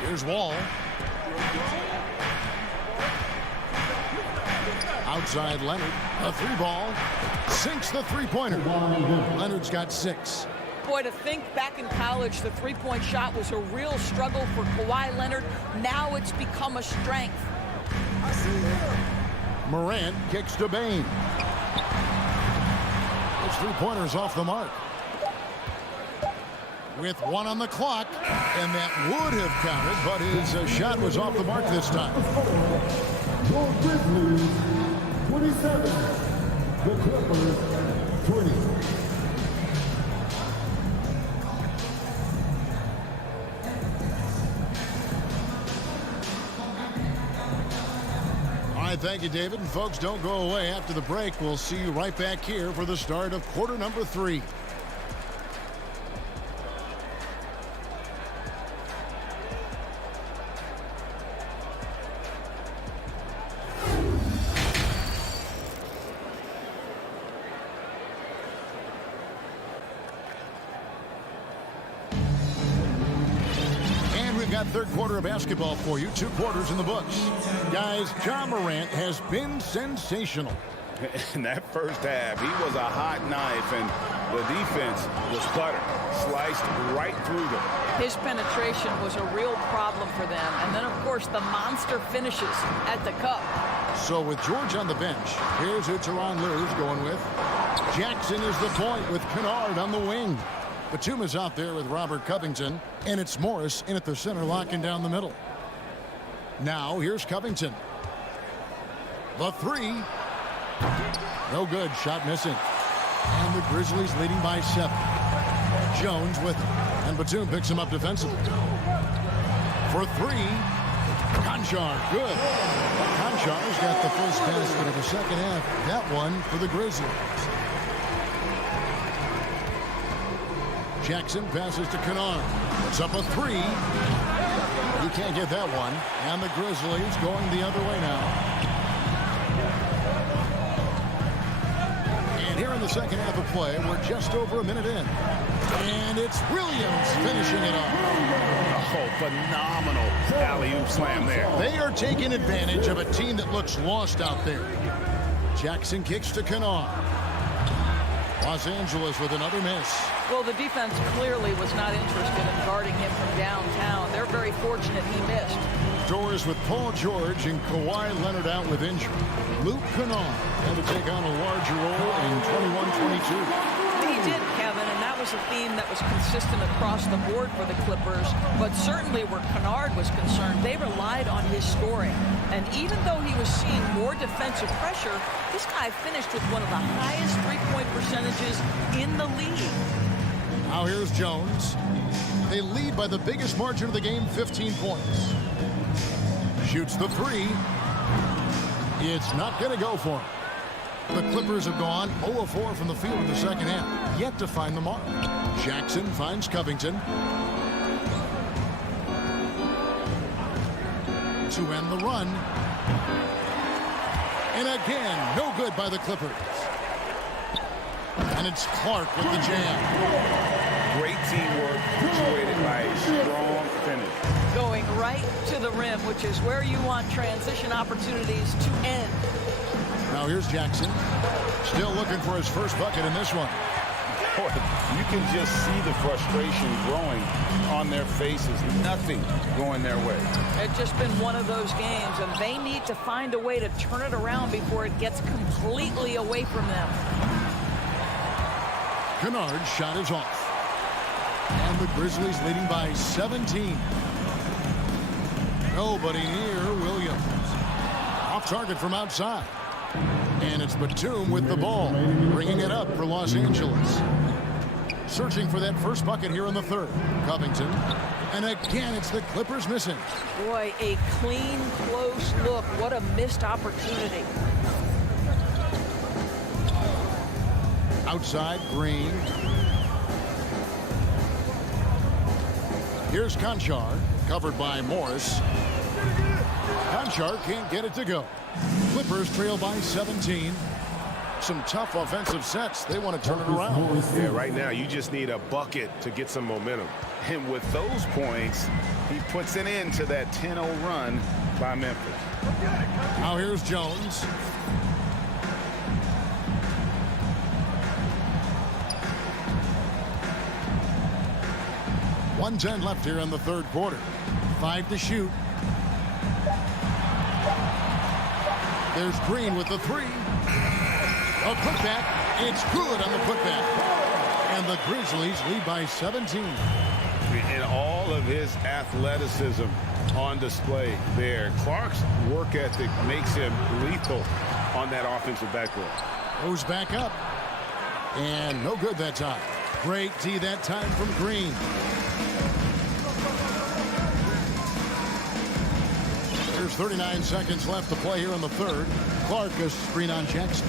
Here's Wall. Outside Leonard. A 3-ball. Sinks the three-pointer. Leonard's got 6. Boy, to think back in college, the three-point shot was a real struggle for Kawhi Leonard. Now it's become a strength. Morant kicks to Bane. Those three-pointers off the mark. With 1 on the clock, and that would have counted, but his shot was off the mark this time. your Grizzlies 27, the Clippers 20. All right, thank you, David. And folks, don't go away after the break. We'll see you right back here for the start of quarter number 3. Third quarter of basketball for you. 2 quarters in the books. Guys, Ja Morant has been sensational. In that first half, he was a hot knife, and the defense was butter, sliced right through them. His penetration was a real problem for them. And then, of course, the monster finishes at the cup. So with George on the bench, here's who Tyronn Lue's going with. Jackson is the point with Kennard on the wing. Batum is out there with Robert Covington, and it's Morris in at the center, locking down the middle. Now, here's Covington. The three. No good. Shot missing. And the Grizzlies leading by 7. Jones with him. And Batum picks him up defensively. For 3. Conchar. Good. Conchar's got the first basket of the second half. That one for the Grizzlies. Jackson passes to Kennard. Puts up a 3. You can't get that one. And the Grizzlies going the other way now. And here in the second half of play, we're just over a minute in. And it's Williams finishing it off. Oh, phenomenal alley-oop slam there. They are taking advantage of a team that looks lost out there. Jackson kicks to Kennard. Los Angeles with another miss. Well, the defense clearly was not interested in guarding him from downtown. They're very fortunate he missed. Doors with Paul George and Kawhi Leonard out with injury. Luke Kennard had to take on a larger role in 21-22. He did, Kevin, and that was a theme that was consistent across the board for the Clippers. But certainly where Kennard was concerned, they relied on his scoring. And even though he was seeing more defensive pressure, this guy finished with one of the highest three-point percentages in the league. Now here's Jones. They lead by the biggest margin of the game, 15 points. Shoots the 3. It's not going to go for him. The Clippers have gone 0 of 4 from the field in the second half. Yet to find the mark. Jackson finds Covington. To end the run. And again, no good by the Clippers. And it's Clark with the jam. Great teamwork, punctuated by a strong finish. Going right to the rim, which is where you want transition opportunities to end. Now here's Jackson. Still looking for his first bucket in this one. Boy, you can just see the frustration growing on their faces. Nothing going their way. It's just been one of those games, and they need to find a way to turn it around before it gets completely away from them. Kennard's shot is off. And the Grizzlies leading by 17. Nobody near Williams. Off target from outside. And it's Batum with the ball, bringing it up for Los Angeles. Searching for that first bucket here in the third. Covington. And again, it's the Clippers missing. Boy, a clean, close look. What a missed opportunity. Outside, Green. Here's Conchar, covered by Morris. Conchar can't get it to go. Clippers trail by 17. Some tough offensive sets. They want to turn it around. Yeah, right now you just need a bucket to get some momentum. And with those points, he puts an end to that 10-0 run by Memphis. Now here's Jones. .110 left here in the third quarter. 5 to shoot. There's Green with the 3. A putback. It's good on the putback. And the Grizzlies lead by 17. And all of his athleticism on display there. Clark's work ethic makes him lethal on that offensive backboard. Goes back up. And no good that time. Great D that time from Green. There's 39 seconds left to play here in the third. Clark a screen on Jackson.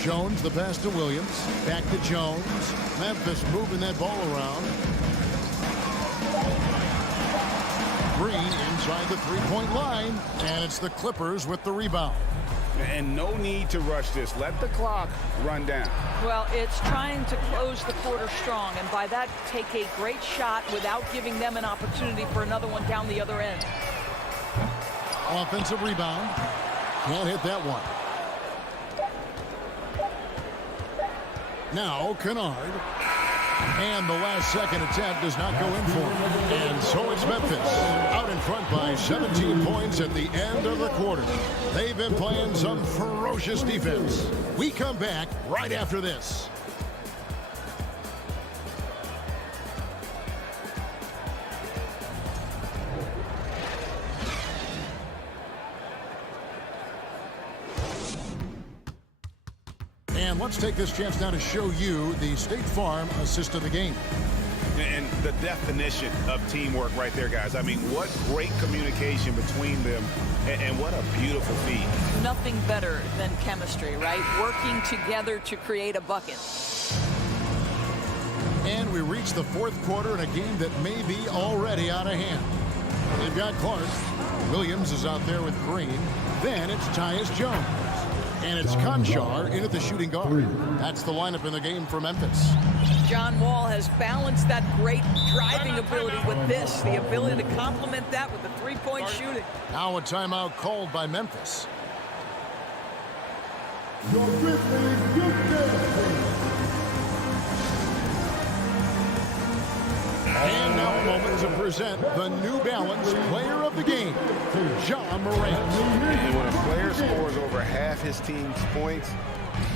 Jones the pass to Williams. Back to Jones. Memphis moving that ball around. Green inside the three-point line. And it's the Clippers with the rebound. And no need to rush this. Let the clock run down. Well, it's trying to close the quarter strong, and by that, take a great shot without giving them an opportunity for another one down the other end. Offensive rebound. Can't hit that one. Now Kennard. And the last second attempt does not go in for him. And so it's Memphis out in front by 17 points at the end of the quarter. They've been playing some ferocious defense. We come back right after this. And let's take this chance now to show you the State Farm assist of the game. And the definition of teamwork right there, guys. I mean, what great communication between them, and what a beautiful feed. Nothing better than chemistry, right? Working together to create a bucket. And we reach the fourth quarter in a game that may be already out of hand. They've got Clark. Williams is out there with Green. Then it's Tyus Jones. And it's Conchar in at the shooting guard. That's the lineup in the game for Memphis. John Wall has balanced that great driving ability with this, the ability to complement that with the three-point shooting. Now a timeout called by Memphis. Your Grizzlies, you And now a moment to present the New Balance Player of the Game, Ja Morant. And when a player scores over half his team's points,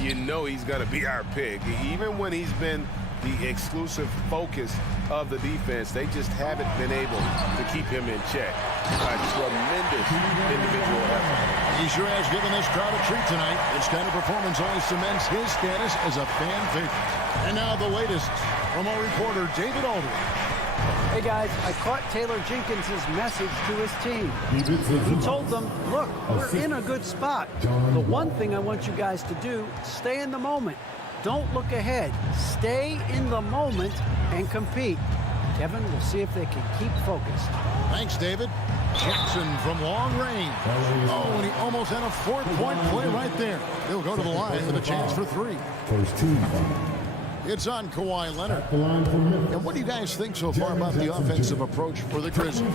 you know he's going to be our pick. Even when he's been the exclusive focus of the defense, they just haven't been able to keep him in check. A tremendous individual effort. He sure has given this crowd a treat tonight. This kind of performance only cements his status as a fan favorite. And now the latest from our reporter, David Aldridge. Hey guys, I caught Taylor Jenkins' message to his team. He told them, look, we're in a good spot. The one thing I want you guys to do, stay in the moment. Don't look ahead. Stay in the moment and compete. Kevin, we'll see if they can keep focused. Thanks, David. Jackson from long range. Oh, and he almost had a four-point play right there. He'll go to the line with a chance for three. First team. It's on Kawhi Leonard. And what do you guys think so far about the offensive approach for the Grizzlies?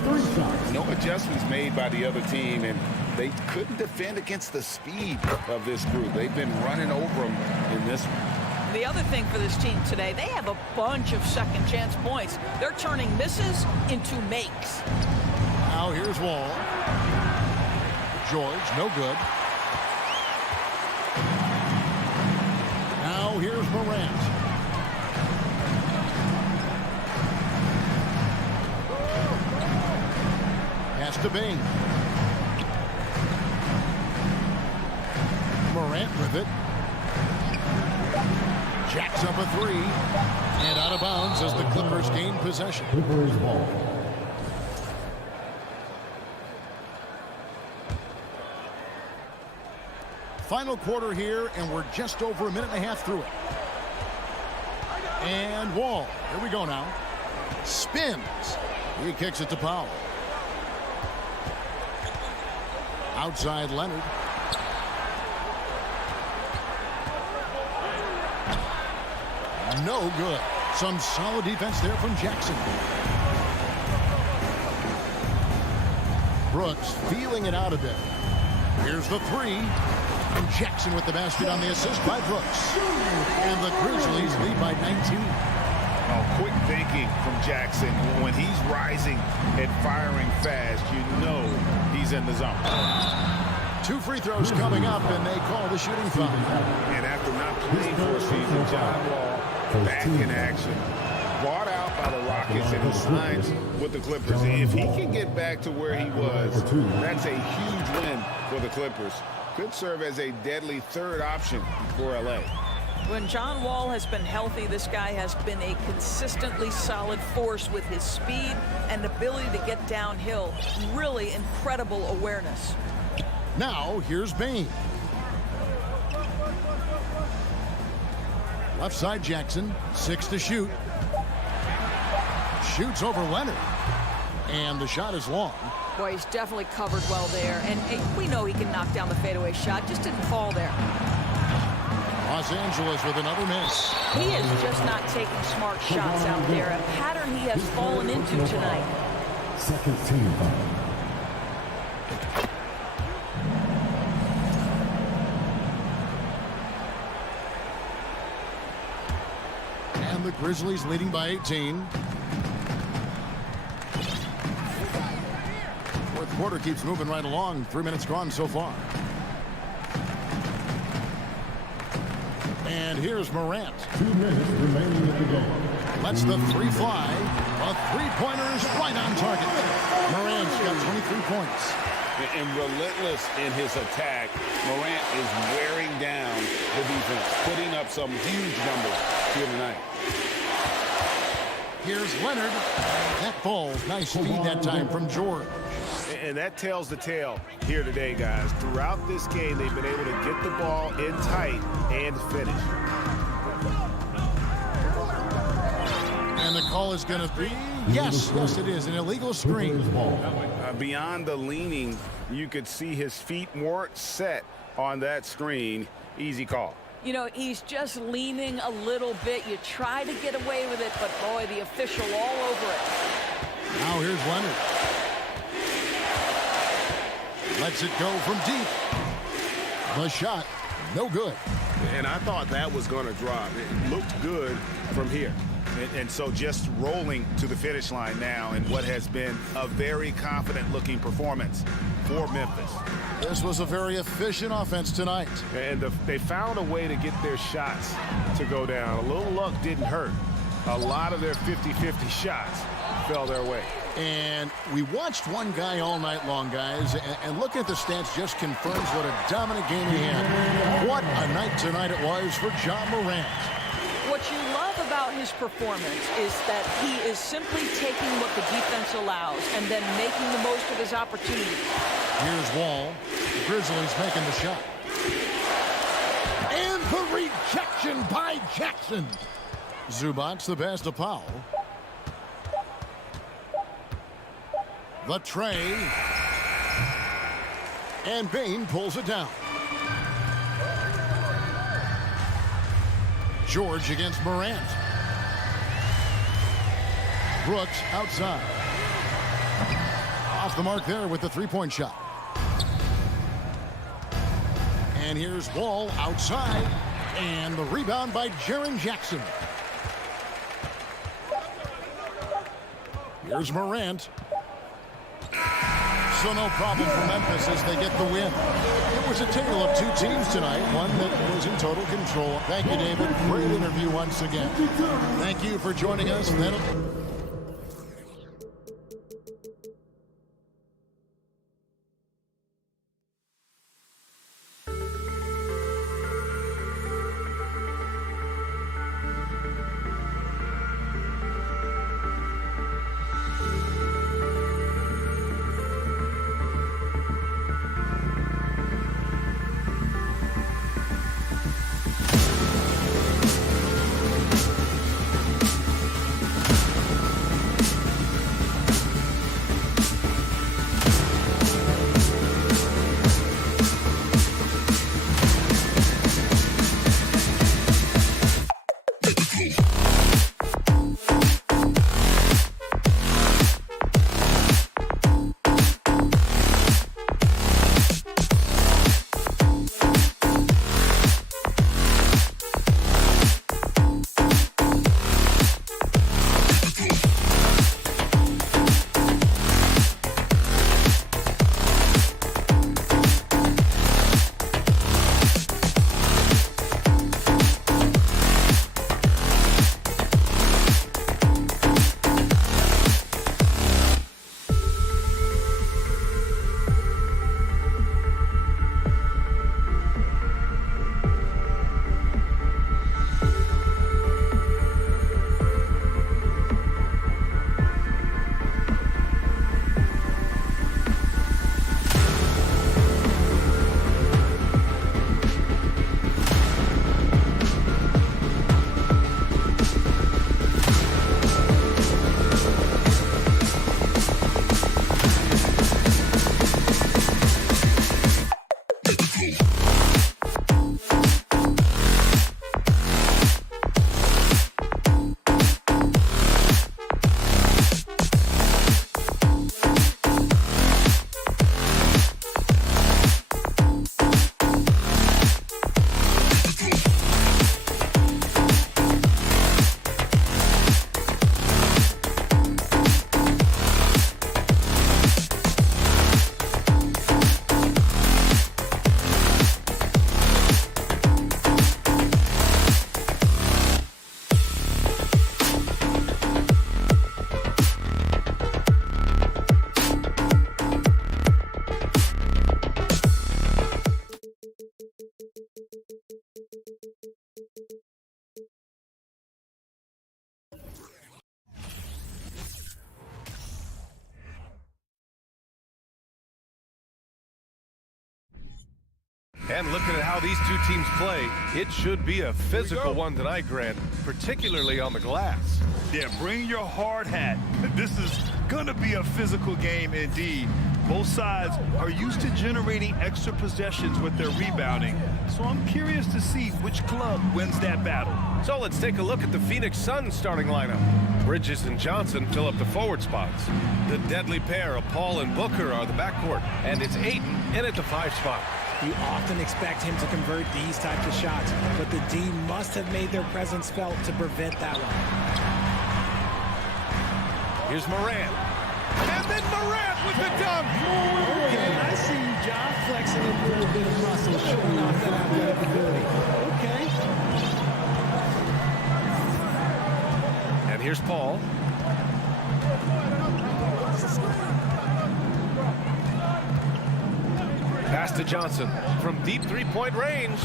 No adjustments made by the other team, and they couldn't defend against the speed of this group. They've been running over them in this one. The other thing for this team today, they have a bunch of second chance points. They're turning misses into makes. Now here's Wall. George, no good. Now here's Morant. Pass to Bain. Morant with it. Jacks up a three. And out of bounds as the Clippers gain possession. Clippers ball. Final quarter here, and we're just over a minute and a half through it. And Wall. Here we go now. Spins. He kicks it to Powell. Outside Leonard. No good. Some solid defense there from Jackson. Brooks feeling it out a bit. Here's the three. And Jackson with the basket on the assist by Brooks. And the Grizzlies lead by 19. Oh, quick thinking from Jackson. When he's rising and firing fast, you know he's in the zone. 2 free throws coming up, and they call the shooting foul. And after not playing for a season, John Wall back in action. Bought out by the Rockets, and he signs with the Clippers. If he can get back to where he was, that's a huge win for the Clippers. Could serve as a deadly third option for L.A. When John Wall has been healthy, this guy has been a consistently solid force with his speed and ability to get downhill. Really incredible awareness. Now, here's Bain. Left side Jackson, 6 to shoot. Shoots over Leonard. And the shot is long. Boy, he's definitely covered well there. And we know he can knock down the fadeaway shot. Just didn't fall there. Los Angeles with another miss. He is just not taking smart shots out there. A pattern he has fallen into tonight. Second team foul. And the Grizzlies leading by 18. Fourth quarter keeps moving right along. 3 minutes gone so far. And here's Morant. 2 minutes remaining in the game. Lets the three fly. A three-pointer is right on target. Morant's got 23 points. And relentless in his attack, Morant is wearing down the defense, putting up some huge numbers here tonight. Here's Leonard. That ball, nice feed that time from George. And that tells the tale here today, guys. Throughout this game, they've been able to get the ball in tight and finish. And the call is going to be, yes, it is, an illegal screen. Beyond the leaning, you could see his feet weren't set on that screen. Easy call. You know, he's just leaning a little bit. You try to get away with it, but boy, the official all over it. Now here's Leonard. Lets it go from deep. The shot, no good. And I thought that was going to drop. It looked good from here. And so just rolling to the finish line now in what has been a very confident-looking performance for Memphis. This was a very efficient offense tonight. And they found a way to get their shots to go down. A little luck didn't hurt. A lot of their 50-50 shots fell their way. And we watched one guy all night long, guys, and looking at the stats just confirms what a dominant game he had. What a night tonight it was for John Morant. What you love about his performance is that he is simply taking what the defense allows and then making the most of his opportunities. Here's Wall. The Grizzlies making the shot. And the rejection by Jackson. Zubac's the pass to Powell. The tray. And Bain pulls it down. George against Morant. Brooks outside. Off the mark there with the three-point shot. And here's Wall outside. And the rebound by Jaren Jackson. Here's Morant. So no problem for Memphis as they get the win. It was a tale of two teams tonight, one that was in total control. Thank you, David. Great interview once again. Thank you for joining us. how these two teams play, it should be a physical one tonight, Grant, particularly on the glass. Yeah, bring your hard hat. This is going to be a physical game indeed. Both sides are used to generating extra possessions with their rebounding, so I'm curious to see which club wins that battle. So let's take a look at the Phoenix Suns starting lineup. Bridges and Johnson fill up the forward spots. The deadly pair of Paul and Booker are the backcourt, and it's Ayton in at the 5 spot. You often expect him to convert these types of shots, but the D must have made their presence felt to prevent that one. Here's Morant. And then Morant with the dunk. Okay, I see you, John, flexing a little bit of muscle, showing off that athletic ability. Okay. And here's Paul. Pass to Johnson from deep three-point range.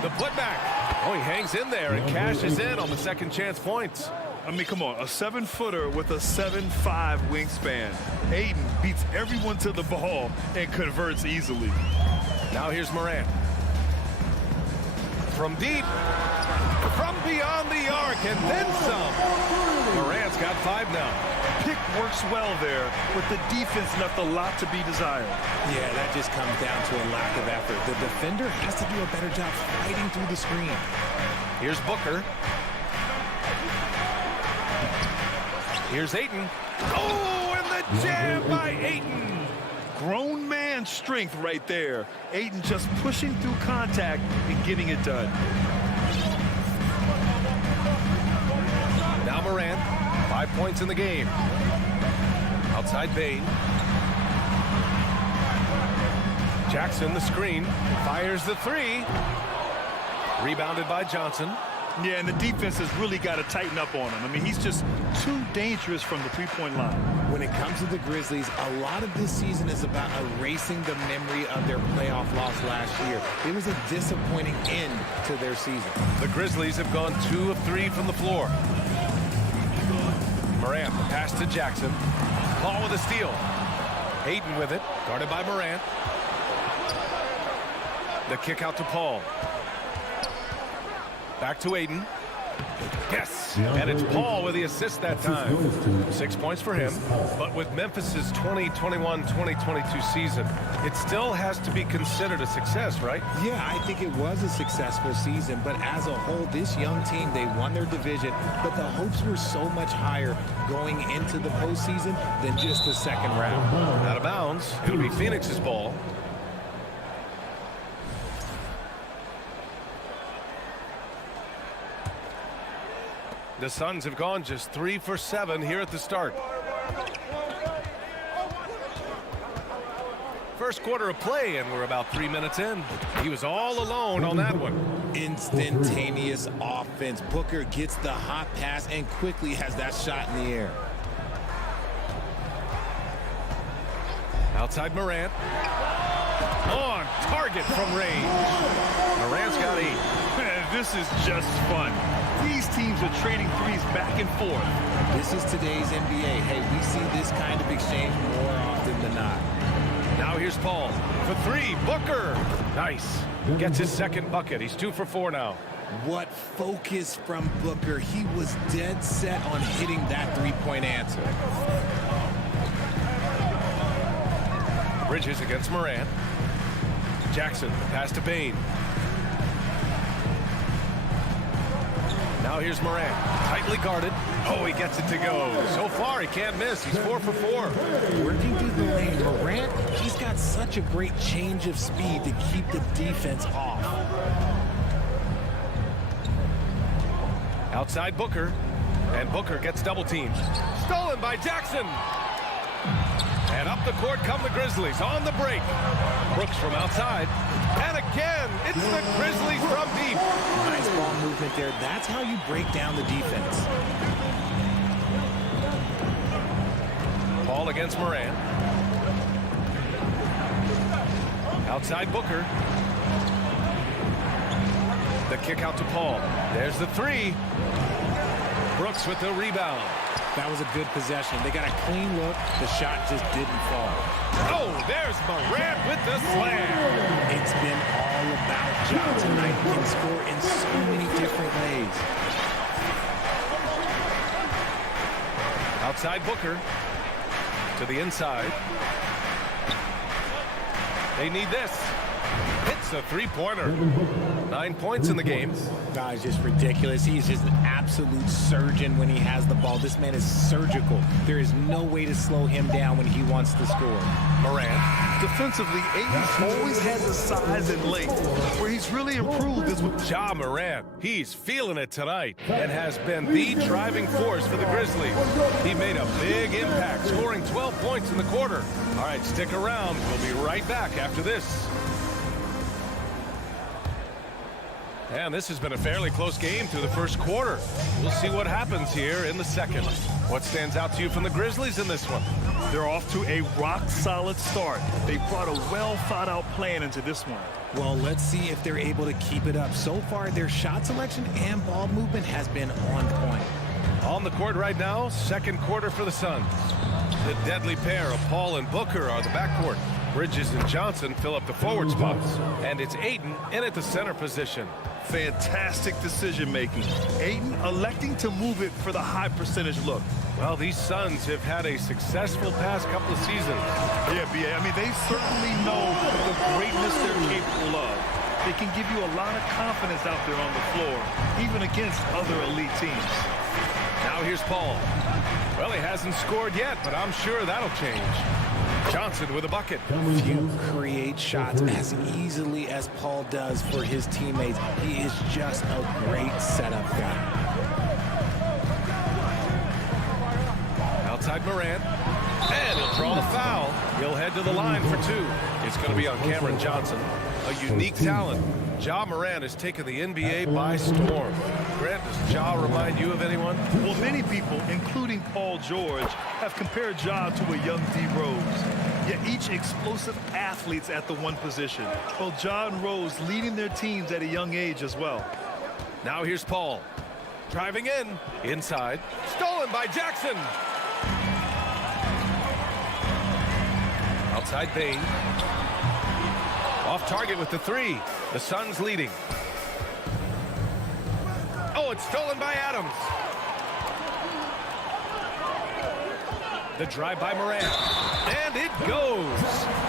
The putback. Oh, he hangs in there and cashes in on the second chance points. I mean, come on, a 7-footer with a 7'5" wingspan. Ayton beats everyone to the ball and converts easily. Now here's Morant. From deep, from beyond the arc, and then some. Morant's got 5 now. Pick works well there, but the defense left a lot to be desired. Yeah, that just comes down to a lack of effort. The defender has to do a better job fighting through the screen. Here's Booker. Here's Ayton. Oh, and the jam by Ayton. Grown man strength right there. Ayton just pushing through contact and getting it done. Now Morant, 5 points in the game. Outside Bain. Jackson, the screen, fires the 3. Rebounded by Johnson. Yeah, and the defense has really got to tighten up on him. I mean, he's just too dangerous from the three-point line. When it comes to the Grizzlies, a lot of this season is about erasing the memory of their playoff loss last year. It was a disappointing end to their season. The Grizzlies have gone 2 of 3 from the floor. Morant, the pass to Jackson. Paul with a steal. Ayton with it, guarded by Morant. The kick out to Paul. Back to Ayton. Yes, and it's Paul with the assist that time. 6 points for him. But with Memphis's 2021-2022 season, it still has to be considered a success, right? Yeah, I think it was a successful season, but as a whole, this young team, they won their division, but the hopes were so much higher going into the postseason than just the second round. Out of bounds, it'll be Phoenix's ball. The Suns have gone just 3 for 7 here at the start. First quarter of play, and we're about 3 minutes in. He was all alone on that one. Instantaneous offense. Booker gets the hot pass and quickly has that shot in the air. Outside Morant. On target from range. Morant's got 8. This is just fun. These teams are trading threes back and forth. This is today's NBA. Hey, we see this kind of exchange more often than not. Now here's Paul for 3. Booker. Nice. Gets his second bucket. He's 2 for 4 now. What focus from Booker. He was dead set on hitting that three-point answer. Bridges against Morant. Jackson, pass to Bain. Now here's Morant, tightly guarded. Oh, he gets it to go. So far, he can't miss. He's 4 for 4. Working through the lane, Morant, he's got such a great change of speed to keep the defense off. Outside Booker, and Booker gets double teamed. Stolen by Jackson. And up the court come the Grizzlies on the break. Brooks from outside. And again, it's the Grizzlies from deep. Nice ball movement there. That's how you break down the defense. Ball against Morant. Outside Booker. The kick out to Paul. There's the 3. Brooks with the rebound. That was a good possession. They got a clean look. The shot just didn't fall. Oh, there's Morant with the slam. It's been all all about Ja tonight. He can score in so many different ways. Outside Booker. To the inside. They need this. Hits a three-pointer. 9 points in the game. It's just ridiculous. He's just an absolute surgeon when he has the ball. This man is surgical. There is no way to slow him down when he wants to score. Morant. Defensively, Ayton always has the size and length. Where he's really improved is with Ja Morant. He's feeling it tonight and has been the driving force for the Grizzlies. He made a big impact, scoring 12 points in the quarter. All right, stick around. We'll be right back after this. And this has been a fairly close game through the first quarter. We'll see what happens here in the second. What stands out to you from the Grizzlies in this one? They're off to a rock-solid start. They brought a well-thought-out plan into this one. Well, let's see if they're able to keep it up. So far, their shot selection and ball movement has been on point. On the court right now, second quarter for the Suns. The deadly pair of Paul and Booker are the backcourt. Bridges and Johnson fill up the forward spots. And it's Ayton in at the center position. Fantastic decision-making. Ayton electing to move it for the high percentage look. Well, these Suns have had a successful past couple of seasons. Yeah, B.A. I mean, they certainly know the greatness they're capable of. They can give you a lot of confidence out there on the floor, even against other elite teams. Now here's Paul. Well, he hasn't scored yet, but I'm sure that'll change. Johnson with a bucket. Few create shots as easily as Paul does for his teammates. He is just a great setup guy. Outside Morant. And he'll draw the foul. He'll head to the line for two. It's going to be on Cameron Johnson. A unique talent. Ja Morant has taken the NBA by storm. Grant, does Ja remind you of anyone? Well, many people, including Paul George, have compared Ja to a young D. Rose. Yet each explosive athletes at the one position. Well, Ja and Rose leading their teams at a young age as well. Now here's Paul. Driving in. Inside. Stolen by Jackson. Outside Bain. Off target with the three. The Suns leading. Oh, it's stolen by Adams. The drive by Morant. And it goes.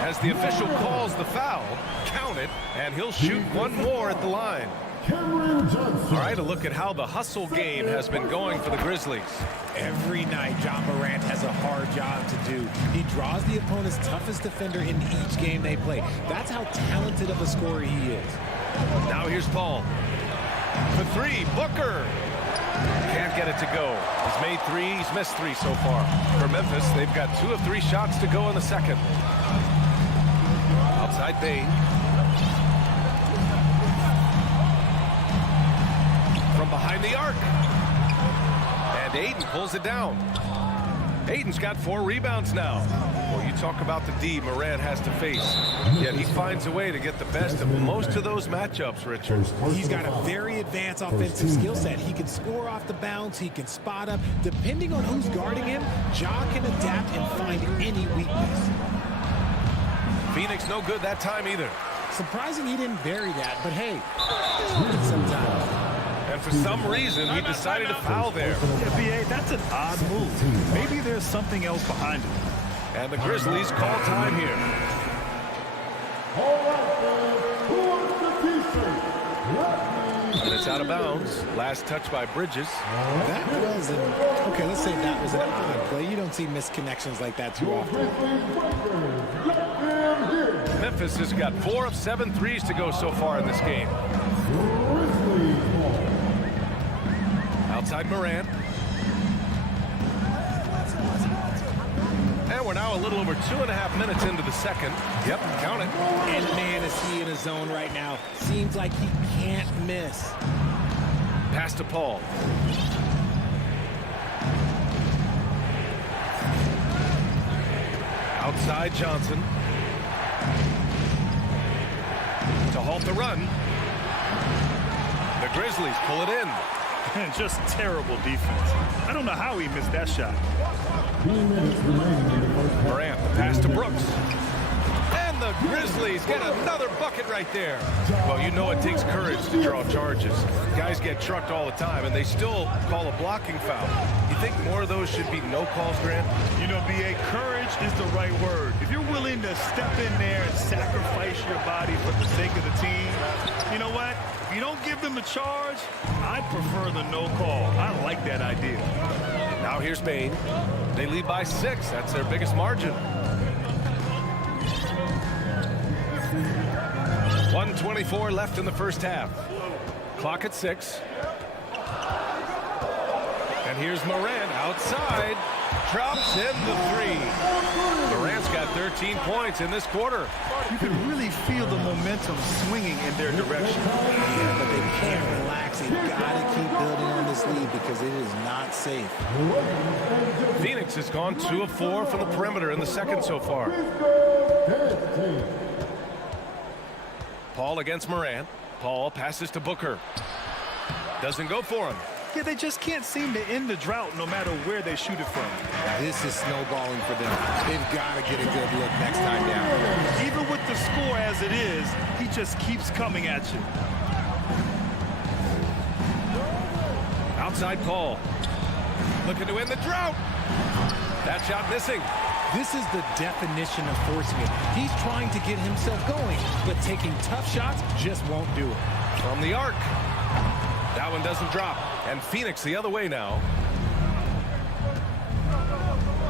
As the official calls the foul, count it, and he'll shoot one more at the line. All right, a look at how the hustle game has been going for the Grizzlies. Every night, Ja Morant has a hard job to do. He draws the opponent's toughest defender in each game they play. That's how talented of a scorer he is. Now here's Paul. For three, Booker. Can't get it to go. He's made three, he's missed three so far. For Memphis, they've got 2 of 3 shots to go in the second. Outside Bain. From behind the arc. And Ayton pulls it down. Ayton's got 4 rebounds now. Well, you talk about the D Morant has to face. Yet he finds a way to get the best of most of those matchups, Richard. He's got a very advanced offensive skill set. He can score off the bounce. He can spot up. Depending on who's guarding him, Ja can adapt and find any weakness. Phoenix no good that time either. Surprising he didn't bury that, but hey, sometimes. And for some reason, he decided to foul there. Yeah, B.A., that's an odd move. Maybe there's something else behind it. And the Grizzlies call time here. And it's out of bounds. Last touch by Bridges. That was okay, let's say that was an odd play. You don't see misconnections like that too often. Memphis has got 4 of 7 threes to go so far in this game. Outside Morant. And we're now a little over 2.5 minutes into the second. Yep, count it. And man, is he in a zone right now. Seems like he can't miss. Pass to Paul. Outside Johnson. To halt the run. The Grizzlies pull it in. And just terrible defense. I don't know how he missed that shot. Morant, the pass to Brooks. And the the Grizzlies get another bucket right there. Well, you know it takes courage to draw charges. Guys get trucked all the time, and they still call a blocking foul. You think more of those should be no calls, Grant? You know, B.A., courage is the right word. If you're willing to step in there and sacrifice your body for the sake of the team, you know what? If you don't give them a charge, I prefer the no call. I like that idea. Now here's Bain. They lead by 6. That's their biggest margin. 1:24 left in the first half. Clock at 6. And here's Morant outside. Drops in the 3. Morant's got 13 points in this quarter. You can really feel the momentum swinging in their direction. Yeah, but they can't relax. They've got to keep building on this lead because it is not safe. Phoenix has gone 2 of 4 from the perimeter in the second so far. Paul against Morant. Paul passes to Booker. Doesn't go for him. Yeah, they just can't seem to end the drought no matter where they shoot it from. This is snowballing for them. They've got to get a good look next time down. Even with the score as it is, he just keeps coming at you. Outside Paul. Looking to win the drought. That shot missing. This is the definition of forcing it. He's trying to get himself going, but taking tough shots just won't do it. From the arc. That one doesn't drop. And Phoenix the other way now.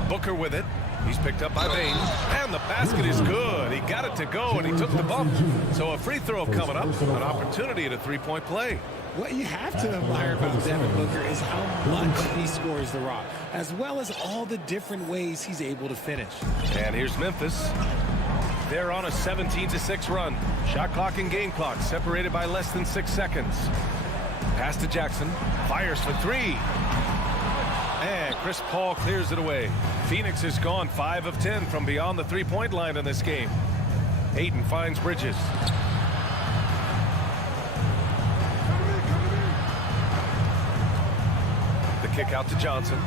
Booker with it. He's picked up by Bain. And the basket is good. He got it to go, and he took the bump. So a free throw coming up. An opportunity at a three-point play. What you have to admire about Devin Booker is how much he scores the rock, as well as all the different ways he's able to finish. And here's Memphis. They're on a 17-6 run. Shot clock and game clock separated by less than 6 seconds. Pass to Jackson. Fires for 3. And Chris Paul clears it away. Phoenix has gone 5 of 10 from beyond the three-point line in this game. Ayton finds Bridges. The kick out to Johnson.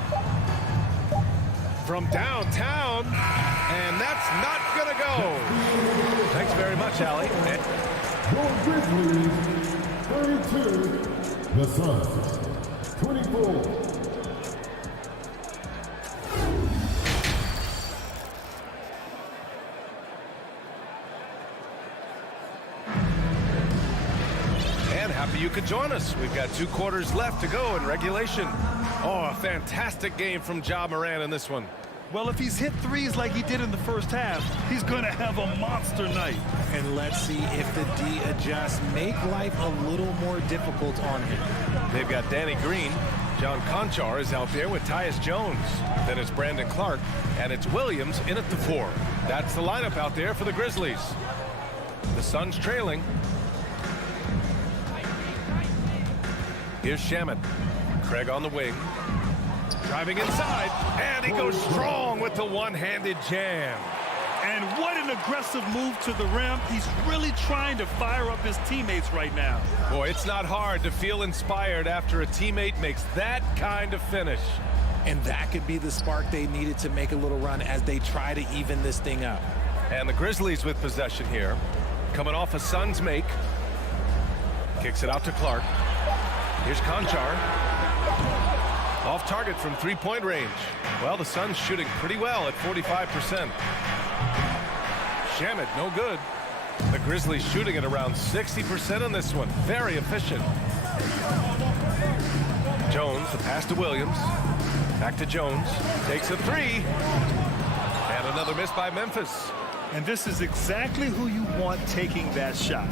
From downtown. And that's not going to go. Thanks very much, Allie. Your Grizzlies, 32. The Suns, 24. And happy you could join us. We've got 2 quarters left to go in regulation. Oh, a fantastic game from Ja Morant in this one. Well, if he's hit threes like he did in the first half, he's going to have a monster night. And let's see if the D adjusts, make life a little more difficult on him. They've got Danny Green. John Conchar is out there with Tyus Jones. Then it's Brandon Clark, and it's Williams in at the 4. That's the lineup out there for the Grizzlies. The Suns trailing. Here's Shamet. Craig on the wing. Driving inside, and he goes strong with the one-handed jam. And what an aggressive move to the rim. He's really trying to fire up his teammates right now. Boy, it's not hard to feel inspired after a teammate makes that kind of finish. And that could be the spark they needed to make a little run as they try to even this thing up. And the Grizzlies with possession here. Coming off a Suns make. Kicks it out to Clark. Here's Conchar. Off target from three-point range. Well, the Suns shooting pretty well at 45%. Shamet, no good. The Grizzlies shooting at around 60% on this one. Very efficient. Jones, the pass to Williams. Back to Jones. Takes a 3. And another miss by Memphis. And this is exactly who you want taking that shot.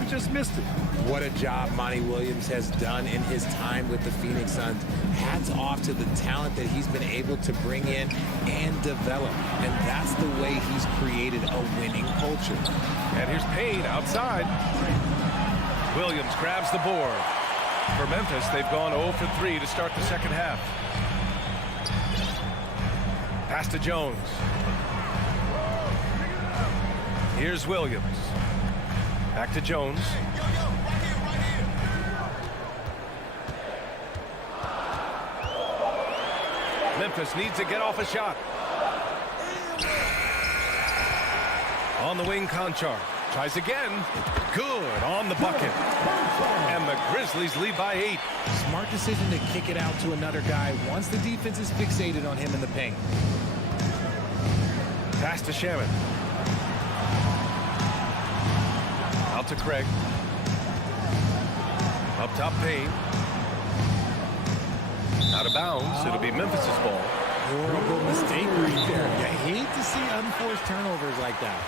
You just missed it. What a job Monty Williams has done in his time with the Phoenix Suns. Hats off to the talent that he's been able to bring in and develop. And that's the way he's created a winning culture. And here's Payne outside. Williams grabs the board. For Memphis, they've gone 0 for 3 to start the second half. Pass to Jones. Here's Williams. Back to Jones. Memphis needs to get off a shot. On the wing, Conchar. Tries again. Good on the bucket. And the Grizzlies lead by 8. Smart decision to kick it out to another guy once the defense is fixated on him in the paint. Pass to Shaman. Out to Craig. Up top, Payne. Out of bounds. It'll be Memphis' ball. Horrible mistake right there. You hate to see unforced turnovers like that.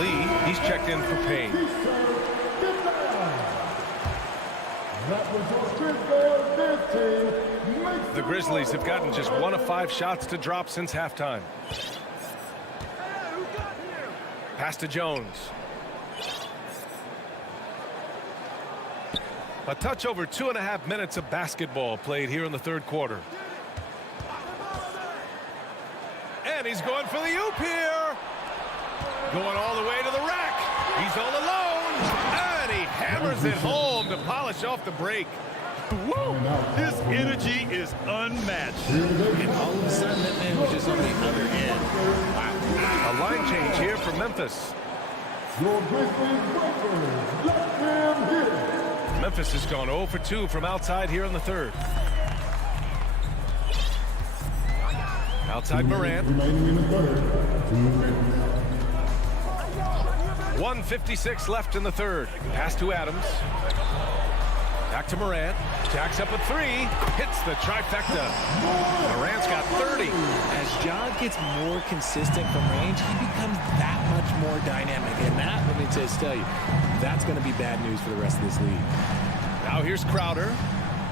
Lee, he's checked in for Payne. The Grizzlies have gotten just 1 of 5 shots to drop since halftime. Pass to Jones. A touch over 2.5 minutes of basketball played here in the third quarter. And he's going for the oop here. Going all the way to the rack. He's all alone. And he hammers it home to polish off the break. Woo! His energy is unmatched. And all of a sudden, that man was just on the other end. Wow. A line change here for Memphis. Memphis has gone 0 for 2 from outside here in the third. Outside Morant. 1:56 left in the third. Pass to Adams. Back to Morant. Jacks up a 3. Hits the trifecta. Morant's got 30. As John gets more consistent from range, he becomes that much more dynamic. And that, let me just tell you, that's going to be bad news for the rest of this league. Now here's Crowder.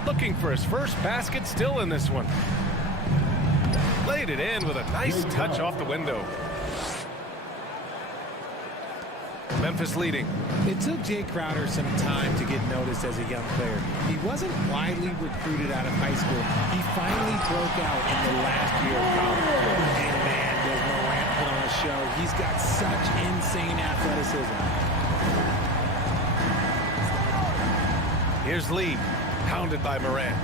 Looking for his first basket, still in this one. Laid it in with a nice touch off the window. Memphis leading. It took Jay Crowder some time to get noticed as a young player. He wasn't widely recruited out of high school. He finally broke out in the last year of college. And man, does Morant put on a show. He's got such insane athleticism. Here's Lee, pounded by Morant.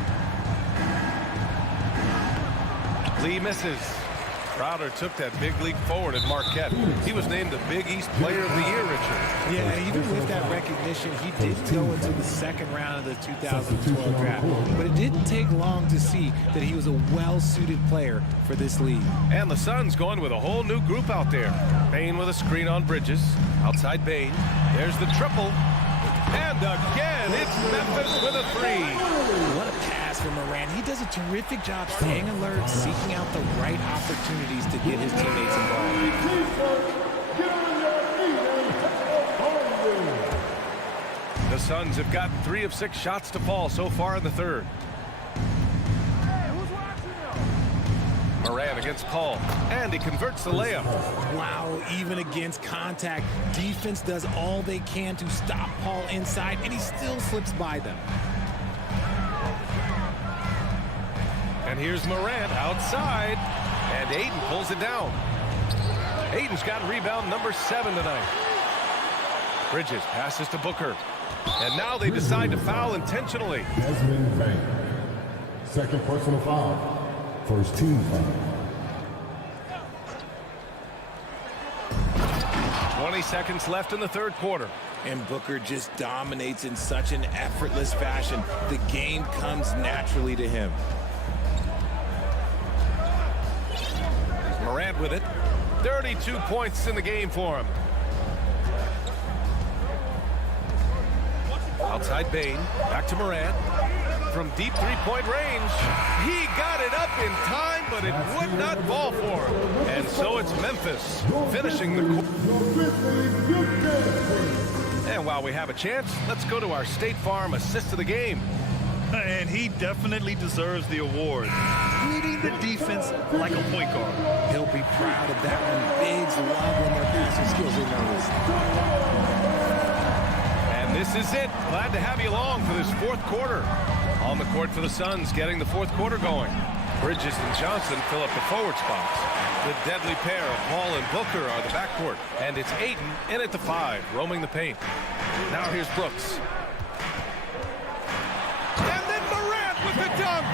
Lee misses. Crowder took that big leap forward at Marquette. He was named the Big East Player of the Year, Richard. Yeah, even with that recognition, he didn't go into the second round of the 2012 draft. But it didn't take long to see that he was a well-suited player for this league. And the Suns going with a whole new group out there. Bain with a screen on Bridges. Outside Bain. There's the triple. And again, it's Memphis with a 3. What a pass from Morant. He does a terrific job staying alert, seeking out the right opportunities to get his teammates involved. The Suns have gotten 3 of 6 shots to fall so far in the third. Morant against Paul, and he converts the layup. Wow, even against contact, defense does all they can to stop Paul inside, and he still slips by them. And here's Morant outside, and Ayton pulls it down. Ayton's got rebound number 7 tonight. Bridges passes to Booker, and now they decide to foul intentionally. Desmond Bain. Second personal foul. First team foul. 20 seconds left in the third quarter. And Booker just dominates in such an effortless fashion. The game comes naturally to him. Morant with it. 32 points in the game for him. Outside Bain. Back to Morant. From deep three-point range. He got it up in time, but it would not fall for him. And so it's Memphis finishing the quarter. And while we have a chance, let's go to our State Farm assist of the game. And he definitely deserves the award. Leading the defense like a point guard. He'll be proud of that one. Bigs love when their passing skills are noticed. And this is it. Glad to have you along for this fourth quarter. On the court for the Suns, getting the fourth quarter going. Bridges and Johnson fill up the forward spots. The deadly pair of Paul and Booker are the backcourt. And it's Ayton in at the 5, roaming the paint. Now here's Brooks. And then Morant with the dunk.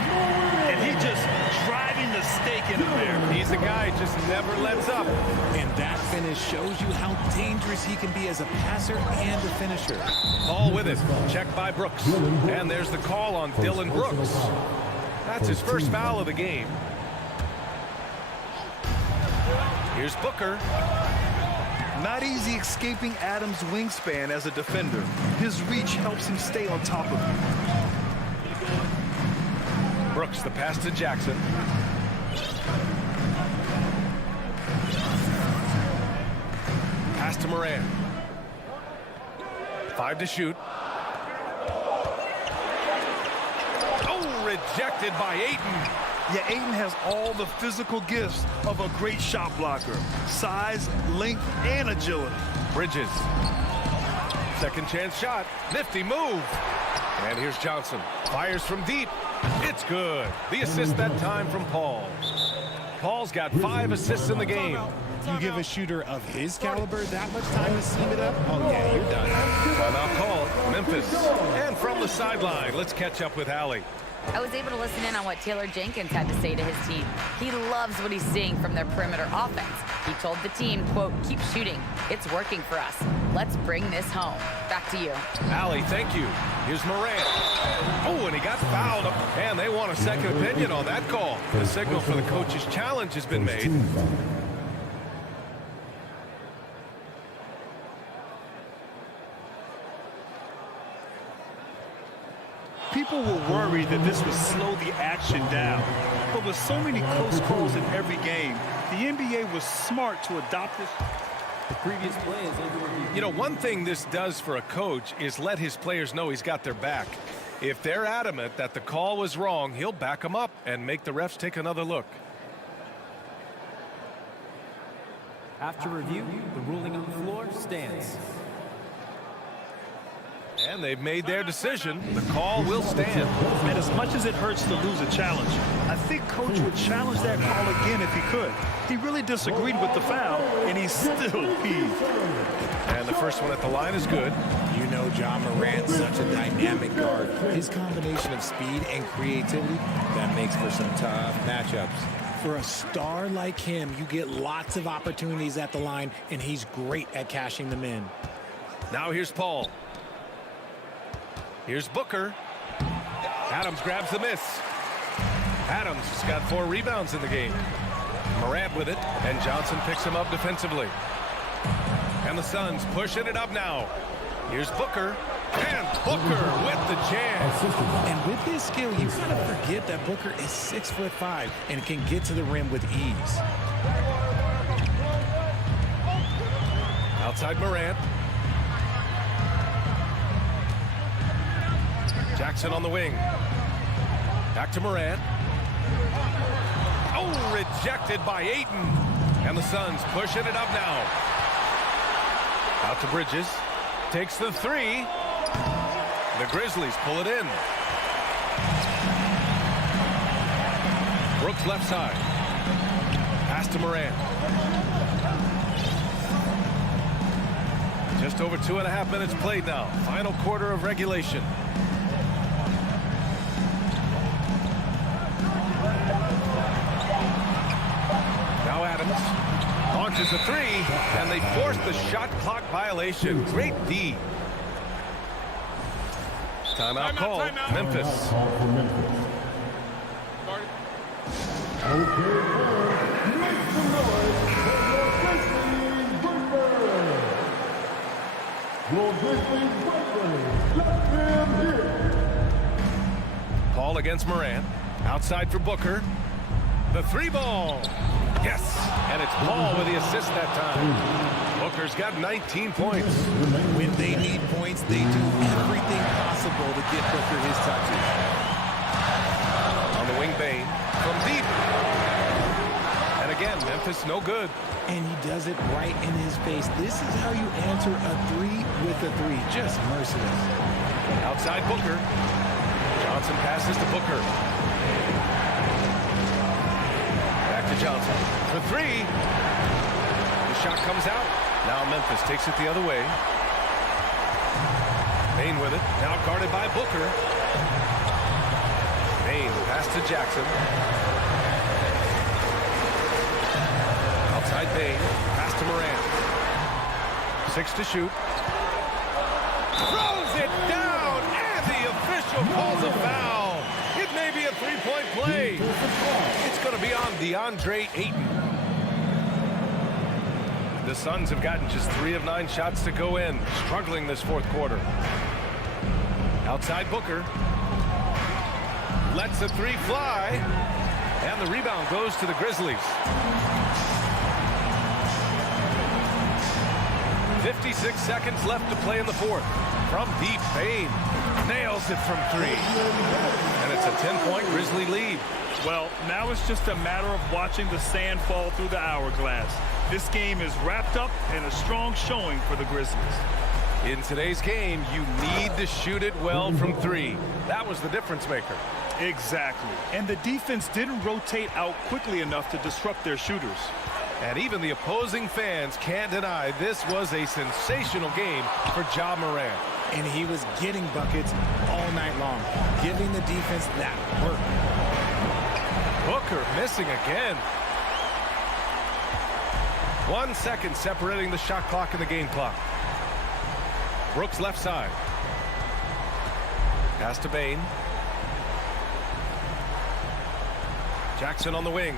And he just driving the stake in him there. He's He's a guy who just never lets up. And that finish shows you how dangerous he can be as a passer and a finisher. Ball with it. Checked by Brooks. And there's the call on Dylan Brooks. That's his first foul of the game. Here's Booker. Not easy escaping Adams' wingspan as a defender. His reach helps him stay on top of him. Brooks, the pass to Jackson. Pass to Moran. 5 to shoot. Oh, rejected by Ayton. Yeah, Ayton has all the physical gifts of a great shot blocker. Size, length, and agility. Bridges. Second chance shot. Nifty move. And here's Johnson. Fires from deep. It's good. The assist that time from Paul. Paul's got 5 assists in the game. You give a shooter of his caliber that much time to seam it up? Oh, yeah, you're done. Timeout call. Memphis. And from the sideline, let's catch up with Allie. I was able to listen in on what Taylor Jenkins had to say to his team. He loves what he's seeing from their perimeter offense. He told the team, quote, keep shooting. It's working for us. Let's bring this home. Back to you. Allie, thank you. Here's Moran. Oh, and he got fouled. And they want a second opinion on that call. The signal for the coach's challenge has been made. People were worried that this would slow the action down. But with so many close calls in every game, the NBA was smart to adopt this. The previous play is under review. You know, one thing this does for a coach is let his players know he's got their back. If they're adamant that the call was wrong, he'll back them up and make the refs take another look. After review, the ruling on the floor stands. And they've made their decision. The call will stand. And as much as it hurts to lose a challenge, I think Coach would challenge that call again if he could. He really disagreed with the foul, and he's still peeved. And the first one at the line is good. You know John Morant's such a dynamic guard. His combination of speed and creativity, that makes for some tough matchups. For a star like him, you get lots of opportunities at the line, and he's great at cashing them in. Now here's Paul. Here's Booker. Adams grabs the miss. Adams has got 4 rebounds in the game. Morant with it, and Johnson picks him up defensively. And the Suns pushing it up now. Here's Booker. And Booker with the jam. And with his skill, you kind of forget that Booker is 6'5" and can get to the rim with ease. Outside Morant. Jackson on the wing. Back to Morant. Oh, rejected by Ayton. And the Suns pushing it up now. Out to Bridges. Takes the 3. The Grizzlies pull it in. Brooks left side. Pass to Morant. Just over 2.5 minutes played now. Final quarter of regulation. Now Adams launches a 3, and they force the shot clock violation. Great D. Timeout call. Memphis. Paul against Morant. Outside for Booker. The 3 ball. Yes. And it's Paul with the assist that time. Booker's got 19 points. When they need points, they do everything possible to get Booker his touches. On the wing, Bain. From deep. And again, Memphis no good. And he does it right in his face. This is how you answer a 3 with a 3. Just merciless. Outside Booker. Johnson passes to Booker. Back to Johnson. For 3. The shot comes out. Now Memphis takes it the other way. Bain with it. Now guarded by Booker. Bain pass to Jackson. Outside Bain. Pass to Morant. 6 to shoot. Throws it down, and the official calls a foul. It may be a three-point play. It's going to be on DeAndre Ayton. The Suns have gotten just 3 of 9 shots to go in, struggling this fourth quarter. Outside Booker. Lets the 3 fly, and the rebound goes to the Grizzlies. 56 seconds left to play in the fourth. From deep, Bain nails it from 3. And it's a 10-point Grizzly lead. Well, now it's just a matter of watching the sand fall through the hourglass. This game is wrapped up in a strong showing for the Grizzlies. In today's game, you need to shoot it well from 3. That was the difference maker. Exactly. And the defense didn't rotate out quickly enough to disrupt their shooters. And even the opposing fans can't deny this was a sensational game for Ja Morant. And he was getting buckets all night long, giving the defense that work. Booker missing again. 1 second separating the shot clock and the game clock. Brooks left side. Pass to Bain. Jackson on the wing.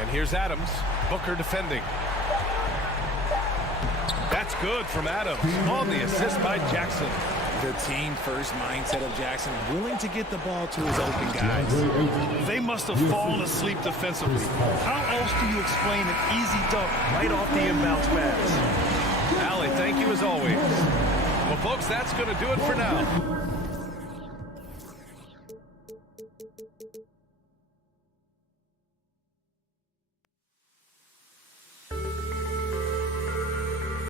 And here's Adams. Booker defending. That's good from Adams on the assist by Jackson. The team-first mindset of Jackson, willing to get the ball to his open guys. They must have fallen asleep defensively. How else do you explain an easy dunk right off the inbounds pass? Allie, thank you as always. Well, folks, that's going to do it for now.